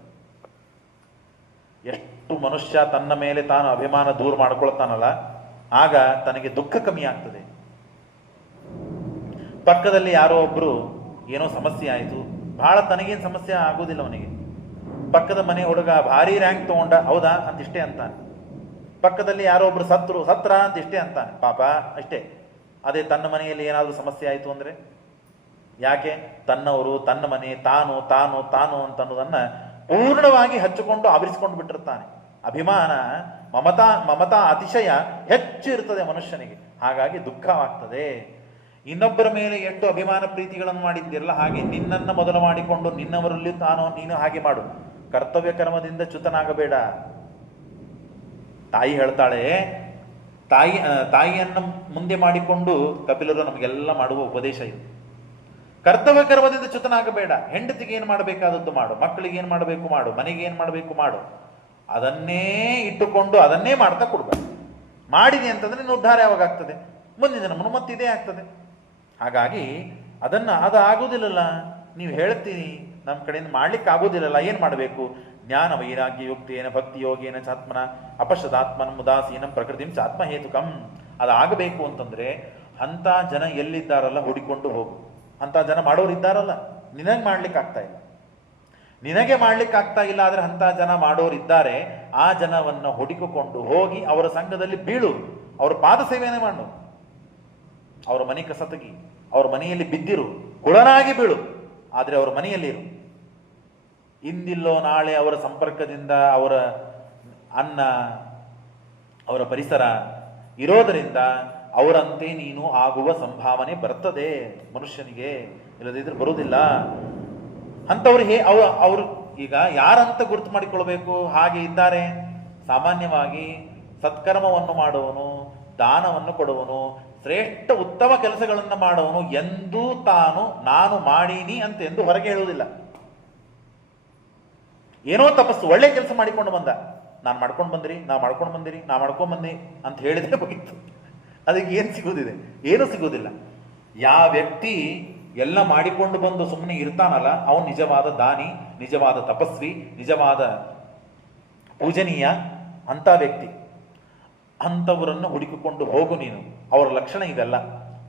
ಎಷ್ಟು ಮನುಷ್ಯ ತನ್ನ ಮೇಲೆ ತಾನು ಅಭಿಮಾನ ದೂರ ಮಾಡ್ಕೊಳ್ತಾನಲ್ಲ, ಆಗ ತನಗೆ ದುಃಖ ಕಮ್ಮಿ ಆಗ್ತದೆ. ಪಕ್ಕದಲ್ಲಿ ಯಾರೋ ಒಬ್ರು ಏನೋ ಸಮಸ್ಯೆ ಆಯಿತು, ಬಹಳ ತನಗೇನು ಸಮಸ್ಯೆ ಆಗುವುದಿಲ್ಲ ಅವನಿಗೆ. ಪಕ್ಕದ ಮನೆ ಹುಡುಗ ಭಾರಿ ರ್ಯಾಂಕ್ ತಗೊಂಡ, ಹೌದಾ ಅಂತ ಇಷ್ಟೇ ಅಂತಾನೆ. ಪಕ್ಕದಲ್ಲಿ ಯಾರೋ ಒಬ್ರು ಸತ್ರ ಅಂತ ಇಷ್ಟೇ ಅಂತಾನೆ, ಪಾಪ ಅಷ್ಟೇ. ಅದೇ ತನ್ನ ಮನೆಯಲ್ಲಿ ಏನಾದರೂ ಸಮಸ್ಯೆ ಆಯಿತು ಅಂದ್ರೆ ಯಾಕೆ? ತನ್ನವರು, ತನ್ನ ಮನೆ, ತಾನು ತಾನು ತಾನು ಅಂತ ಅನ್ನೋದನ್ನ ಪೂರ್ಣವಾಗಿ ಹಚ್ಚಿಕೊಂಡು ಆವರಿಸಿಕೊಂಡು ಬಿಟ್ಟಿರ್ತಾನೆ. ಅಭಿಮಾನ, ಮಮತಾ ಅತಿಶಯ ಹೆಚ್ಚು ಇರ್ತದೆ ಮನುಷ್ಯನಿಗೆ. ಹಾಗಾಗಿ ದುಃಖವಾಗ್ತದೆ. ಇನ್ನೊಬ್ಬರ ಮೇಲೆ ಎಷ್ಟು ಅಭಿಮಾನ ಪ್ರೀತಿಗಳನ್ನು ಮಾಡಿದ್ದಿರಲ್ಲ, ಹಾಗೆ ನಿನ್ನನ್ನು ಮೊದಲು ಮಾಡಿಕೊಂಡು ನಿನ್ನವರಲ್ಲಿ ನೀನು ಹಾಗೆ ಮಾಡು. ಕರ್ತವ್ಯ ಕರ್ಮದಿಂದ ಚ್ಯುತನಾಗಬೇಡ. ತಾಯಿ ಹೇಳ್ತಾಳೆ, ತಾಯಿಯನ್ನು ಮುಂದೆ ಮಾಡಿಕೊಂಡು ಕಪಿಲರು ನಮಗೆಲ್ಲ ಮಾಡುವ ಉಪದೇಶ ಇದು. ಕರ್ತವ್ಯ ಕರ್ಮದಿಂದ ಚ್ಯುತನಾಗಬೇಡ. ಹೆಂಡತಿಗೆ ಏನು ಮಾಡಬೇಕಾದದ್ದು ಮಾಡು, ಮಕ್ಕಳಿಗೆ ಏನು ಮಾಡಬೇಕು ಮಾಡು, ಮನೆಗೆ ಏನು ಮಾಡಬೇಕು ಮಾಡು, ಅದನ್ನೇ ಇಟ್ಟುಕೊಂಡು ಅದನ್ನೇ ಮಾಡ್ತಾ ಕೊಡ್ಬೇಕು. ಮಾಡಿದೆ ಅಂತಂದ್ರೆ ನೀನು ಉದ್ಧಾರ ಯಾವಾಗ ಆಗ್ತದೆ? ಮುಂದಿನ ಜನ್ಮನು ಮತ್ತಿದೇ ಆಗ್ತದೆ. ಹಾಗಾಗಿ ಅದು ಆಗುವುದಿಲ್ಲಲ್ಲ, ನೀವು ಹೇಳ್ತೀನಿ ನಮ್ಮ ಕಡೆಯಿಂದ ಮಾಡ್ಲಿಕ್ಕೆ ಆಗುವುದಿಲ್ಲಲ್ಲ, ಏನು ಮಾಡಬೇಕು? ಜ್ಞಾನ ವೈರಾಗ್ಯ ಯುಕ್ತೇನ ಭಕ್ತಿ ಯೋಗೇನ ಚಾತ್ಮನ ಅಪಶದಾತ್ಮನ ಮುದಾಸೀನಂ ಪ್ರಕೃತಿಂ ಚಾತ್ಮಹೇತುಕಂ. ಅದಾಗಬೇಕು ಅಂತಂದ್ರೆ ಅಂಥ ಜನ ಎಲ್ಲಿದ್ದಾರಲ್ಲ ಹುಡಿಕೊಂಡು ಹೋಗು. ಅಂಥ ಜನ ಮಾಡೋರು ಇದ್ದಾರಲ್ಲ, ನಿನಗೆ ಮಾಡ್ಲಿಕ್ಕೆ ಆಗ್ತಾ ಇಲ್ಲ, ನಿನಗೆ ಮಾಡ್ಲಿಕ್ಕೆ ಆಗ್ತಾ ಇಲ್ಲ, ಆದರೆ ಅಂಥ ಜನ ಮಾಡೋರಿದ್ದಾರೆ. ಆ ಜನವನ್ನು ಹುಡುಕಿಕೊಂಡು ಹೋಗಿ ಅವರ ಸಂಘದಲ್ಲಿ ಬೀಳು, ಅವರ ಪಾದ ಸೇವೆಯನ್ನೇ ಮಾಡು, ಅವರ ಮನೆ ಕಸ ತೆಗಿ, ಅವ್ರ ಮನೆಯಲ್ಲಿ ಬಿದ್ದಿರು, ಹುಳನಾಗಿ ಬೀಳು, ಆದರೆ ಅವರ ಮನೆಯಲ್ಲಿರು. ಇಂದಿಲ್ಲೋ ನಾಳೆ ಅವರ ಸಂಪರ್ಕದಿಂದ ಅವರ ಅನ್ನ, ಅವರ ಪರಿಸರ ಇರೋದರಿಂದ ಅವರಂತೆ ನೀನು ಆಗುವ ಸಂಭಾವನೆ ಬರ್ತದೆ ಮನುಷ್ಯನಿಗೆ, ಇಲ್ಲದಿದ್ರೆ ಬರುವುದಿಲ್ಲ. ಅಂಥವ್ರು ಅವರು ಈಗ ಯಾರಂತ ಗುರುತು ಮಾಡಿಕೊಳ್ಬೇಕು? ಹಾಗೆ ಇದ್ದಾರೆ. ಸಾಮಾನ್ಯವಾಗಿ ಸತ್ಕರ್ಮವನ್ನು ಮಾಡುವನು, ದಾನವನ್ನು ಕೊಡುವನು, ಶ್ರೇಷ್ಠ ಉತ್ತಮ ಕೆಲಸಗಳನ್ನು ಮಾಡುವನು ಎಂದೂ ತಾನು ನಾನು ಮಾಡೀನಿ ಅಂತ ಎಂದು ಹೊರಗೆ ಹೇಳುವುದಿಲ್ಲ. ಏನೋ ತಪಸ್ಸು ಒಳ್ಳೆ ಕೆಲಸ ಮಾಡಿಕೊಂಡು ಬಂದ, ನಾನು ಮಾಡ್ಕೊಂಡು ಬಂದಿರಿ, ನಾ ಮಾಡ್ಕೊಂಡು ಬಂದಿ ಅಂತ ಹೇಳಿದ್ರೆ ಮುಗಿತು. ಅದಕ್ಕೆ ಏನು ಸಿಗುವುದಿದೆ? ಏನೂ ಸಿಗುವುದಿಲ್ಲ. ಯಾವ ವ್ಯಕ್ತಿ ಎಲ್ಲ ಮಾಡಿಕೊಂಡು ಬಂದು ಸುಮ್ಮನೆ ಇರ್ತಾನಲ್ಲ, ಅವನು ನಿಜವಾದ ದಾನಿ, ನಿಜವಾದ ತಪಸ್ವಿ, ನಿಜವಾದ ಪೂಜನೀಯ ಅಂತ ವ್ಯಕ್ತಿ. ಅಂಥವರನ್ನು ಹುಡುಕಿಕೊಂಡು ಹೋಗು ನೀನು. ಅವರ ಲಕ್ಷಣ ಇದೆಲ್ಲ.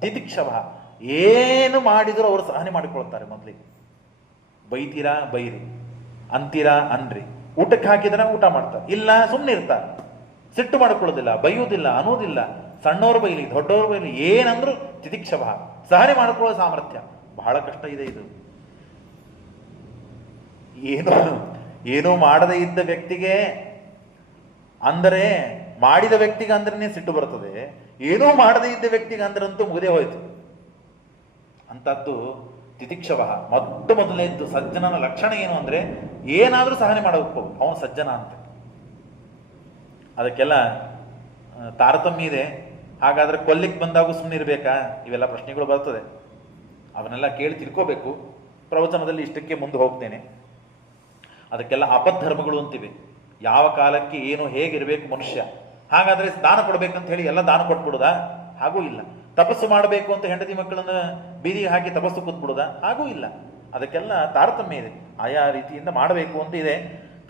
ತಿತಿಕ್ಷವ, ಏನು ಮಾಡಿದರೂ ಅವರು ಸಹನೆ ಮಾಡಿಕೊಳ್ತಾರೆ. ಮೊದಲಿಗೆ ಬೈತೀರಾ ಬೈರಿ, ಅಂತೀರಾ ಅನ್ರಿ, ಊಟಕ್ಕೆ ಹಾಕಿದ್ರೆ ಊಟ ಮಾಡ್ತಾರೆ, ಇಲ್ಲ ಸುಮ್ಮನೆ ಇರ್ತಾರೆ, ಸಿಟ್ಟು ಮಾಡಿಕೊಳ್ಳೋದಿಲ್ಲ, ಬೈಯುವುದಿಲ್ಲ, ಅನ್ನೋದಿಲ್ಲ. ಸಣ್ಣವರು ಬೈಲಿ ದೊಡ್ಡವರು ಬೈಲಿ ಏನಂದ್ರು ತಿತಿಕ್ಷವ, ಸಹನೆ ಮಾಡಿಕೊಳ್ಳೋ ಸಾಮರ್ಥ್ಯ. ಬಹಳ ಕಷ್ಟ ಇದೆ ಇದು. ಏನೂ ಮಾಡದೇ ಇದ್ದ ವ್ಯಕ್ತಿಗೆ ಅಂದರೆ, ಮಾಡಿದ ವ್ಯಕ್ತಿಗೆ ಅಂದ್ರೆ ಸಿಟ್ಟು ಬರ್ತದೆ, ಏನೂ ಮಾಡದೇ ಇದ್ದ ವ್ಯಕ್ತಿಗೆ ಅಂದ್ರಂತೂ ಮುಗಿದೇ ಹೋಯ್ತು. ಅಂತದ್ದು ತಿತಿಕ್ಷವ. ಮೊದಲನೇದ್ದು ಸಜ್ಜನನ ಲಕ್ಷಣ ಏನು ಅಂದ್ರೆ, ಏನಾದರೂ ಸಹನೆ ಮಾಡಬೇಕು, ಅವನು ಸಜ್ಜನ ಅಂತ. ಅದಕ್ಕೆಲ್ಲ ತಾರತಮ್ಯ ಇದೆ. ಹಾಗಾದ್ರೆ ಕೊಲ್ಲಿಕ್ಕೆ ಬಂದಾಗೂ ಸುಮ್ಮನೆ ಇರಬೇಕಾ? ಇವೆಲ್ಲ ಪ್ರಶ್ನೆಗಳು ಬರ್ತದೆ. ಅವನ್ನೆಲ್ಲ ಕೇಳಿ ತಿಳ್ಕೋಬೇಕು. ಪ್ರವಚನದಲ್ಲಿ ಇಷ್ಟಕ್ಕೆ ಮುಂದೆ ಹೋಗ್ತೇನೆ. ಅದಕ್ಕೆಲ್ಲ ಅಪಧರ್ಮಗಳು ಅಂತಿವೆ. ಯಾವ ಕಾಲಕ್ಕೆ ಏನು ಹೇಗಿರಬೇಕು ಮನುಷ್ಯ. ಹಾಗಾದ್ರೆ ದಾನ ಕೊಡ್ಬೇಕಂತ ಹೇಳಿ ಎಲ್ಲ ದಾನ ಕೊಟ್ಬಿಡುದಾ? ಹಾಗೂ ಇಲ್ಲ. ತಪಸ್ಸು ಮಾಡಬೇಕು ಅಂತ ಹೆಂಡತಿ ಮಕ್ಕಳನ್ನ ಬೀದಿಗೆ ಹಾಕಿ ತಪಸ್ಸು ಕೂತ್ಬಿಡುದಾ? ಹಾಗೂ ಇಲ್ಲ. ಅದಕ್ಕೆಲ್ಲ ತಾರತಮ್ಯ ಇದೆ. ಆಯಾ ರೀತಿಯಿಂದ ಮಾಡಬೇಕು ಅಂತ ಇದೆ.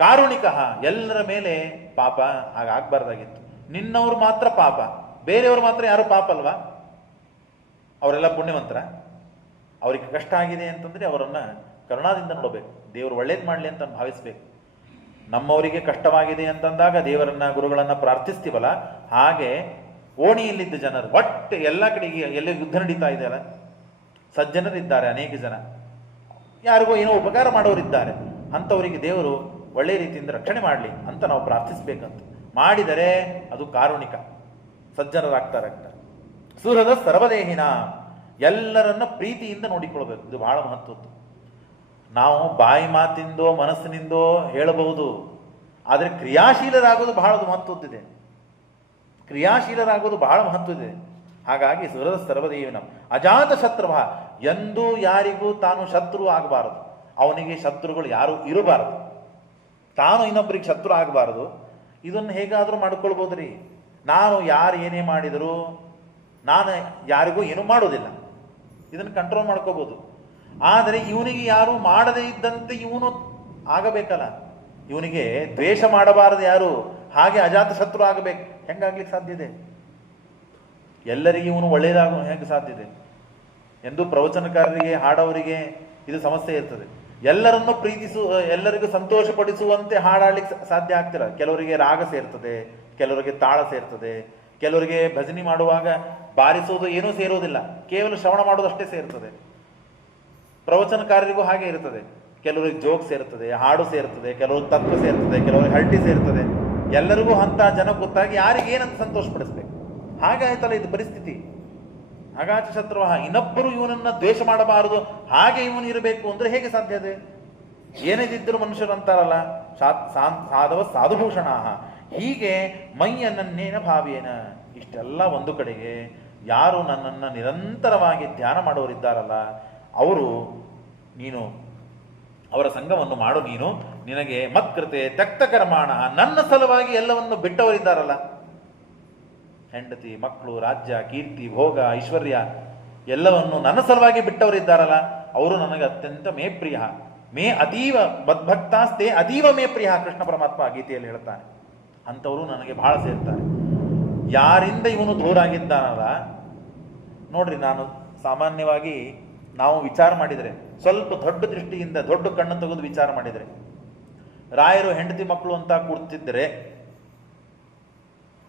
ಕಾರುಣಿಕ, ಎಲ್ಲರ ಮೇಲೆ ಪಾಪ ಹಾಗಾಗಬಾರ್ದಾಗಿತ್ತು. ನಿನ್ನವರು ಮಾತ್ರ ಪಾಪ, ಬೇರೆಯವರು ಮಾತ್ರ ಯಾರು ಪಾಪ ಅಲ್ವಾ? ಅವರೆಲ್ಲ ಪುಣ್ಯವಂತರ. ಅವ್ರಿಗೆ ಕಷ್ಟ ಆಗಿದೆ ಅಂತಂದ್ರೆ ಅವರನ್ನ ಕರುಣಾದಿಂದ ನೋಡಬೇಕು. ದೇವರು ಒಳ್ಳೇದು ಮಾಡಲಿ ಅಂತ ಭಾವಿಸ್ಬೇಕು. ನಮ್ಮವರಿಗೆ ಕಷ್ಟವಾಗಿದೆ ಅಂತಂದಾಗ ದೇವರನ್ನ ಗುರುಗಳನ್ನ ಪ್ರಾರ್ಥಿಸ್ತೀವಲ್ಲ, ಹಾಗೆ ಓಣಿಯಲ್ಲಿದ್ದ ಜನರು ಒಟ್ಟು ಎಲ್ಲ ಕಡೆಗೆ ಎಲ್ಲ ಯುದ್ಧ ನಡೀತಾ ಇದೆಯಲ್ಲ, ಸಜ್ಜನರಿದ್ದಾರೆ ಅನೇಕ ಜನ, ಯಾರಿಗೋ ಏನೋ ಉಪಕಾರ ಮಾಡೋರಿದ್ದಾರೆ. ಅಂಥವರಿಗೆ ದೇವರು ಒಳ್ಳೆ ರೀತಿಯಿಂದ ರಕ್ಷಣೆ ಮಾಡಲಿ ಅಂತ ನಾವು ಪ್ರಾರ್ಥಿಸ್ಬೇಕಂತ ಮಾಡಿದರೆ ಅದು ಕಾರುಣಿಕ, ಸಜ್ಜನರಾಗ್ತಾರೆ. ಸುಹೃದ ಸರ್ವದೇಹಿನ, ಎಲ್ಲರನ್ನ ಪ್ರೀತಿಯಿಂದ ನೋಡಿಕೊಳ್ಬೇಕು. ಇದು ಬಹಳ ಮಹತ್ವದ್ದು. ನಾವು ಬಾಯಿ ಮಾತಿಂದೋ ಮನಸ್ಸಿನಿಂದೋ ಹೇಳಬಹುದು, ಆದರೆ ಕ್ರಿಯಾಶೀಲರಾಗೋದು ಬಹಳ ಮಹತ್ವದ್ದಿದೆ. ಕ್ರಿಯಾಶೀಲರಾಗೋದು ಬಹಳ ಮಹತ್ವದಿದೆ. ಹಾಗಾಗಿ ಸುಹೃದ ಸರ್ವದೇಹಿನ ಅಜಾತ ಶತ್ರುವ, ಎಂದೂ ಯಾರಿಗೂ ತಾನು ಶತ್ರು ಆಗಬಾರದು. ಅವನಿಗೆ ಶತ್ರುಗಳು ಯಾರು ಇರಬಾರದು. ತಾನು ಇನ್ನೊಬ್ಬರಿಗೆ ಶತ್ರು ಆಗಬಾರದು. ಇದನ್ನು ಹೇಗಾದರೂ ಮಾಡ್ಕೊಳ್ಬೋದ್ರಿ. ನಾನು ಯಾರು ಏನೇ ಮಾಡಿದರೂ ನಾನು ಯಾರಿಗೂ ಏನೂ ಮಾಡೋದಿಲ್ಲ, ಇದನ್ನು ಕಂಟ್ರೋಲ್ ಮಾಡ್ಕೋಬೋದು. ಆದರೆ ಇವನಿಗೆ ಯಾರು ಮಾಡದೇ ಇದ್ದಂತೆ ಇವನು ಆಗಬೇಕಲ್ಲ. ಇವನಿಗೆ ದ್ವೇಷ ಮಾಡಬಾರದು ಯಾರು, ಹಾಗೆ ಅಜಾತ ಶತ್ರು ಆಗಬೇಕು. ಹೆಂಗಾಗ್ಲಿಕ್ಕೆ ಸಾಧ್ಯ ಇದೆ? ಎಲ್ಲರಿಗೆ ಇವನು ಒಳ್ಳೆಯದಾಗ ಹೆಂಗೆ ಸಾಧ್ಯ ಇದೆ? ಎಂದು ಪ್ರವಚನಕಾರರಿಗೆ, ಹಾಡೋರಿಗೆ ಇದು ಸಮಸ್ಯೆ ಇರ್ತದೆ. ಎಲ್ಲರನ್ನು ಎಲ್ಲರಿಗೂ ಸಂತೋಷಪಡಿಸುವಂತೆ ಹಾಡಾಡ್ಲಿಕ್ಕೆ ಸಾಧ್ಯ ಆಗ್ತಿಲ್ಲ. ಕೆಲವರಿಗೆ ರಾಗ ಸೇರ್ತದೆ, ಕೆಲವರಿಗೆ ತಾಳ ಸೇರ್ತದೆ, ಕೆಲವರಿಗೆ ಭಜನೆ ಮಾಡುವಾಗ ಬಾರಿಸುವುದು ಏನೂ ಸೇರೋದಿಲ್ಲ, ಕೇವಲ ಶ್ರವಣ ಮಾಡೋದಷ್ಟೇ ಸೇರ್ತದೆ. ಪ್ರವಚನಕಾರರಿಗೂ ಹಾಗೆ ಇರ್ತದೆ. ಕೆಲವರಿಗೆ ಜೋಕ್ ಸೇರ್ತದೆ, ಹಾಡು ಸೇರ್ತದೆ, ಕೆಲವ್ರಿಗೆ ತತ್ವ ಸೇರ್ತದೆ, ಕೆಲವರಿಗೆ ಹರಟಿ ಸೇರ್ತದೆ. ಎಲ್ಲರಿಗೂ ಅಂತ ಜನ ಗೊತ್ತಾಗಿ ಯಾರಿಗೆ ಏನಂತ ಸಂತೋಷಪಡಿಸ್ಬೇಕು. ಹಾಗಾಯ್ತಲ್ಲ ಇದು ಪರಿಸ್ಥಿತಿ. ಹಾಗಾಚ ಶತ್ರು, ಇನ್ನೊಬ್ಬರು ಇವನನ್ನ ದ್ವೇಷ ಮಾಡಬಾರದು, ಹಾಗೆ ಇವನು ಇರಬೇಕು ಅಂದ್ರೆ ಹೇಗೆ ಸಾಧ್ಯ ಇದೆ? ಏನೇದಿದ್ದರೂ ಮನುಷ್ಯರು ಅಂತಾರಲ್ಲ, ಸಾಧವ ಸಾಧುಭೂಷಣ. ಹೀಗೆ ಮೈಯನ್ನೇನ ಭಾವೇನ. ಇಷ್ಟೆಲ್ಲ ಒಂದು ಕಡೆಗೆ ಯಾರು ನನ್ನನ್ನು ನಿರಂತರವಾಗಿ ಧ್ಯಾನ ಮಾಡೋರಿದ್ದಾರಲ್ಲ, ನೀನು ಅವರ ಸಂಘವನ್ನು ಮಾಡು. ನೀನು ನಿನಗೆ ಮತ್ಕೃತೆ ತ್ಯಕ್ತ ಕರ್ಮಾಣ, ನನ್ನ ಸಲುವಾಗಿ ಎಲ್ಲವನ್ನು ಬಿಟ್ಟವರಿದ್ದಾರಲ್ಲ, ಹೆಂಡತಿ ಮಕ್ಕಳು, ರಾಜ್ಯ, ಕೀರ್ತಿ, ಭೋಗ, ಐಶ್ವರ್ಯ ಎಲ್ಲವನ್ನು ನನ್ನ ಸಲುವಾಗಿ ಬಿಟ್ಟವರಿದ್ದಾರಲ್ಲ, ಅವರು ನನಗೆ ಅತ್ಯಂತ ಮೇ ಪ್ರಿಯ. ಮೇ ಅತೀವ ಮದ್ಭಕ್ತಾಸ್ತೆ ಅತೀವ ಮೇ ಪ್ರಿಯ. ಕೃಷ್ಣ ಪರಮಾತ್ಮ ಗೀತೆಯಲ್ಲಿ ಹೇಳ್ತಾನೆ. ಅಂಥವರು ನನಗೆ ಬಹಳ ಸೇರ್ತಾರೆ. ಯಾರಿಂದ ಇವನು ದೂರ ಆಗಿದ್ದಾನಲ್ಲ ನೋಡ್ರಿ, ನಾನು ಸಾಮಾನ್ಯವಾಗಿ ನಾವು ವಿಚಾರ ಮಾಡಿದರೆ, ಸ್ವಲ್ಪ ದೊಡ್ಡ ದೃಷ್ಟಿಯಿಂದ ದೊಡ್ಡ ಕಣ್ಣು ತೆಗೆದು ವಿಚಾರ ಮಾಡಿದರೆ, ರಾಯರು ಹೆಂಡತಿ ಮಕ್ಕಳು ಅಂತ ಕೂರ್ತಿದ್ದರೆ,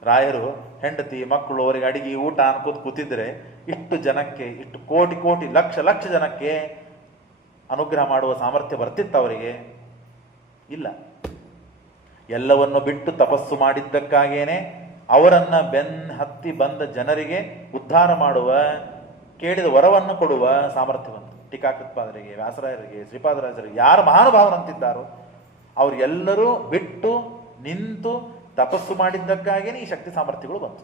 ರಾಯರು ಹೆಂಡತಿ ಮಕ್ಕಳು ಅವರಿಗೆ ಅಡಿಗೆ ಊಟ ಅನ್ಕೋತ ಕೂತಿದ್ರೆ, ಇಷ್ಟು ಜನಕ್ಕೆ, ಇಷ್ಟು ಕೋಟಿ ಕೋಟಿ ಲಕ್ಷ ಲಕ್ಷ ಜನಕ್ಕೆ ಅನುಗ್ರಹ ಮಾಡುವ ಸಾಮರ್ಥ್ಯ ಬರ್ತಿತ್ತು ಅವರಿಗೆ? ಇಲ್ಲ. ಎಲ್ಲವನ್ನು ಬಿಟ್ಟು ತಪಸ್ಸು ಮಾಡಿದ್ದಕ್ಕಾಗೇನೆ ಅವರನ್ನ ಹತ್ತಿ ಬಂದ ಜನರಿಗೆ ಉದ್ಧಾರ ಮಾಡುವ, ಕೇಳಿದ ವರವನ್ನು ಕೊಡುವ ಸಾಮರ್ಥ್ಯವಂತ. ಟೀಕಾಕೃತ್ಪಾದರಿಗೆ, ವ್ಯಾಸರಾಯರಿಗೆ, ಶ್ರೀಪಾದರಾಜರಿಗೆ ಯಾರು ಮಹಾನುಭಾವರಂತಿದ್ದಾರೋ ಅವರೆಲ್ಲರೂ ಬಿಟ್ಟು ನಿಂತು ತಪಸ್ಸು ಮಾಡಿದ್ದಕ್ಕಾಗಿಯೇ ಈ ಶಕ್ತಿ ಸಾಮರ್ಥ್ಯಗಳು ಬಂತು.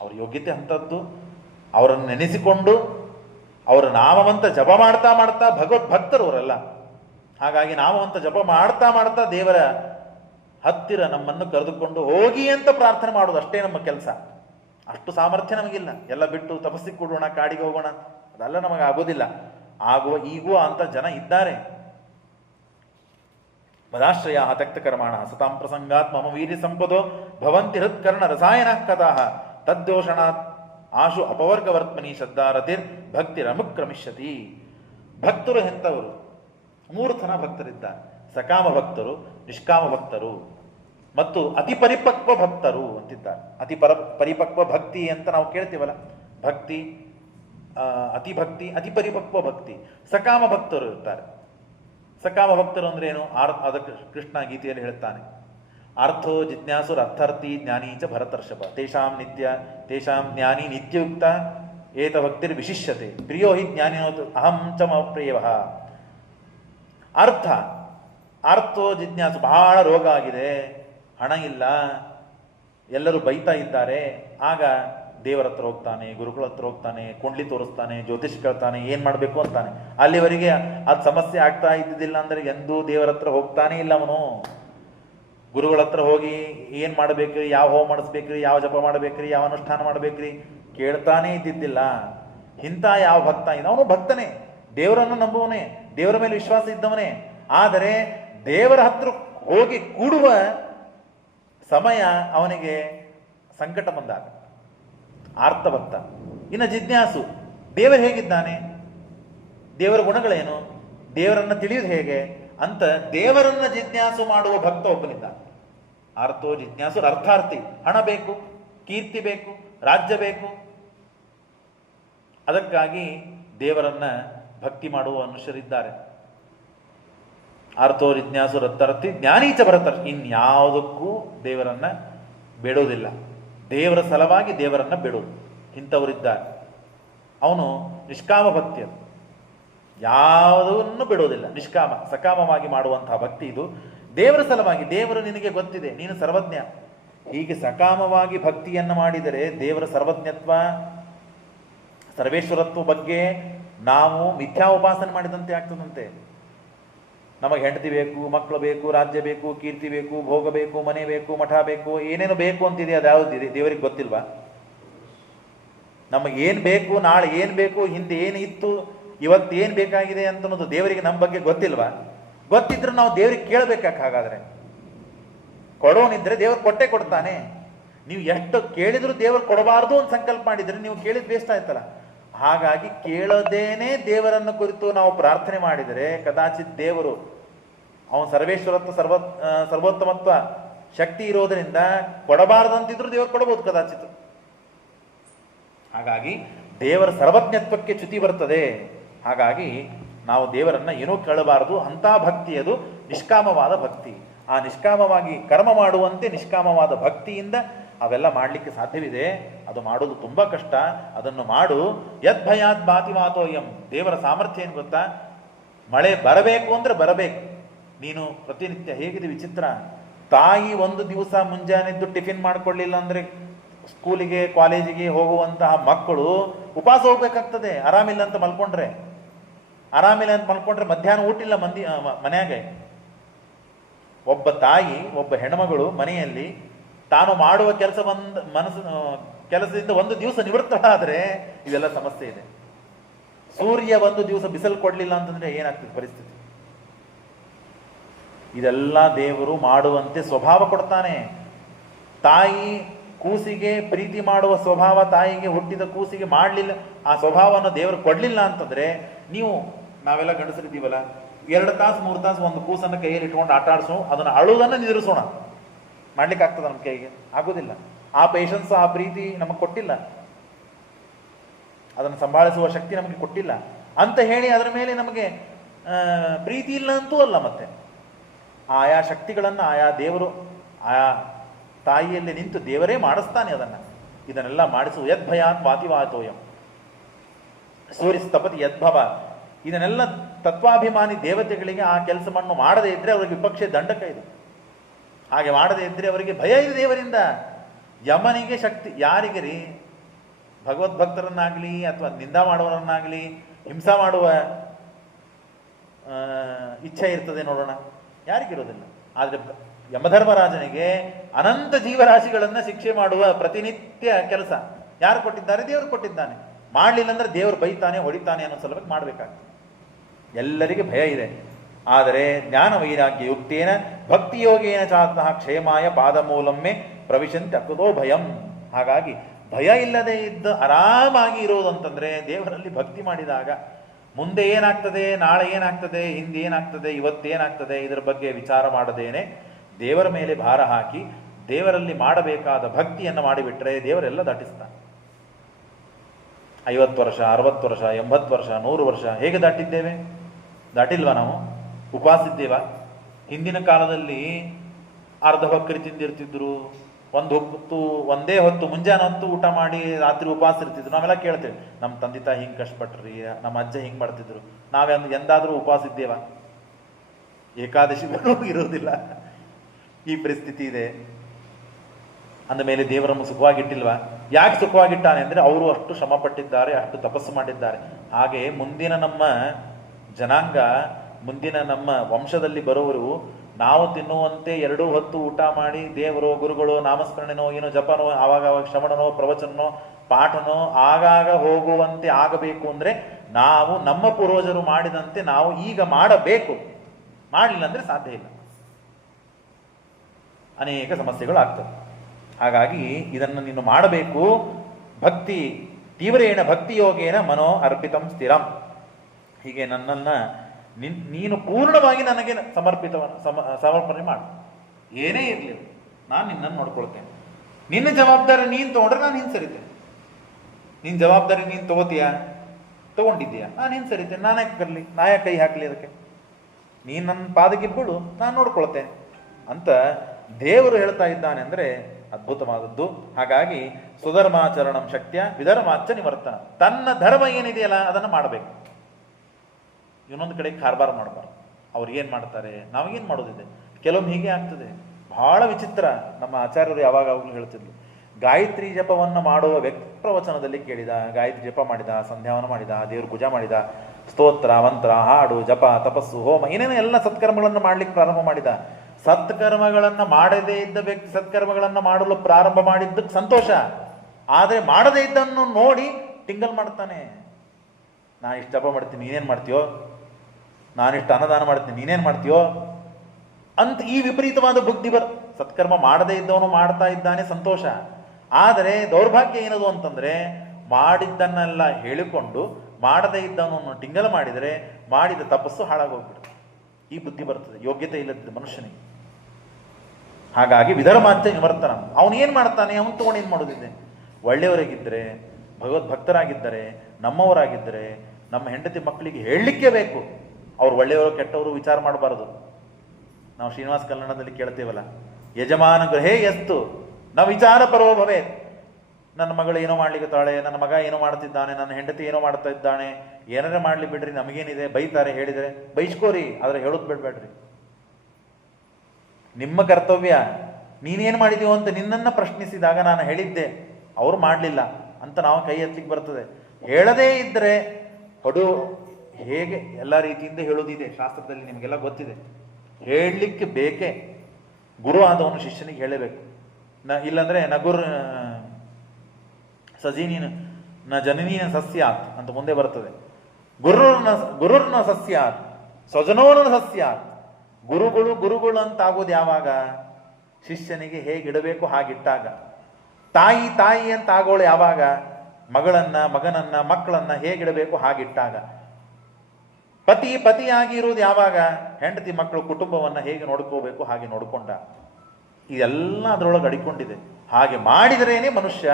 ಅವ್ರ ಯೋಗ್ಯತೆ ಅಂಥದ್ದು. ಅವರನ್ನು ನೆನೆಸಿಕೊಂಡು ಅವರ ನಾಮವಂತ ಜಪ ಮಾಡ್ತಾ ಮಾಡ್ತಾ ಭಗವದ್ಭಕ್ತರು ಅವರೆಲ್ಲ. ಹಾಗಾಗಿ ನಾಮವಂತ ಜಪ ಮಾಡ್ತಾ ಮಾಡ್ತಾ ದೇವರ ಹತ್ತಿರ ನಮ್ಮನ್ನು ಕರೆದುಕೊಂಡು ಹೋಗಿ ಅಂತ ಪ್ರಾರ್ಥನೆ ಮಾಡೋದು ಅಷ್ಟೇ ನಮ್ಮ ಕೆಲಸ. ಅಷ್ಟು ಸಾಮರ್ಥ್ಯ ನಮಗಿಲ್ಲ. ಎಲ್ಲ ಬಿಟ್ಟು ತಪಸ್ಸಿಗೆ ಕೊಡೋಣ, ಕಾಡಿಗೆ ಹೋಗೋಣ, ಅದೆಲ್ಲ ನಮಗೆ ಆಗೋದಿಲ್ಲ. ಈಗೂ ಅಂತ ಜನ ಇದ್ದಾರೆ. ಮದಾಶ್ರಯ ತಕ್ತಕರ್ಮಾಣ ಸತಾಂ ಪ್ರಸಂಗಾತ್ ಮಮ ವೀರ್ಯ ಸಂಪದೋ ಭವಂತಿ ಹೃತ್ಕರ್ಣ ರಸಾಯನ ಕಥಾ ತದ್ದೋಷಣಾತ್ ಆಶು ಅಪವರ್ಗವರ್ತ್ಮನಿ ಶ್ರದ್ಧಾರತಿರ್ ಭಕ್ತಿರಮುಕ್ರಮಿಷ್ಯತಿ. ಭಕ್ತರು ಎಂಥವರು? 3 ಥರ ಭಕ್ತರಿದ್ದಾರೆ. ಸಕಾಮ ಭಕ್ತರು, ನಿಷ್ಕಾಮ ಭಕ್ತರು ಮತ್ತು ಅತಿ ಪರಿಪಕ್ವ ಭಕ್ತರು ಅಂತಿದ್ದಾರೆ. ಪರಿಪಕ್ವ ಭಕ್ತಿ ಅಂತ ನಾವು ಕೇಳ್ತೀವಲ್ಲ, ಭಕ್ತಿ, ಅತಿ ಭಕ್ತಿ, ಅತಿ ಪರಿಪಕ್ವ ಭಕ್ತಿ. ಸಕಾಮ ಭಕ್ತರು ಇರ್ತಾರೆ. ಸಕಾಮ ಭಕ್ತರು ಅಂದ್ರೆ ಏನು? ಅದಕ್ಕೆ ಕೃಷ್ಣ ಗೀತೆಯಲ್ಲಿ ಹೇಳ್ತಾನೆ, ಅರ್ಥೋ ಜಿಜ್ಞಾಸುರ ಅರ್ಥಾರ್ಥಿ ಜ್ಞಾನೀಚ ಭರತರ್ಷಭ ತೇಷಾಂ ಜ್ಞಾನಿ ನಿತ್ಯಯುಕ್ತ ಏತ ಭಕ್ತಿರ್ ವಿಶಿಷ್ಯತೆ ಪ್ರಿಯೋ ಹಿ ಜ್ಞಾನಿನೋ ಅಹಂ ಚ ಮಮ ಪ್ರಿಯವಃ. ಅರ್ಥೋ ಜಿಜ್ಞಾಸು, ಬಹಳ ರೋಗ ಆಗಿದೆ, ಹಣ ಇಲ್ಲ, ಎಲ್ಲರೂ ಬೈತಾ ಇದ್ದಾರೆ. ಆಗ ದೇವರ ಹತ್ರ ಹೋಗ್ತಾನೆ, ಗುರುಗಳ ಹತ್ರ ಹೋಗ್ತಾನೆ, ಕುಂಡ್ಲಿ ತೋರಿಸ್ತಾನೆ, ಜ್ಯೋತಿಷ್ ಕೇಳ್ತಾನೆ, ಏನ್ ಮಾಡಬೇಕು ಅಂತಾನೆ. ಅಲ್ಲಿವರೆಗೆ ಅದು ಸಮಸ್ಯೆ ಆಗ್ತಾ ಇದ್ದಿದ್ದಿಲ್ಲ ಅಂದ್ರೆ ಎಂದೂ ದೇವರ ಹತ್ರ ಹೋಗ್ತಾನೆ ಇಲ್ಲ ಅವನು. ಗುರುಗಳ ಹತ್ರ ಹೋಗಿ ಏನ್ ಮಾಡ್ಬೇಕ್ರಿ, ಯಾವ ಹೋಮ ಮಾಡಿಸ್ಬೇಕ್ರಿ, ಯಾವ ಜಪ ಮಾಡ್ಬೇಕ್ರಿ, ಯಾವ ಅನುಷ್ಠಾನ ಮಾಡ್ಬೇಕ್ರಿ ಕೇಳ್ತಾನೆ ಇದ್ದಿದ್ದಿಲ್ಲ. ಇಂಥ ಯಾವ ಭಕ್ತ ಇದ್ದ, ಅವನು ಭಕ್ತನೇ, ದೇವರನ್ನು ನಂಬುವನೇ, ದೇವರ ಮೇಲೆ ವಿಶ್ವಾಸ ಇದ್ದವನೇ. ಆದರೆ ದೇವರ ಹತ್ರ ಹೋಗಿ ಕೂಡುವ ಸಮಯ ಅವನಿಗೆ ಸಂಕಟ ಬಂದಾಗ ಆರ್ತಭಕ್ತ. ಇನ್ನು ಜಿಜ್ಞಾಸು, ದೇವರು ಹೇಗಿದ್ದಾನೆ, ದೇವರ ಗುಣಗಳೇನು, ದೇವರನ್ನ ತಿಳಿಯುವುದು ಹೇಗೆ ಅಂತ ದೇವರನ್ನ ಜಿಜ್ಞಾಸು ಮಾಡುವ ಭಕ್ತ ಒಬ್ಬನಿದ್ದ. ಆರ್ತೋ ಜಿಜ್ಞಾಸು ಅರ್ಥಾರ್ಥಿ. ಹಣ ಬೇಕು, ಕೀರ್ತಿ ಬೇಕು, ರಾಜ್ಯ ಬೇಕು, ಅದಕ್ಕಾಗಿ ದೇವರನ್ನ ಭಕ್ತಿ ಮಾಡುವ ಮನುಷ್ಯರಿದ್ದಾರೆ. ಆರ್ತೋ ಜಿಜ್ಞಾಸು ರರ್ಥಾರ್ಥಿ ಜ್ಞಾನೀಚ ಭರತರ್ಷಿ. ಇನ್ಯಾವುದಕ್ಕೂ ದೇವರನ್ನ ಬೇಡೋದಿಲ್ಲ, ದೇವರ ಸಲವಾಗಿ ದೇವರನ್ನ ಬಿಡೋದು. ಇಂಥವರಿದ್ದಾರೆ. ಅವನು ನಿಷ್ಕಾಮ ಭಕ್ತಿ, ಅದು ಯಾವುದನ್ನು ಬಿಡೋದಿಲ್ಲ. ನಿಷ್ಕಾಮ, ಸಕಾಮವಾಗಿ ಮಾಡುವಂತಹ ಭಕ್ತಿ ಇದು. ದೇವರ ಸಲವಾಗಿ, ದೇವರು ನಿನಗೆ ಗೊತ್ತಿದೆ, ನೀನು ಸರ್ವಜ್ಞ. ಹೀಗೆ ಸಕಾಮವಾಗಿ ಭಕ್ತಿಯನ್ನು ಮಾಡಿದರೆ ದೇವರ ಸರ್ವಜ್ಞತ್ವ, ಸರ್ವೇಶ್ವರತ್ವ ಬಗ್ಗೆ ನಾವು ಮಿಥ್ಯಾ ಉಪಾಸನೆ ಮಾಡಿದಂತೆ ಆಗ್ತದಂತೆ. ನಮಗೆ ಹೆಂಡತಿ ಬೇಕು, ಮಕ್ಕಳು ಬೇಕು, ರಾಜ್ಯ ಬೇಕು, ಕೀರ್ತಿ ಬೇಕು, ಭೋಗ ಬೇಕು, ಮನೆ ಬೇಕು, ಮಠ ಬೇಕು, ಏನೇನು ಬೇಕು ಅಂತಿದೆ, ಅದ್ಯಾವುದಿದೆ ದೇವರಿಗೆ ಗೊತ್ತಿಲ್ವಾ? ನಮಗೆ ಏನು ಬೇಕು, ನಾಳೆ ಏನು ಬೇಕು, ಹಿಂದೆ ಏನು ಇತ್ತು, ಇವತ್ತು ಏನು ಬೇಕಾಗಿದೆ ಅಂತ ಅನ್ನೋದು ದೇವರಿಗೆ ನಮ್ಮ ಬಗ್ಗೆ ಗೊತ್ತಿಲ್ವಾ? ಗೊತ್ತಿದ್ರೆ ನಾವು ದೇವರಿಗೆ ಕೇಳಬೇಕಾಕೆ? ಹಾಗಾದ್ರೆ ಕೊಡೋನಿದ್ರೆ ದೇವರು ಕೊಟ್ಟೆ ಕೊಡ್ತಾನೆ. ನೀವು ಎಷ್ಟು ಕೇಳಿದ್ರು ದೇವರು ಕೊಡಬಾರ್ದು ಅಂತ ಸಂಕಲ್ಪ ಮಾಡಿದ್ರೆ ನೀವು ಕೇಳಿದ್ ವೇಸ್ಟ್ ಆಯ್ತಲ್ಲ. ಹಾಗಾಗಿ ಕೇಳದೇನೆ ದೇವರನ್ನು ಕುರಿತು ನಾವು ಪ್ರಾರ್ಥನೆ ಮಾಡಿದರೆ ಕದಾಚಿತ್ ದೇವರು, ಅವನು ಸರ್ವೇಶ್ವರತ್ವ, ಸರ್ವೋತ್ತಮತ್ವ ಶಕ್ತಿ ಇರೋದರಿಂದ ಕೊಡಬಾರದಂತಿದ್ರು ದೇವರು ಕೊಡಬಹುದು ಕದಾಚಿತ್. ಹಾಗಾಗಿ ದೇವರ ಸರ್ವಜ್ಞತ್ವಕ್ಕೆ ಚ್ಯುತಿ ಬರ್ತದೆ. ಹಾಗಾಗಿ ನಾವು ದೇವರನ್ನ ಏನೂ ಕೇಳಬಾರದು. ಅಂಥ ಭಕ್ತಿ ಅದು ನಿಷ್ಕಾಮವಾದ ಭಕ್ತಿ. ಆ ನಿಷ್ಕಾಮವಾಗಿ ಕರ್ಮ ಮಾಡುವಂತೆ ನಿಷ್ಕಾಮವಾದ ಭಕ್ತಿಯಿಂದ ಅವೆಲ್ಲ ಮಾಡಲಿಕ್ಕೆ ಸಾಧ್ಯವಿದೆ. ಅದು ಮಾಡೋದು ತುಂಬ ಕಷ್ಟ. ಅದನ್ನು ಮಾಡು. ಯದ್ಭಯಾತ್ ಭಾತಿ ಮಾತೋಯಂ. ದೇವರ ಸಾಮರ್ಥ್ಯ ಏನು ಗೊತ್ತಾ? ಮಳೆ ಬರಬೇಕು ಅಂದ್ರೆ ಬರಬೇಕು. ನೀನು ಪ್ರತಿನಿತ್ಯ ಹೇಗಿದೆ ವಿಚಿತ್ರ. ತಾಯಿ ಒಂದು ದಿವಸ ಮುಂಜಾನೆದ್ದು ಟಿಫಿನ್ ಮಾಡ್ಕೊಳ್ಳಿಲ್ಲ ಅಂದ್ರೆ ಸ್ಕೂಲಿಗೆ ಕಾಲೇಜಿಗೆ ಹೋಗುವಂತಹ ಮಕ್ಕಳು ಉಪವಾಸ ಹೋಗ್ಬೇಕಾಗ್ತದೆ. ಆರಾಮಿಲ್ಲ ಅಂತ ಮಲ್ಕೊಂಡ್ರೆ ಮಧ್ಯಾಹ್ನ ಊಟಿಲ್ಲ ಮನೆಯಾಗೆ. ಒಬ್ಬ ತಾಯಿ, ಒಬ್ಬ ಹೆಣ್ಮಗಳು ಮನೆಯಲ್ಲಿ ತಾನು ಮಾಡುವ ಕೆಲಸದಿಂದ ಒಂದು ದಿವಸ ನಿವೃತ್ತಳಾದ್ರೆ ಇದೆಲ್ಲ ಸಮಸ್ಯೆ ಇದೆ. ಸೂರ್ಯ ಒಂದು ದಿವಸ ಬಿಸಿಲು ಕೊಡ್ಲಿಲ್ಲ ಅಂತಂದ್ರೆ ಏನಾಗ್ತದೆ ಪರಿಸ್ಥಿತಿ? ಇದೆಲ್ಲ ದೇವರು ಮಾಡುವಂತೆ ಸ್ವಭಾವ ಕೊಡ್ತಾನೆ. ತಾಯಿ ಕೂಸಿಗೆ ಪ್ರೀತಿ ಮಾಡುವ ಸ್ವಭಾವ ತಾಯಿಗೆ ಹುಟ್ಟಿದ ಕೂಸಿಗೆ ಮಾಡಲಿಲ್ಲ, ಆ ಸ್ವಭಾವವನ್ನು ದೇವರು ಕೊಡ್ಲಿಲ್ಲ ಅಂತಂದ್ರೆ, ನಾವೆಲ್ಲ ಗಂಡಸರಿದ್ದೀವಲ್ಲ, 2 ತಾಸು 3 ತಾಸು ಒಂದು ಕೂಸನ್ನು ಕೈಯಲ್ಲಿ ಇಟ್ಕೊಂಡು ಆಟ ಆಡಿಸೋ, ಅದನ್ನು ಅಳುವುದನ್ನು ನಿಲ್ಲಿಸೋಣ, ಮಾಡ್ಲಿಕ್ಕೆ ಆಗ್ತದೆ? ನಮ್ಮ ಕೈಗೆ ಆಗೋದಿಲ್ಲ. ಆ ಪೇಷನ್ಸ್, ಆ ಪ್ರೀತಿ ನಮಗೆ ಕೊಟ್ಟಿಲ್ಲ, ಅದನ್ನು ಸಂಭಾಳಿಸುವ ಶಕ್ತಿ ನಮಗೆ ಕೊಟ್ಟಿಲ್ಲ ಅಂತ ಹೇಳಿ ಅದರ ಮೇಲೆ ನಮಗೆ ಪ್ರೀತಿ ಇಲ್ಲ ಅಂತೂ ಅಲ್ಲ. ಮತ್ತೆ ಆಯಾ ಶಕ್ತಿಗಳನ್ನು ಆಯಾ ದೇವರು, ಆಯಾ ತಾಯಿಯಲ್ಲಿ ನಿಂತು ದೇವರೇ ಮಾಡಿಸ್ತಾನೆ ಅದನ್ನು. ಇದನ್ನೆಲ್ಲ ಮಾಡಿಸು. ಯದ್ಭಯಾತ್ ವಾತಿವಾತೋಯಂ ಸೂರ್ಯಸ್ತಪತಿ ಯದ್ಭವ. ಇದನ್ನೆಲ್ಲ ತತ್ವಾಭಿಮಾನಿ ದೇವತೆಗಳಿಗೆ ಆ ಕೆಲಸವನ್ನು ಮಾಡದೇ ಇದ್ರೆ ಅವರಿಗೆ ವಿಪಕ್ಷೆ ದಂಡಕ ಇದೆ. ಹಾಗೆ ಮಾಡದೇ ಇದ್ರೆ ಅವರಿಗೆ ಭಯ ಇದೆ ದೇವರಿಂದ. ಯಮನಿಗೆ ಶಕ್ತಿ ಯಾರಿಗೆ ರೀ? ಭಗವದ್ಭಕ್ತರನ್ನಾಗಲಿ ಅಥವಾ ನಿಂದಾ ಮಾಡುವವರನ್ನಾಗಲಿ ಹಿಂಸಾ ಮಾಡುವ ಇಚ್ಛೆ ಇರ್ತದೆ ನೋಡೋಣ, ಯಾರಿಗಿರೋದಿಲ್ಲ. ಆದರೆ ಯಮಧರ್ಮರಾಜನಿಗೆ ಅನಂತ ಜೀವರಾಶಿಗಳನ್ನು ಶಿಕ್ಷೆ ಮಾಡುವ ಪ್ರತಿನಿತ್ಯ ಕೆಲಸ ಯಾರು ಕೊಟ್ಟಿದ್ದಾರೆ? ದೇವರು ಕೊಟ್ಟಿದ್ದಾನೆ. ಮಾಡಲಿಲ್ಲ ಅಂದ್ರೆ ದೇವರು ಬೈತಾನೆ, ಹೊಡಿತಾನೆ ಅನ್ನೋ ಸಲುವಾಗಿ ಮಾಡಬೇಕಾಗ್ತದೆ. ಎಲ್ಲರಿಗೆ ಭಯ ಇದೆ. ಆದರೆ ಜ್ಞಾನ ವೈರಾಗ್ಯ ಯುಕ್ತೇನ ಭಕ್ತಿಯೋಗೇನ ಚಾತ್ನಃ ಕ್ಷೇಮಾಯ ಪಾದಮೂಲಮ್ಮೆ ಪ್ರವಿಶಂತಿ ಅಕುತೋ ಭಯಂ. ಹಾಗಾಗಿ ಭಯ ಇಲ್ಲದೆ ಇದ್ದ ಆರಾಮಾಗಿ ಇರೋದಂತಂದ್ರೆ ದೇವರಲ್ಲಿ ಭಕ್ತಿ ಮಾಡಿದಾಗ ಮುಂದೆ ಏನಾಗ್ತದೆ, ನಾಳೆ ಏನಾಗ್ತದೆ, ಹಿಂದೆ ಏನಾಗ್ತದೆ, ಇವತ್ತೇನಾಗ್ತದೆ ಇದರ ಬಗ್ಗೆ ವಿಚಾರ ಮಾಡದೇನೆ ದೇವರ ಮೇಲೆ ಭಾರ ಹಾಕಿ ದೇವರಲ್ಲಿ ಮಾಡಬೇಕಾದ ಭಕ್ತಿಯನ್ನು ಮಾಡಿಬಿಟ್ರೆ ದೇವರೆಲ್ಲ ದಾಟಿಸ್ತಾನೆ. 50 ವರ್ಷ, 60 ವರ್ಷ, 80 ವರ್ಷ, 100 ವರ್ಷ ಹೇಗೆ ದಾಟಿದ್ದೇವೆ? ದಾಟಿಲ್ವಾ ನಾವು? ಉಪವಾಸ ಇದ್ದೇವಾ? ಹಿಂದಿನ ಕಾಲದಲ್ಲಿ ಅರ್ಧ ಬಕ್ಕರಿ ತಿಂದಿರ್ತಿದ್ರು, ಒಂದೇ ಹೊತ್ತು ಮುಂಜಾನೆ ಹೊತ್ತು ಊಟ ಮಾಡಿ ರಾತ್ರಿ ಉಪವಾಸ ಇರ್ತಿದ್ರು. ನಾವೆಲ್ಲ ಕೇಳ್ತೇವೆ, ನಮ್ಮ ತಂದೆ ತಾಯಿ ಹಿಂಗೆ ಕಷ್ಟಪಟ್ರಿ, ನಮ್ಮ ಅಜ್ಜ ಹಿಂಗೆ ಮಾಡ್ತಿದ್ರು. ಎಂದಾದ್ರೂ ಉಪವಾಸ ಇದ್ದೇವಾ? ಏಕಾದಶಿ ಇರೋದಿಲ್ಲ. ಈ ಪರಿಸ್ಥಿತಿ ಇದೆ. ಅಂದಮೇಲೆ ದೇವರನ್ನು ಸುಖವಾಗಿಟ್ಟಿಲ್ವಾ? ಯಾಕೆ ಸುಖವಾಗಿಟ್ಟಾನೆ ಅಂದರೆ ಅವರು ಅಷ್ಟು ಶ್ರಮ ಪಟ್ಟಿದ್ದಾರೆ, ಅಷ್ಟು ತಪಸ್ಸು ಮಾಡಿದ್ದಾರೆ. ಹಾಗೆ ಮುಂದಿನ ನಮ್ಮ ಜನಾಂಗ, ಮುಂದಿನ ನಮ್ಮ ವಂಶದಲ್ಲಿ ಬರೋವರು ನಾವು ತಿನ್ನುವಂತೆ 2 ಹೊತ್ತು ಊಟ ಮಾಡಿ ದೇವರು, ಗುರುಗಳು, ನಾಮಸ್ಮರಣೆನೋ ಏನೋ ಜಪನೋ, ಆವಾಗ ಶ್ರವಣನೋ ಪ್ರವಚನನೋ ಪಾಠನೋ ಆಗಾಗ ಹೋಗುವಂತೆ ಆಗಬೇಕು ಅಂದರೆ ನಾವು ನಮ್ಮ ಪೂರ್ವಜರು ಮಾಡಿದಂತೆ ನಾವು ಈಗ ಮಾಡಬೇಕು. ಮಾಡಲಿಲ್ಲ ಅಂದರೆ ಸಾಧ್ಯ ಇಲ್ಲ, ಅನೇಕ ಸಮಸ್ಯೆಗಳು ಆಗ್ತವೆ. ಹಾಗಾಗಿ ಇದನ್ನು ನೀನು ಮಾಡಬೇಕು. ಭಕ್ತಿ ತೀವ್ರೇಣ ಭಕ್ತಿಯೋಗೇನ ಮನೋ ಅರ್ಪಿತಂ ಸ್ಥಿರಂ. ಹೀಗೆ ನನ್ನನ್ನು ನೀನು ಪೂರ್ಣವಾಗಿ ನನಗೆ ಸಮರ್ಪಣೆ ಮಾಡು. ಏನೇ ಇರಲಿ ನಾನು ನಿನ್ನನ್ನು ನೋಡ್ಕೊಳ್ತೇನೆ. ನಿನ್ನ ಜವಾಬ್ದಾರಿ ನೀನು ತಗೊಂಡ್ರೆ ನಾನು ಹಿಂಸರಿತೇನೆ. ನಿನ್ನ ಜವಾಬ್ದಾರಿ ನೀನು ತಗೊಂಡಿದ್ದೀಯಾ, ನಾನು ಹಿಂಸರಿತೇನೆ. ನಾನೇ ಕರಲಿ, ನಾಯ ಕೈ ಹಾಕಲಿ ಅದಕ್ಕೆ? ನೀನು ನನ್ನ ಪಾದಕ್ಕೆ ಬಿಡು, ನಾನು ನೋಡ್ಕೊಳ್ತೇನೆ ಅಂತ ದೇವರು ಹೇಳ್ತಾ ಇದ್ದಾನೆ ಅಂದರೆ ಅದ್ಭುತವಾದದ್ದು. ಹಾಗಾಗಿ ಸುಧರ್ಮಾಚರಣಂ ಶಕ್ತಿಯ ವಿಧರ್ಮಾಚ ನಿವರ್ತನ. ತನ್ನ ಧರ್ಮ ಏನಿದೆಯಲ್ಲ ಅದನ್ನು ಮಾಡಬೇಕು. ಇನ್ನೊಂದು ಕಡೆ ಕಾರ್ಬಾರ್ ಮಾಡಬಾರ್ದು. ಅವ್ರು ಏನು ಮಾಡ್ತಾರೆ, ನಾವೇನು ಮಾಡೋದಿದೆ. ಕೆಲವೊಮ್ಮೆ ಹೀಗೆ ಆಗ್ತದೆ, ಬಹಳ ವಿಚಿತ್ರ. ನಮ್ಮ ಆಚಾರ್ಯರು ಯಾವಾಗಲೂ ಹೇಳ್ತಿದ್ರು, ಗಾಯತ್ರಿ ಜಪವನ್ನು ಮಾಡುವ ವ್ಯಕ್ತಿ ಪ್ರವಚನದಲ್ಲಿ ಕೇಳಿದ, ಗಾಯತ್ರಿ ಜಪ ಮಾಡಿದ, ಸಂಧ್ಯಾವನ ಮಾಡಿದ, ದೇವ್ರ ಪೂಜಾ ಮಾಡಿದ, ಸ್ತೋತ್ರ ಮಂತ್ರ ಹಾಡು ಜಪ ತಪಸ್ಸು ಹೋಮ ಏನೇನೋ ಎಲ್ಲ ಸತ್ಕರ್ಮಗಳನ್ನು ಮಾಡ್ಲಿಕ್ಕೆ ಪ್ರಾರಂಭ ಮಾಡಿದ. ಸತ್ಕರ್ಮಗಳನ್ನು ಮಾಡದೇ ಇದ್ದ ವ್ಯಕ್ತಿ ಸತ್ಕರ್ಮಗಳನ್ನು ಮಾಡಲು ಪ್ರಾರಂಭ ಮಾಡಿದ್ದಕ್ಕೆ ಸಂತೋಷ. ಆದರೆ ಮಾಡದೇ ಇದ್ದನ್ನು ನೋಡಿ ಟಿಂಗಲ್ ಮಾಡ್ತಾನೆ. ನಾನು ಇಷ್ಟು ಜಪ ಮಾಡ್ತೀನಿ, ನೀನೇನು ಮಾಡ್ತೀಯೋ? ನಾನಿಷ್ಟು ಅನ್ನದಾನ ಮಾಡ್ತೀನಿ, ನೀನೇನು ಮಾಡ್ತೀಯೋ ಅಂತ ಈ ವಿಪರೀತವಾದ ಬುದ್ಧಿ ಸತ್ಕರ್ಮ ಮಾಡದೇ ಇದ್ದವನು ಮಾಡ್ತಾ ಇದ್ದಾನೆ, ಸಂತೋಷ. ಆದರೆ ದೌರ್ಭಾಗ್ಯ ಏನದು ಅಂತಂದ್ರೆ, ಮಾಡಿದ್ದನ್ನೆಲ್ಲ ಹೇಳಿಕೊಂಡು ಮಾಡದೇ ಇದ್ದವನನ್ನು ಟಿಂಗಲ್ ಮಾಡಿದರೆ ಮಾಡಿದ ತಪಸ್ಸು ಹಾಳಾಗೋಗ್ಬಿಡುತ್ತೆ. ಈ ಬುದ್ಧಿ ಬರ್ತದೆ, ಯೋಗ್ಯತೆ ಇಲ್ಲದ ಮನುಷ್ಯನಿಗೆ. ಹಾಗಾಗಿ ವಿಧರ್ಮಾಚ ನಿವರ್ತನ. ಅವನು ಏನು ಮಾಡ್ತಾನೆ, ಅವನು ತಗೊಂಡು ಏನು ಮಾಡೋದಿದೆ? ಒಳ್ಳೆಯವರಾಗಿದ್ದರೆ, ಭಗವದ್ಭಕ್ತರಾಗಿದ್ದರೆ, ನಮ್ಮವರಾಗಿದ್ದರೆ, ನಮ್ಮ ಹೆಂಡತಿ ಮಕ್ಕಳಿಗೆ ಹೇಳಲಿಕ್ಕೆ ಬೇಕು. ಅವ್ರು ಒಳ್ಳೆಯವರು ಕೆಟ್ಟವರು ವಿಚಾರ ಮಾಡಬಾರದು. ನಾವು ಶ್ರೀನಿವಾಸ ಕಲ್ಯಾಣದಲ್ಲಿ ಕೇಳ್ತೇವಲ್ಲ, ಯಜಮಾನ ಗೃಹೇ ಎಸ್ತು ನ ವಿಚಾರ ಪರೋ ಭವೇತ್. ನನ್ನ ಮಗಳು ಏನೋ ಮಾಡ್ಲಿಕ್ಕೆ ತಾಳೆ, ನನ್ನ ಮಗ ಏನೋ ಮಾಡ್ತಿದ್ದಾನೆ, ನನ್ನ ಹೆಂಡತಿ ಏನೋ ಮಾಡ್ತಾ ಇದ್ದಾನೆ, ಏನಾರೇ ಮಾಡ್ಲಿ ಬಿಡ್ರಿ, ನಮಗೇನಿದೆ, ಬೈತಾರೆ, ಹೇಳಿದರೆ ಬೈಸ್ಕೋರಿ, ಆದರೆ ಹೇಳೋದು ಬಿಡ್ಬೇಡ್ರಿ. ನಿಮ್ಮ ಕರ್ತವ್ಯ. ನೀನೇನು ಮಾಡಿದೀವೋ ಅಂತ ನಿನ್ನನ್ನು ಪ್ರಶ್ನಿಸಿದಾಗ ನಾನು ಹೇಳಿದ್ದೆ, ಅವರು ಮಾಡಲಿಲ್ಲ ಅಂತ ನಾವು ಕೈ ಎತ್ತಲಿಕ್ಕೆ ಬರ್ತದೆ. ಹೇಳದೇ ಇದ್ದರೆ ಹೇಗೆ ಎಲ್ಲ ರೀತಿಯಿಂದ ಹೇಳೋದಿದೆ ಶಾಸ್ತ್ರದಲ್ಲಿ, ನಿಮಗೆಲ್ಲ ಗೊತ್ತಿದೆ. ಹೇಳಲಿಕ್ಕೆ ಬೇಕೇ. ಗುರು ಆದವನು ಶಿಷ್ಯನಿಗೆ ಹೇಳಬೇಕು. ಇಲ್ಲಾಂದ್ರೆ ನಗುರ್ ಸಜೀನಿನ ನ ಜನನೀನ ಸಸ್ಯಾತ್ ಅಂತ ಮುಂದೆ ಬರ್ತದೆ. ಗುರುರ್ನ ಸಸ್ಯಾತ್ ಸ್ವಜನೋನ ಸಸ್ಯಾತ್. ಗುರುಗಳು ಅಂತಾಗೋದು ಯಾವಾಗ? ಶಿಷ್ಯನಿಗೆ ಹೇಗಿಡಬೇಕು ಹಾಗಿಟ್ಟಾಗ. ತಾಯಿ ಅಂತ ಆಗೋಳು ಯಾವಾಗ? ಮಗನನ್ನ ಮಕ್ಕಳನ್ನ ಹೇಗಿಡಬೇಕು ಹಾಗಿಟ್ಟಾಗ. ಪತಿಯಾಗಿ ಇರುವುದು ಯಾವಾಗ? ಹೆಂಡತಿ ಮಕ್ಕಳು ಕುಟುಂಬವನ್ನ ಹೇಗೆ ನೋಡ್ಕೋಬೇಕು ಹಾಗೆ ನೋಡ್ಕೊಂಡ. ಇದೆಲ್ಲ ಅದರೊಳಗೆ ಅಡಿಕೊಂಡಿದೆ. ಹಾಗೆ ಮಾಡಿದರೇನೆ ಮನುಷ್ಯ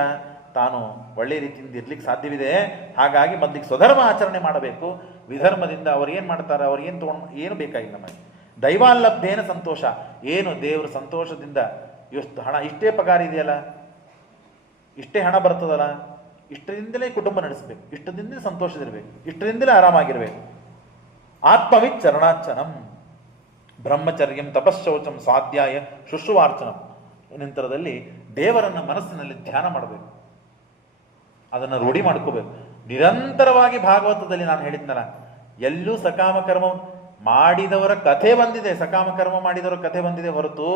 ತಾನು ಒಳ್ಳೆ ರೀತಿಯಿಂದ ಇರ್ಲಿಕ್ಕೆ ಸಾಧ್ಯವಿದೆ. ಹಾಗಾಗಿ ಮೊದಲಿಗೆ ಸ್ವಧರ್ಮ ಆಚರಣೆ ಮಾಡಬೇಕು. ವಿಧರ್ಮದಿಂದ ಅವ್ರು ಏನು ಮಾಡ್ತಾರೆ, ಅವ್ರು ಏನು ಏನು ಬೇಕಾಗಿಲ್ಲ ನಮಗೆ. ದೈವಾಲಬ್ಧೇನ ಸಂತೋಷ. ಏನು ದೇವರು ಸಂತೋಷದಿಂದ, ಎಷ್ಟು ಹಣ, ಇಷ್ಟೇ ಪಗಾರ ಇದೆಯಲ್ಲ, ಇಷ್ಟೇ ಹಣ ಬರ್ತದಲ್ಲ, ಇಷ್ಟರಿಂದಲೇ ಕುಟುಂಬ ನಡೆಸಬೇಕು, ಇಷ್ಟದಿಂದಲೇ ಸಂತೋಷದಿರಬೇಕು, ಇಷ್ಟರಿಂದಲೇ ಆರಾಮಾಗಿರಬೇಕು. ಆತ್ಮವಿತ್ ಚರಣಾರ್ಚನಂ ಬ್ರಹ್ಮಚರ್ಯಂ ತಪಶ್ಶೌಚಂ ಸ್ವಾಧ್ಯಾಯ ಶುಶ್ರುವಾರ್ಚನಂ. ನಂತರದಲ್ಲಿ ದೇವರನ್ನ ಮನಸ್ಸಿನಲ್ಲಿ ಧ್ಯಾನ ಮಾಡಬೇಕು, ಅದನ್ನು ರೂಢಿ ಮಾಡ್ಕೋಬೇಕು. ನಿರಂತರವಾಗಿ ಭಾಗವತದಲ್ಲಿ ನಾನು ಹೇಳಿದ್ನಲ್ಲ, ಎಲ್ಲೂ ಸಕಾಮ ಕರ್ಮ ಮಾಡಿದವರ ಕಥೆ ಬಂದಿದೆ, ಸಕಾಮ ಕರ್ಮ ಮಾಡಿದವರ ಕಥೆ ಬಂದಿದೆ ಹೊರತು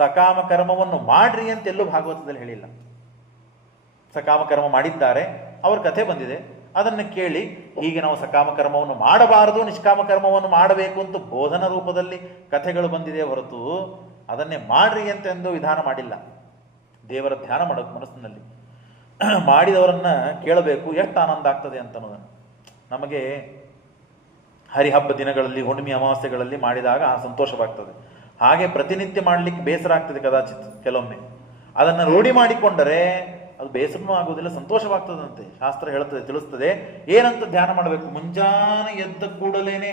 ಸಕಾಮ ಕರ್ಮವನ್ನು ಮಾಡ್ರಿ ಅಂತ ಎಲ್ಲೂ ಭಾಗವತದಲ್ಲಿ ಹೇಳಿಲ್ಲ. ಸಕಾಮ ಕರ್ಮ ಮಾಡಿದ್ದಾರೆ, ಅವ್ರ ಕಥೆ ಬಂದಿದೆ, ಅದನ್ನು ಕೇಳಿ ಹೀಗೆ ನಾವು ಸಕಾಮ ಕರ್ಮವನ್ನು ಮಾಡಬಾರದು, ನಿಷ್ಕಾಮ ಕರ್ಮವನ್ನು ಮಾಡಬೇಕು ಅಂತ ಬೋಧನ ರೂಪದಲ್ಲಿ ಕಥೆಗಳು ಬಂದಿದೆ ಹೊರತು ಅದನ್ನೇ ಮಾಡ್ರಿ ಎಂತೆಂದು ವಿಧಾನ ಮಾಡಿಲ್ಲ. ದೇವರ ಧ್ಯಾನ ಮಾಡೋದು ಮನಸ್ಸಿನಲ್ಲಿ, ಮಾಡಿದವರನ್ನ ಕೇಳಬೇಕು, ಎಷ್ಟು ಆನಂದ ಆಗ್ತದೆ ಅಂತ ಅನ್ನೋದನ್ನು. ನಮಗೆ ಹರಿಹಬ್ಬ ದಿನಗಳಲ್ಲಿ, ಹುಣ್ಣಿಮೆ ಅಮಾವಾಸ್ಯೆಗಳಲ್ಲಿ ಮಾಡಿದಾಗ ಸಂತೋಷವಾಗ್ತದೆ. ಹಾಗೆ ಪ್ರತಿನಿತ್ಯ ಮಾಡಲಿಕ್ಕೆ ಬೇಸರ ಆಗ್ತದೆ ಕದಾಚಿತ್ ಕೆಲವೊಮ್ಮೆ. ಅದನ್ನು ರೂಢಿ ಮಾಡಿಕೊಂಡರೆ ಅದು ಬೇಸರನೂ ಆಗುವುದಿಲ್ಲ, ಸಂತೋಷವಾಗ್ತದಂತೆ. ಶಾಸ್ತ್ರ ಹೇಳ್ತದೆ, ತಿಳಿಸ್ತದೆ ಏನಂತ ಧ್ಯಾನ ಮಾಡಬೇಕು. ಮುಂಜಾನೆ ಎದ್ದ ಕೂಡಲೇನೆ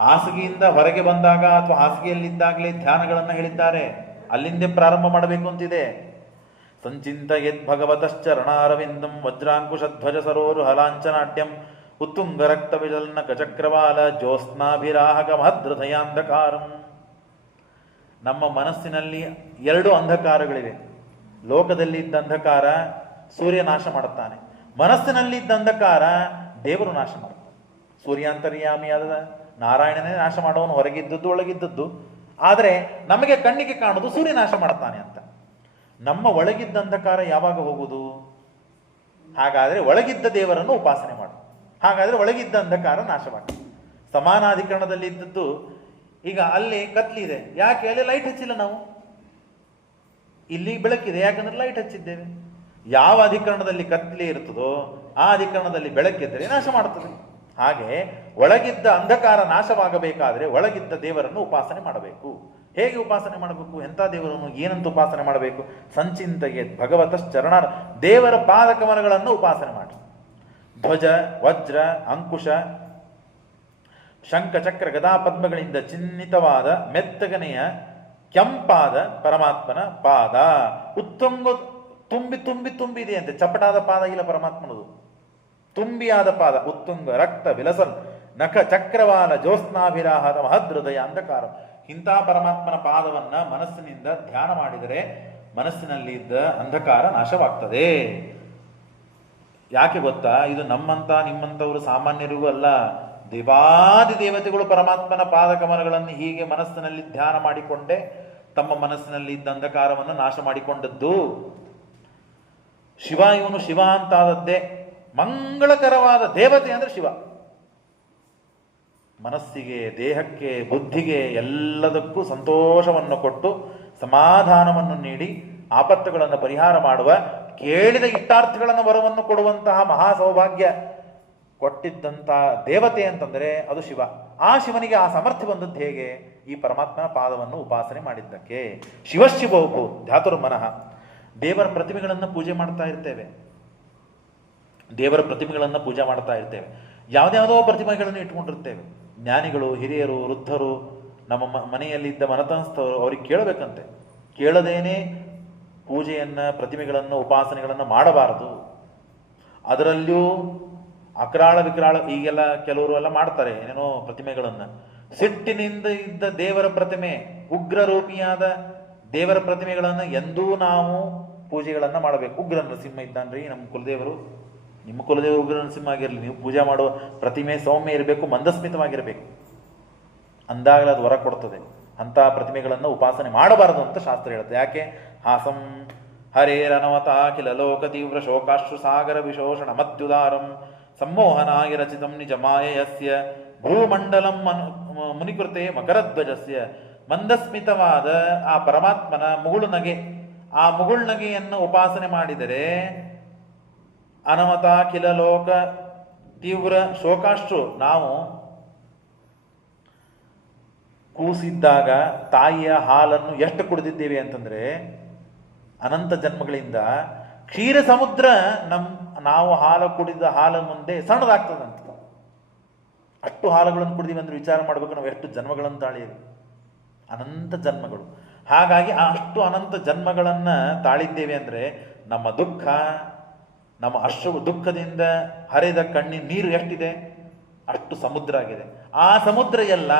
ಹಾಸಿಗೆಯಿಂದ ಹೊರಗೆ ಬಂದಾಗ ಅಥವಾ ಹಾಸಿಗೆಯಲ್ಲಿದ್ದಾಗಲೇ ಧ್ಯಾನಗಳನ್ನು ಹೇಳಿದ್ದಾರೆ, ಅಲ್ಲಿಂದೇ ಪ್ರಾರಂಭ ಮಾಡಬೇಕು ಅಂತಿದೆ. ಸಂಚಿಂತ ಯದ್ ಭಗವತಶ್ಚರಣಾರವಿಂದಂ ವಜ್ರಾಂಕುಶಧ್ವಜ ಸರೋರು ಹಲಾಂಚನಾಟ್ಯಂ ಉತ್ತುಂಗ ರಕ್ತ ವಿಜಲ್ನ ಕಚಕ್ರವಾಲ ಜ್ಯೋತ್ಸ್ನಾಭಿರಾಹಕ ಮಹದೃದಯಾಂಧಕಾರಂ. ನಮ್ಮ ಮನಸ್ಸಿನಲ್ಲಿ ಎರಡು ಅಂಧಕಾರಗಳಿವೆ. ಲೋಕದಲ್ಲಿದ್ದ ಅಂಧಕಾರ ಸೂರ್ಯ ನಾಶ ಮಾಡುತ್ತಾನೆ, ಮನಸ್ಸಿನಲ್ಲಿದ್ದ ಅಂಧಕಾರ ದೇವರು ನಾಶ ಮಾಡ್ತಾನೆ. ಸೂರ್ಯಾಂತರ್ಯಾಮಿಯಾದ ನಾರಾಯಣನೇ ನಾಶ ಮಾಡೋನು, ಹೊರಗಿದ್ದದ್ದು ಒಳಗಿದ್ದದ್ದು. ಆದರೆ ನಮಗೆ ಕಣ್ಣಿಗೆ ಕಾಣುವುದು ಸೂರ್ಯ ನಾಶ ಮಾಡ್ತಾನೆ ಅಂತ. ನಮ್ಮ ಒಳಗಿದ್ದ ಅಂಧಕಾರ ಯಾವಾಗ ಹೋಗುವುದು? ಹಾಗಾದರೆ ಒಳಗಿದ್ದ ದೇವರನ್ನು ಉಪಾಸನೆ ಮಾಡು, ಹಾಗಾದರೆ ಒಳಗಿದ್ದ ಅಂಧಕಾರ ನಾಶವಾಗ್ತದೆ. ಸಮಾನಾಧಿಕರಣದಲ್ಲಿ ಇದ್ದದ್ದು ಈಗ ಅಲ್ಲಿ ಕತ್ಲಿ ಇದೆ, ಯಾಕೆ? ಅಲ್ಲಿ ಲೈಟ್ ಹಚ್ಚಿಲ್ಲ ನಾವು. ಇಲ್ಲಿ ಬೆಳಕಿದೆ, ಯಾಕಂದ್ರೆ ಲೈಟ್ ಹಚ್ಚಿದ್ದೇವೆ. ಯಾವ ಅಧಿಕರಣದಲ್ಲಿ ಕತ್ಲಿ ಇರ್ತದೋ ಆ ಅಧಿಕರಣದಲ್ಲಿ ಬೆಳಕಿದ್ದರೆ ನಾಶ ಮಾಡುತ್ತದೆ. ಹಾಗೆ ಒಳಗಿದ್ದ ಅಂಧಕಾರ ನಾಶವಾಗಬೇಕಾದರೆ ಒಳಗಿದ್ದ ದೇವರನ್ನು ಉಪಾಸನೆ ಮಾಡಬೇಕು. ಹೇಗೆ ಉಪಾಸನೆ ಮಾಡಬೇಕು? ಎಂಥ ದೇವರನ್ನು ಏನಂತ ಉಪಾಸನೆ ಮಾಡಬೇಕು? ಸಂಚಿಂತೆಗೆ ಭಗವತಶ್ಚರಣ, ದೇವರ ಪಾದಕಮಲಗಳನ್ನು ಉಪಾಸನೆ ಮಾಡಿ. ಧ್ವಜ, ವಜ್ರ, ಅಂಕುಶ, ಶಂಖ, ಚಕ್ರ, ಗದಾ, ಪದ್ಮಗಳಿಂದ ಚಿಹ್ನಿತವಾದ ಮೆತ್ತಗನೆಯ ಕೆಂಪಾದ ಪರಮಾತ್ಮನ ಪಾದ. ಉತ್ತುಂಗ ತುಂಬಿ ತುಂಬಿ ತುಂಬಿದೆ ಅಂತೆ, ಚಪಟಾದ ಪಾದ ಇಲ್ಲ ಪರಮಾತ್ಮನದು, ತುಂಬಿಯಾದ ಪಾದ. ಉತ್ತುಂಗ ರಕ್ತ ವಿಲಸನ್ ನಖ ಚಕ್ರವಾಲ ಜ್ಯೋತ್ಸ್ನಾಭಿರಾಹದ ಮಹದೃದಯ ಅಂಧಕಾರ. ಇಂಥ ಪರಮಾತ್ಮನ ಪಾದವನ್ನ ಮನಸ್ಸಿನಿಂದ ಧ್ಯಾನ ಮಾಡಿದರೆ ಮನಸ್ಸಿನಲ್ಲಿ ಇದ್ದ ಅಂಧಕಾರ ನಾಶವಾಗ್ತದೆ. ಯಾಕೆ ಗೊತ್ತಾ? ಇದು ನಮ್ಮಂತ ನಿಮ್ಮಂಥವರು ಸಾಮಾನ್ಯರಿಗೂ ಅಲ್ಲ, ದೇವಾದಿ ದೇವತೆಗಳು ಪರಮಾತ್ಮನ ಪಾದಕಮಲಗಳನ್ನು ಹೀಗೆ ಮನಸ್ಸಿನಲ್ಲಿ ಧ್ಯಾನ ಮಾಡಿಕೊಂಡೇ ತಮ್ಮ ಮನಸ್ಸಿನಲ್ಲಿ ಇದ್ದ ಅಂಧಕಾರವನ್ನು ನಾಶ ಮಾಡಿಕೊಂಡದ್ದು. ಶಿವ ಇವನು ಶಿವ ಅಂತಾದದ್ದೇ ಮಂಗಳಕರವಾದ ದೇವತೆ ಅಂದರೆ ಶಿವ. ಮನಸ್ಸಿಗೆ, ದೇಹಕ್ಕೆ, ಬುದ್ಧಿಗೆ ಎಲ್ಲದಕ್ಕೂ ಸಂತೋಷವನ್ನು ಕೊಟ್ಟು ಸಮಾಧಾನವನ್ನು ನೀಡಿ ಆಪತ್ತುಗಳನ್ನು ಪರಿಹಾರ ಮಾಡುವ, ಕೇಳಿದ ಇಷ್ಟಾರ್ಥಗಳನ್ನು ವರವನ್ನು ಕೊಡುವಂತಹ ಮಹಾ ಸೌಭಾಗ್ಯ ಕೊಟ್ಟಿದ್ದಂಥ ದೇವತೆ ಅಂತಂದರೆ ಅದು ಶಿವ. ಆ ಶಿವನಿಗೆ ಆ ಸಾಮರ್ಥ್ಯ ಬಂದದ್ದು ಹೇಗೆ? ಈ ಪರಮಾತ್ಮನ ಪಾದವನ್ನು ಉಪಾಸನೆ ಮಾಡಿದ್ದಕ್ಕೆ. ಶಿವಶಿವೋಭೂ ಧ್ಯಾತುರ್ಮನಃ. ದೇವರ ಪ್ರತಿಮೆಗಳನ್ನು ಪೂಜೆ ಮಾಡ್ತಾ ಇರ್ತೇವೆ, ದೇವರ ಪ್ರತಿಮೆಗಳನ್ನು ಪೂಜೆ ಮಾಡ್ತಾ ಇರ್ತೇವೆ, ಯಾವುದ್ಯಾವುದೋ ಪ್ರತಿಮೆಗಳನ್ನು ಇಟ್ಕೊಂಡಿರ್ತೇವೆ. ಜ್ಞಾನಿಗಳು, ಹಿರಿಯರು, ವೃದ್ಧರು, ನಮ್ಮ ಮನೆಯಲ್ಲಿದ್ದ ಮನತನಸ್ಥರು, ಅವ್ರಿಗೆ ಕೇಳಬೇಕಂತೆ. ಕೇಳದೇನೆ ಪೂಜೆಯನ್ನು, ಪ್ರತಿಮೆಗಳನ್ನು, ಉಪಾಸನೆಗಳನ್ನು ಮಾಡಬಾರದು. ಅದರಲ್ಲಿಯೂ ಅಕ್ರಾಳ ವಿಕ್ರಾಳ ಈಗೆಲ್ಲ ಕೆಲವರು ಎಲ್ಲ ಮಾಡ್ತಾರೆ ಏನೇನೋ ಪ್ರತಿಮೆಗಳನ್ನು. ಸಿಟ್ಟಿನಿಂದ ಇದ್ದ ದೇವರ ಪ್ರತಿಮೆ, ಉಗ್ರ ರೂಪಿಯಾದ ದೇವರ ಪ್ರತಿಮೆಗಳನ್ನು ಎಂದೂ ನಾವು ಪೂಜೆಗಳನ್ನು ಮಾಡಬೇಕು. ಉಗ್ರ ನರಸಿಂಹ ಇದ್ದಾನ್ರಿ ನಮ್ಮ ಕುಲದೇವರು, ನಿಮ್ಮ ಕುಲದೇವರು ಉಗ್ರ ನರಸಿಂಹ ಆಗಿರಲಿ, ನೀವು ಪೂಜೆ ಮಾಡುವ ಪ್ರತಿಮೆ ಸೌಮ್ಯ ಇರಬೇಕು, ಮಂದಸ್ಮಿತವಾಗಿರಬೇಕು, ಅಂದಾಗಲೇ ಅದು ಹೊರ ಕೊಡ್ತದೆ. ಅಂಥ ಪ್ರತಿಮೆಗಳನ್ನು ಉಪಾಸನೆ ಮಾಡಬಾರದು ಅಂತ ಶಾಸ್ತ್ರ ಹೇಳುತ್ತೆ. ಯಾಕೆ? ಹಾಸಂ ಹರೇರನವತಾಖಿಲ ಲೋಕ ತೀವ್ರ ಶೋಕಾಶ್ರು ಸಾಗರ ವಿಶೋಷಣ ಮತ್ಯುದಾರಂ ಸಂಮೋಹನಾಯ ರಚಿತಂ ನಿಜ ಮಾಯಯಸ್ಯ ಭೂಮಂಡಲಂ ಮುನಿಕೃತೆ ಮಕರಧ್ವಜಸ್ಯ. ಮಂದಸ್ಮಿತವಾದ ಆ ಪರಮಾತ್ಮನ ಮುಗುಳುನಗೆ, ಆ ಮುಗುಳ್ನಗೆಯನ್ನು ಉಪಾಸನೆ ಮಾಡಿದರೆ ಅನವತಾಖಿಲ ಲೋಕ ತೀವ್ರ ಶೋಕಾಶ್ರು, ನಾವು ಕೂಸಿದ್ದಾಗ ತಾಯಿಯ ಹಾಲನ್ನು ಎಷ್ಟು ಕುಡಿದಿದ್ದೇವೆ ಅಂತಂದ್ರೆ ಅನಂತ ಜನ್ಮಗಳಿಂದ ಕ್ಷೀರ ಸಮುದ್ರ ನಾವು ಹಾಲು ಕುಡಿದ ಹಾಲು ಮುಂದೆ ಸಣ್ಣದಾಗ್ತದಂತ. ಅಷ್ಟು ಹಾಲುಗಳನ್ನು ಕುಡಿದೀವಿ ಅಂದ್ರೆ ವಿಚಾರ ಮಾಡಬೇಕು ನಾವು ಎಷ್ಟು ಜನ್ಮಗಳನ್ನು ತಾಳಿದ್ದೀವಿ, ಅನಂತ ಜನ್ಮಗಳು. ಹಾಗಾಗಿ ಆ ಅಷ್ಟು ಅನಂತ ಜನ್ಮಗಳನ್ನು ತಾಳಿದ್ದೇವೆ ಅಂದರೆ ನಮ್ಮ ದುಃಖ, ನಮ್ಮ ಅಶ್ರು ದುಃಖದಿಂದ ಹರಿದ ಕಣ್ಣಿನ ನೀರು ಎಷ್ಟಿದೆ ಅಷ್ಟು ಸಮುದ್ರ ಆಗಿದೆ. ಆ ಸಮುದ್ರ ಎಲ್ಲ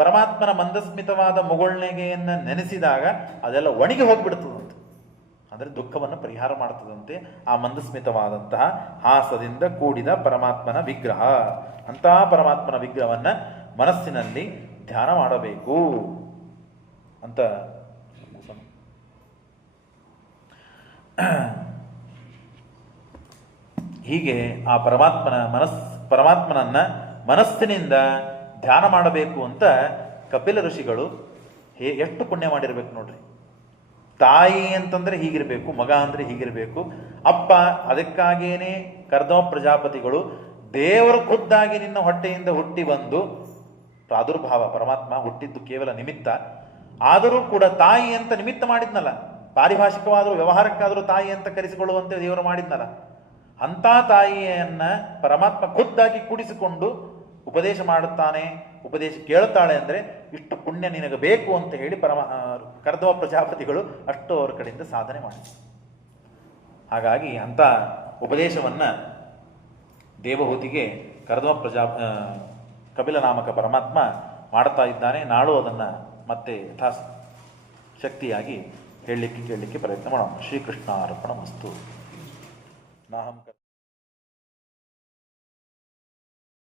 ಪರಮಾತ್ಮನ ಮಂದಸ್ಮಿತವಾದ ಮುಗುಳ್ನಗೆಯನ್ನು ನೆನೆಸಿದಾಗ ಅದೆಲ್ಲ ಒಣಗಿ ಹೋಗ್ಬಿಡ್ತದಂತೆ. ಅಂದರೆ ದುಃಖವನ್ನು ಪರಿಹಾರ ಮಾಡ್ತದಂತೆ ಆ ಮಂದಸ್ಮಿತವಾದಂತಹ ಹಾಸದಿಂದ ಕೂಡಿದ ಪರಮಾತ್ಮನ ವಿಗ್ರಹ. ಅಂತಹ ಪರಮಾತ್ಮನ ವಿಗ್ರಹವನ್ನು ಮನಸ್ಸಿನಲ್ಲಿ ಧ್ಯಾನ ಮಾಡಬೇಕು ಅಂತ ಹೀಗೆ ಆ ಪರಮಾತ್ಮನನ್ನ ಮನಸ್ಸಿನಿಂದ ಧ್ಯಾನ ಮಾಡಬೇಕು ಅಂತ ಕಪಿಲ ಋಷಿಗಳು ಎಷ್ಟು ಪುಣ್ಯ ಮಾಡಿರ್ಬೇಕು ನೋಡ್ರಿ. ತಾಯಿ ಅಂತಂದ್ರೆ ಹೀಗಿರಬೇಕು, ಮಗ ಅಂದ್ರೆ ಹೀಗಿರಬೇಕು, ಅಪ್ಪ. ಅದಕ್ಕಾಗಿಯೇ ಕರ್ದಮ ಪ್ರಜಾಪತಿಗಳು ದೇವರು ಖುದ್ದಾಗಿ ನಿನ್ನ ಹೊಟ್ಟೆಯಿಂದ ಹುಟ್ಟಿ ಬಂದು ಪ್ರಾದುರ್ಭಾವ, ಪರಮಾತ್ಮ ಹುಟ್ಟಿದ್ದು ಕೇವಲ ನಿಮಿತ್ತ, ಆದರೂ ಕೂಡ ತಾಯಿ ಅಂತ ನಿಮಿತ್ತ ಮಾಡಿದ್ನಲ್ಲ. ಪಾರಿಭಾಷಿಕವಾದರೂ ವ್ಯವಹಾರಕ್ಕಾದರೂ ತಾಯಿ ಅಂತ ಕರೆಸಿಕೊಳ್ಳುವಂತೆ ದೇವರು ಮಾಡಿದ್ನಲ್ಲ. ಅಂಥ ತಾಯಿಯನ್ನ ಪರಮಾತ್ಮ ಖುದ್ದಾಗಿ ಕೂಡಿಸಿಕೊಂಡು ಉಪದೇಶ ಮಾಡುತ್ತಾನೆ, ಉಪದೇಶ ಕೇಳುತ್ತಾಳೆ ಅಂದರೆ ಇಷ್ಟು ಪುಣ್ಯ ನಿನಗೆ ಬೇಕು ಅಂತ ಹೇಳಿ ಕರ್ದಮ ಪ್ರಜಾಪತಿಗಳು ಅಷ್ಟು ಅವರ ಕಡೆಯಿಂದ ಸಾಧನೆ ಮಾಡಿದ್ರು. ಹಾಗಾಗಿ ಅಂಥ ಉಪದೇಶವನ್ನ ದೇವಹೂತಿಗೆ ಕಪಿಲ ನಾಮಕ ಪರಮಾತ್ಮ ಮಾಡ್ತಾ ಇದ್ದಾನೆ. ನಾಳು ಅದನ್ನು ಮತ್ತೆ ಯಥಾಶಕ್ತಿಯಾಗಿ ಹೇಳಲಿಕ್ಕೆ ಕೇಳಲಿಕ್ಕೆ ಪ್ರಯತ್ನ ಮಾಡೋಣ. ಶ್ರೀಕೃಷ್ಣ ಅರ್ಪಣ ಮಸ್ತು. ನಾಹಂ